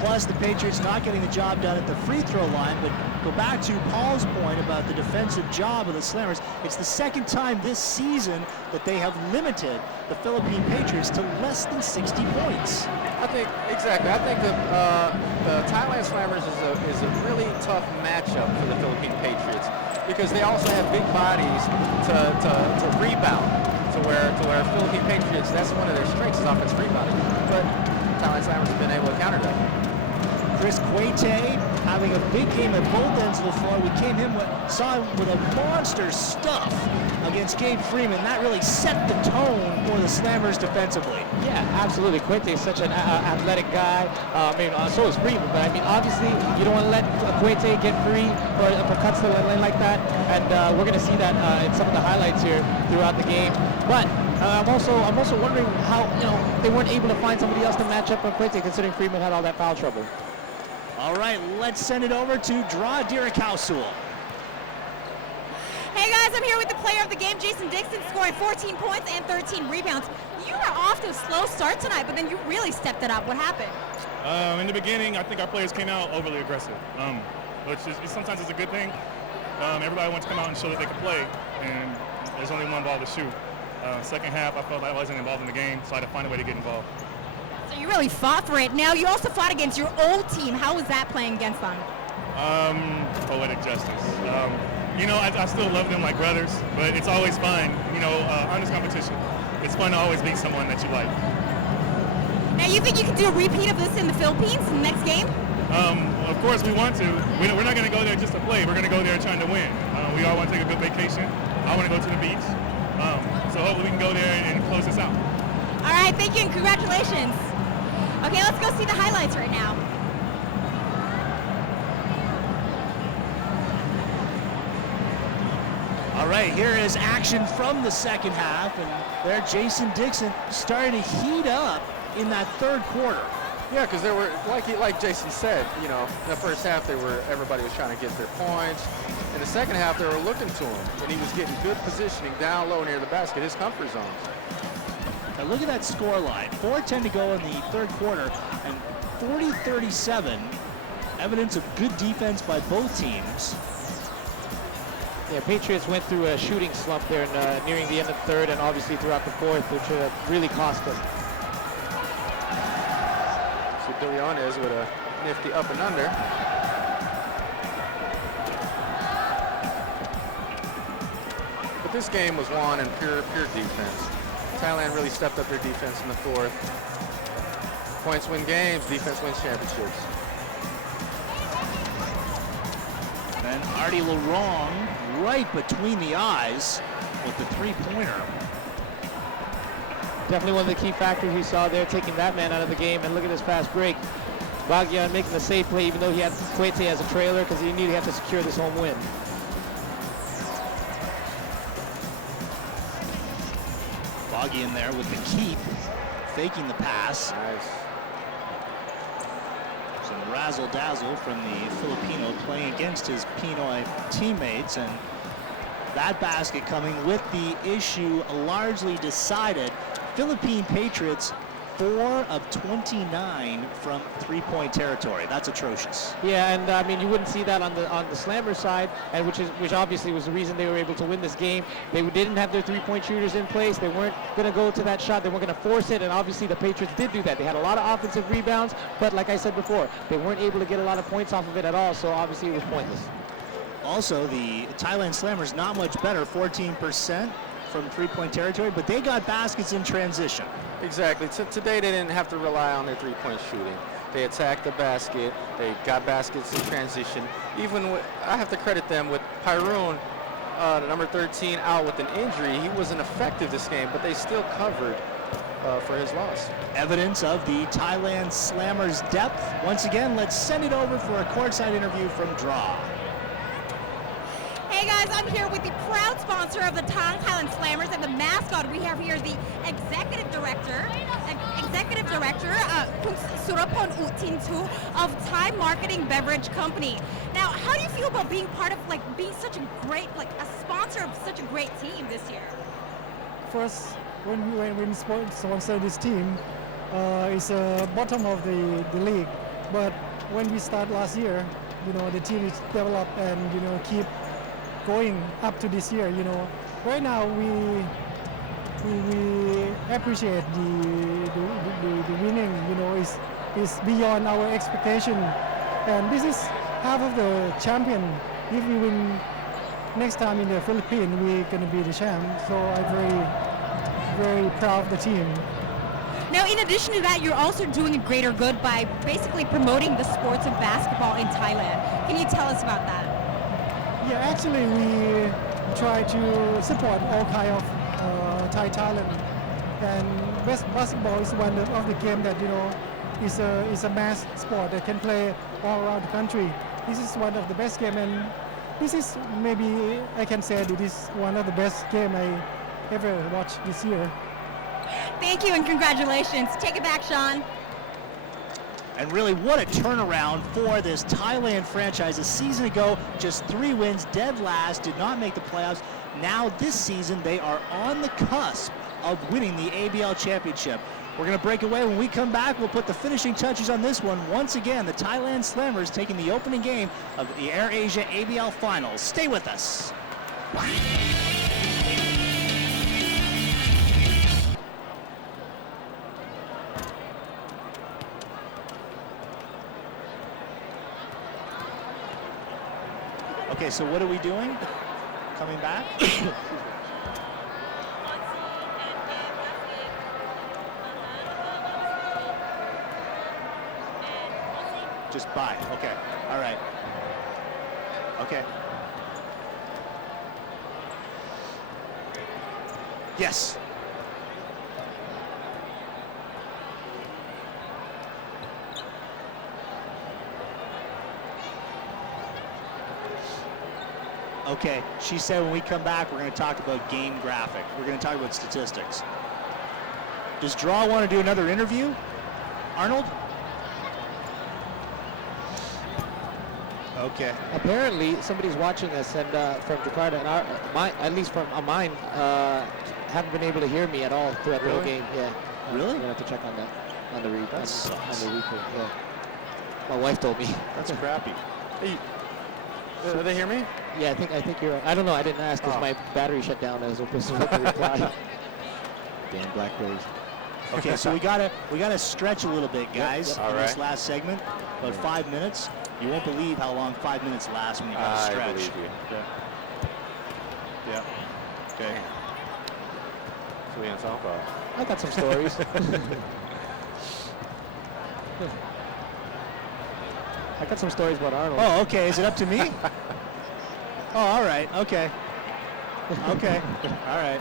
Plus, the Patriots not getting the job done at the free throw line, but go back to Paul's point about the defensive job of the Slammers. It's the second time this season that they have limited the Philippine Patriots to less than 60 points. I think the Thailand Slammers is a really tough matchup for the Philippine Patriots because they also have big bodies to rebound. To where Philippine Patriots, that's one of their strengths is offensive rebounding. But Thailand Slammers have been able to counter that. Chris Quete having a big game at both ends of the floor. We saw him with a monster stuff against Gabe Freeman. That really set the tone for the Slammers defensively. Yeah, absolutely. Quete is such an athletic guy. So is Freeman. But obviously, you don't want to let Quete get free for cuts to the lane like that. And we're going to see that in some of the highlights here throughout the game. But I'm also wondering how they weren't able to find somebody else to match up on Quete, considering Freeman had all that foul trouble. All right, let's send it over to Dra Dirikausul. Hey guys, I'm here with the player of the game, Jason Dixon, scoring 14 points and 13 rebounds. You were off to a slow start tonight, but then you really stepped it up. What happened? In the beginning, I think our players came out overly aggressive, which is sometimes it's a good thing. Everybody wants to come out and show that they can play, and there's only one ball to shoot. Second half, I felt like I wasn't involved in the game, so I had to find a way to get involved. So you really fought for it. Now, you also fought against your old team. How was that playing against them? Poetic justice. I still love them like brothers, but it's always fun, honest competition. It's fun to always beat someone that you like. Now, you think you can do a repeat of this in the Philippines in the next game? Of course we want to. We're not going to go there just to play. We're going to go there trying to win. We all want to take a good vacation. I want to go to the beach. So hopefully we can go there and close this out. All right, thank you and congratulations. Okay, let's go see the highlights right now. All right, here is action from the second half, and there Jason Dixon starting to heat up in that third quarter. Yeah, because they were like Jason said, in the first half everybody was trying to get their points. In the second half, they were looking to him, and he was getting good positioning down low near the basket, his comfort zone. Now look at that score line. 4:10 to go in the third quarter, and 40-37. Evidence of good defense by both teams. Yeah, Patriots went through a shooting slump there nearing the end of the third, and obviously throughout the fourth, which really cost them. So Dilliones with a nifty up and under. But this game was won in pure defense. Thailand really stepped up their defense in the fourth. Points win games, defense wins championships. And Artie Larong right between the eyes with the three-pointer. Definitely one of the key factors we saw there, taking that man out of the game. And look at this fast break. Bagyan making the safe play, even though he had Quete as a trailer, because he knew he had to secure this home win. Bagyan there with the keep, faking the pass. Nice. Some razzle-dazzle from the Filipino playing against his Pinoy teammates, and that basket coming with the issue largely decided. Philippine Patriots 4 of 29 from three-point territory. That's atrocious. Yeah, and you wouldn't see that on the Slammer side, and which obviously was the reason they were able to win this game. They didn't have their three-point shooters in place. They weren't going to go to that shot. They weren't going to force it, and obviously the Patriots did do that. They had a lot of offensive rebounds, but like I said before, they weren't able to get a lot of points off of it at all, so obviously it was pointless. Also, the Thailand Slammers not much better, 14% from three-point territory, but they got baskets in transition. Exactly. Today they didn't have to rely on their three-point shooting. They attacked the basket. They got baskets in transition. I have to credit them with Pyroon number 13, out with an injury. He wasn't effective this game, but they still covered for his loss. Evidence of the Thailand Slammers' depth. Once again, let's send it over for a courtside interview from Draw. Hey guys, I'm here with the proud sponsor of the Chang Thailand Slammers and the mascot. We have here the executive director, Kun Surapon Utintu of Thai Marketing Beverage Company. Now, how do you feel about being part of being such a great, a sponsor of such a great team this year? First, when we sponsor this team, it's bottom of the league. But when we start last year, the team is developed and keep going up to this year. Right now we appreciate the winning. Is beyond our expectation, and this is half of the champion. If we win next time in the Philippines, we're gonna be the champ. So I'm very proud of the team. Now, in addition to that, you're also doing a greater good by basically promoting the sports of basketball in Thailand. Can you tell us about that? Yeah, actually, we try to support all kind of Thai talent, and basketball is one of the game that is a mass sport that can play all around the country. This is one of the best game, and this is maybe I can say that it is one of the best game I ever watched this year. Thank you and congratulations. Take it back, Sean. And really, what a turnaround for this Thailand franchise. A season ago, just 3 wins, dead last, did not make the playoffs. Now this season, they are on the cusp of winning the ABL championship. We're going to break away. When we come back, we'll put the finishing touches on this one. Once again, the Thailand Slammers taking the opening game of the AirAsia ABL Finals. Stay with us. Okay, so what are we doing? Coming back? Just buy. Okay. All right. Okay. Yes. Okay, she said when we come back, we're going to talk about game graphic. We're going to talk about statistics. Does Draw want to do another interview? Arnold? Okay. Apparently, somebody's watching us, and from Jakarta, and at least from mine, haven't been able to hear me at all throughout the whole game. Yeah. Really? I'm gonna have to check on that on the replay. That sucks. On the replay. Yeah. My wife told me. That's crappy. Hey, do they hear me? Yeah, I think you're. I don't know. I didn't ask because my battery shut down as opposed to the reply. Damn Blackberries. Okay, so we gotta stretch a little bit, guys, All in right. this last segment. About 5 minutes. You won't believe how long 5 minutes lasts when you gotta stretch. I believe you. Yeah. Okay. So we gonna talk about? I got some stories. I got some stories about Arnold. Oh, okay. Is it up to me? Oh, all right. Okay. Okay. All right.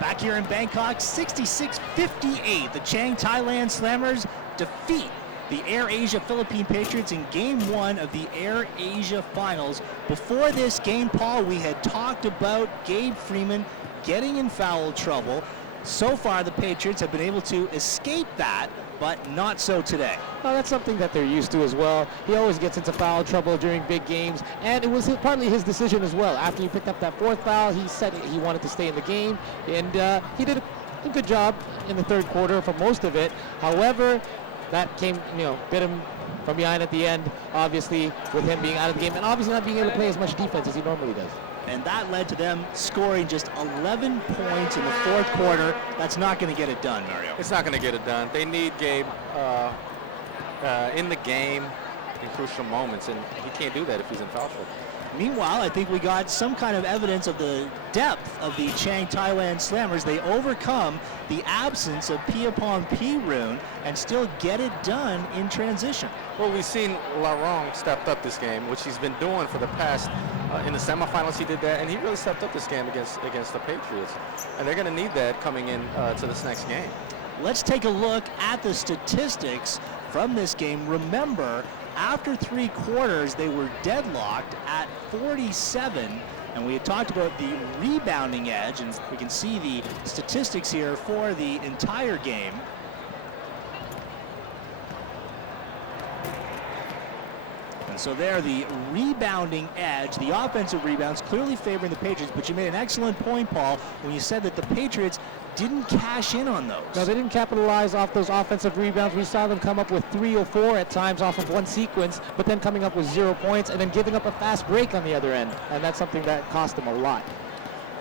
Back here in Bangkok, 66-58. The Chang Thailand Slammers defeat the AirAsia Philippine Patriots in Game 1 of the AirAsia Finals. Before this game, Paul, we had talked about Gabe Freeman getting in foul trouble. So far, the Patriots have been able to escape that, but not so today. Well, that's something that they're used to as well. He always gets into foul trouble during big games, and it was partly his decision as well. After he picked up that 4th foul, he said he wanted to stay in the game, and he did a good job in the 3rd quarter for most of it. However, that came, bit him from behind at the end, obviously, with him being out of the game and obviously not being able to play as much defense as he normally does. And that led to them scoring just 11 points in the fourth quarter. That's not going to get it done, Mario. It's not going to get it done. They need Gabe in the game in crucial moments, and he can't do that if he's in foul trouble. Meanwhile, I think we got some kind of evidence of the depth of the Chang Thailand Slammers. They overcome the absence of Piapong Pirun and still get it done in transition. Well, we've seen Larong stepped up this game, which he's been doing for the past, in the semifinals he did that, and he really stepped up this game against the Patriots. And they're going to need that coming in to this next game. Let's take a look at the statistics from this game. Remember, after 3 quarters, they were deadlocked at 47, and we had talked about the rebounding edge, and we can see the statistics here for the entire game. And so there, the rebounding edge, the offensive rebounds clearly favoring the Patriots, but you made an excellent point, Paul, when you said that the Patriots didn't cash in on those. No, they didn't capitalize off those offensive rebounds. We saw them come up with 3 or 4 at times off of one sequence, but then coming up with 0 points and then giving up a fast break on the other end. And that's something that cost them a lot.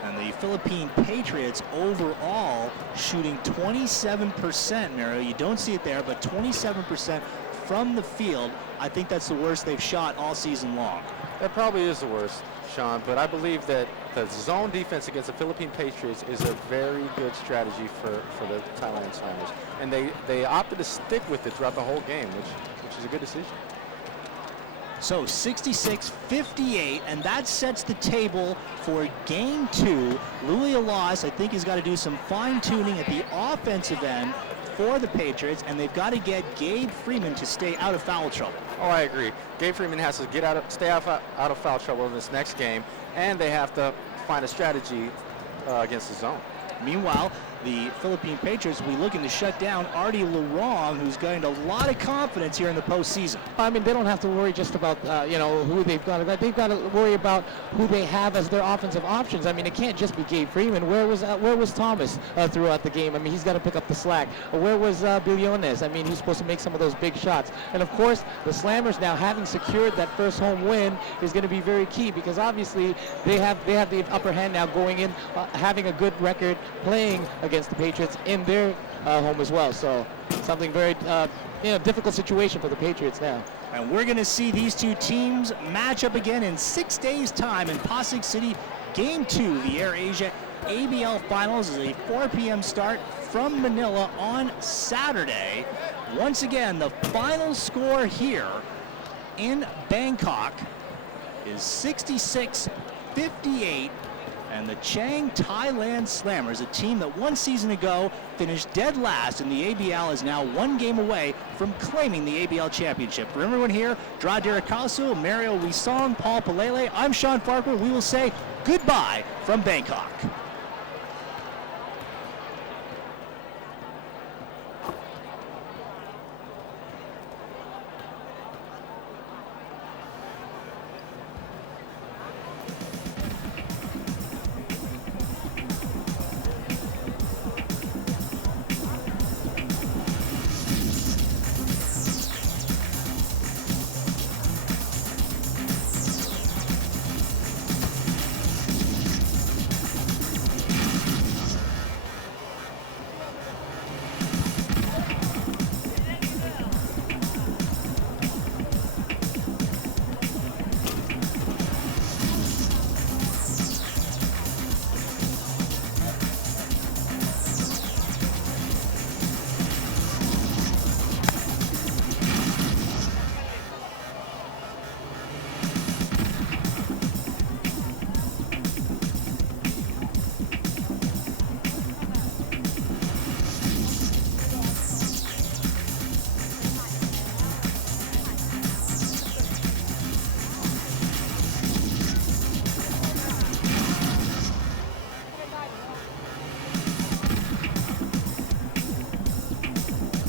And the Philippine Patriots overall shooting 27%, Mario. You don't see it there, but 27% from the field. I think that's the worst they've shot all season long. That probably is the worst, Sean, but I believe that the zone defense against the Philippine Patriots is a very good strategy for the Thailand Slammers. And they opted to stick with it throughout the whole game, which is a good decision. So 66-58, and that sets the table for game 2. Louis Alas, I think, has got to do some fine-tuning at the offensive end for the Patriots, and they've got to get Gabe Freeman to stay out of foul trouble. Oh, I agree. Gabe Freeman has to stay out of foul trouble in this next game, and they have to find a strategy against the zone. Meanwhile, the Philippine Patriots will be looking to shut down Artie Larong, who's gained a lot of confidence here in the postseason. I mean, they don't have to worry just about, who they've got. They've got to worry about who they have as their offensive options. I mean, it can't just be Gabe Freeman. Where was Thomas throughout the game? I mean, he's got to pick up the slack. Where was Billones? I mean, he's supposed to make some of those big shots. And, of course, the Slammers now having secured that first home win is going to be very key because, obviously, they have the upper hand now going in, having a good record, playing against the Patriots in their home as well. So something very difficult situation for the Patriots now. And we're going to see these two teams match up again in 6 days' time in Pasig City. Game 2, the AirAsia ABL Finals, is a 4 p.m. start from Manila on Saturday. Once again, the final score here in Bangkok is 66-58. And the Chang Thailand Slammers, a team that 1 season ago finished dead last in the ABL, is now 1 game away from claiming the ABL championship. For everyone here, Dra Dirakasu, Mario Wisong, Paul Palele, I'm Sean Farquhar. We will say goodbye from Bangkok.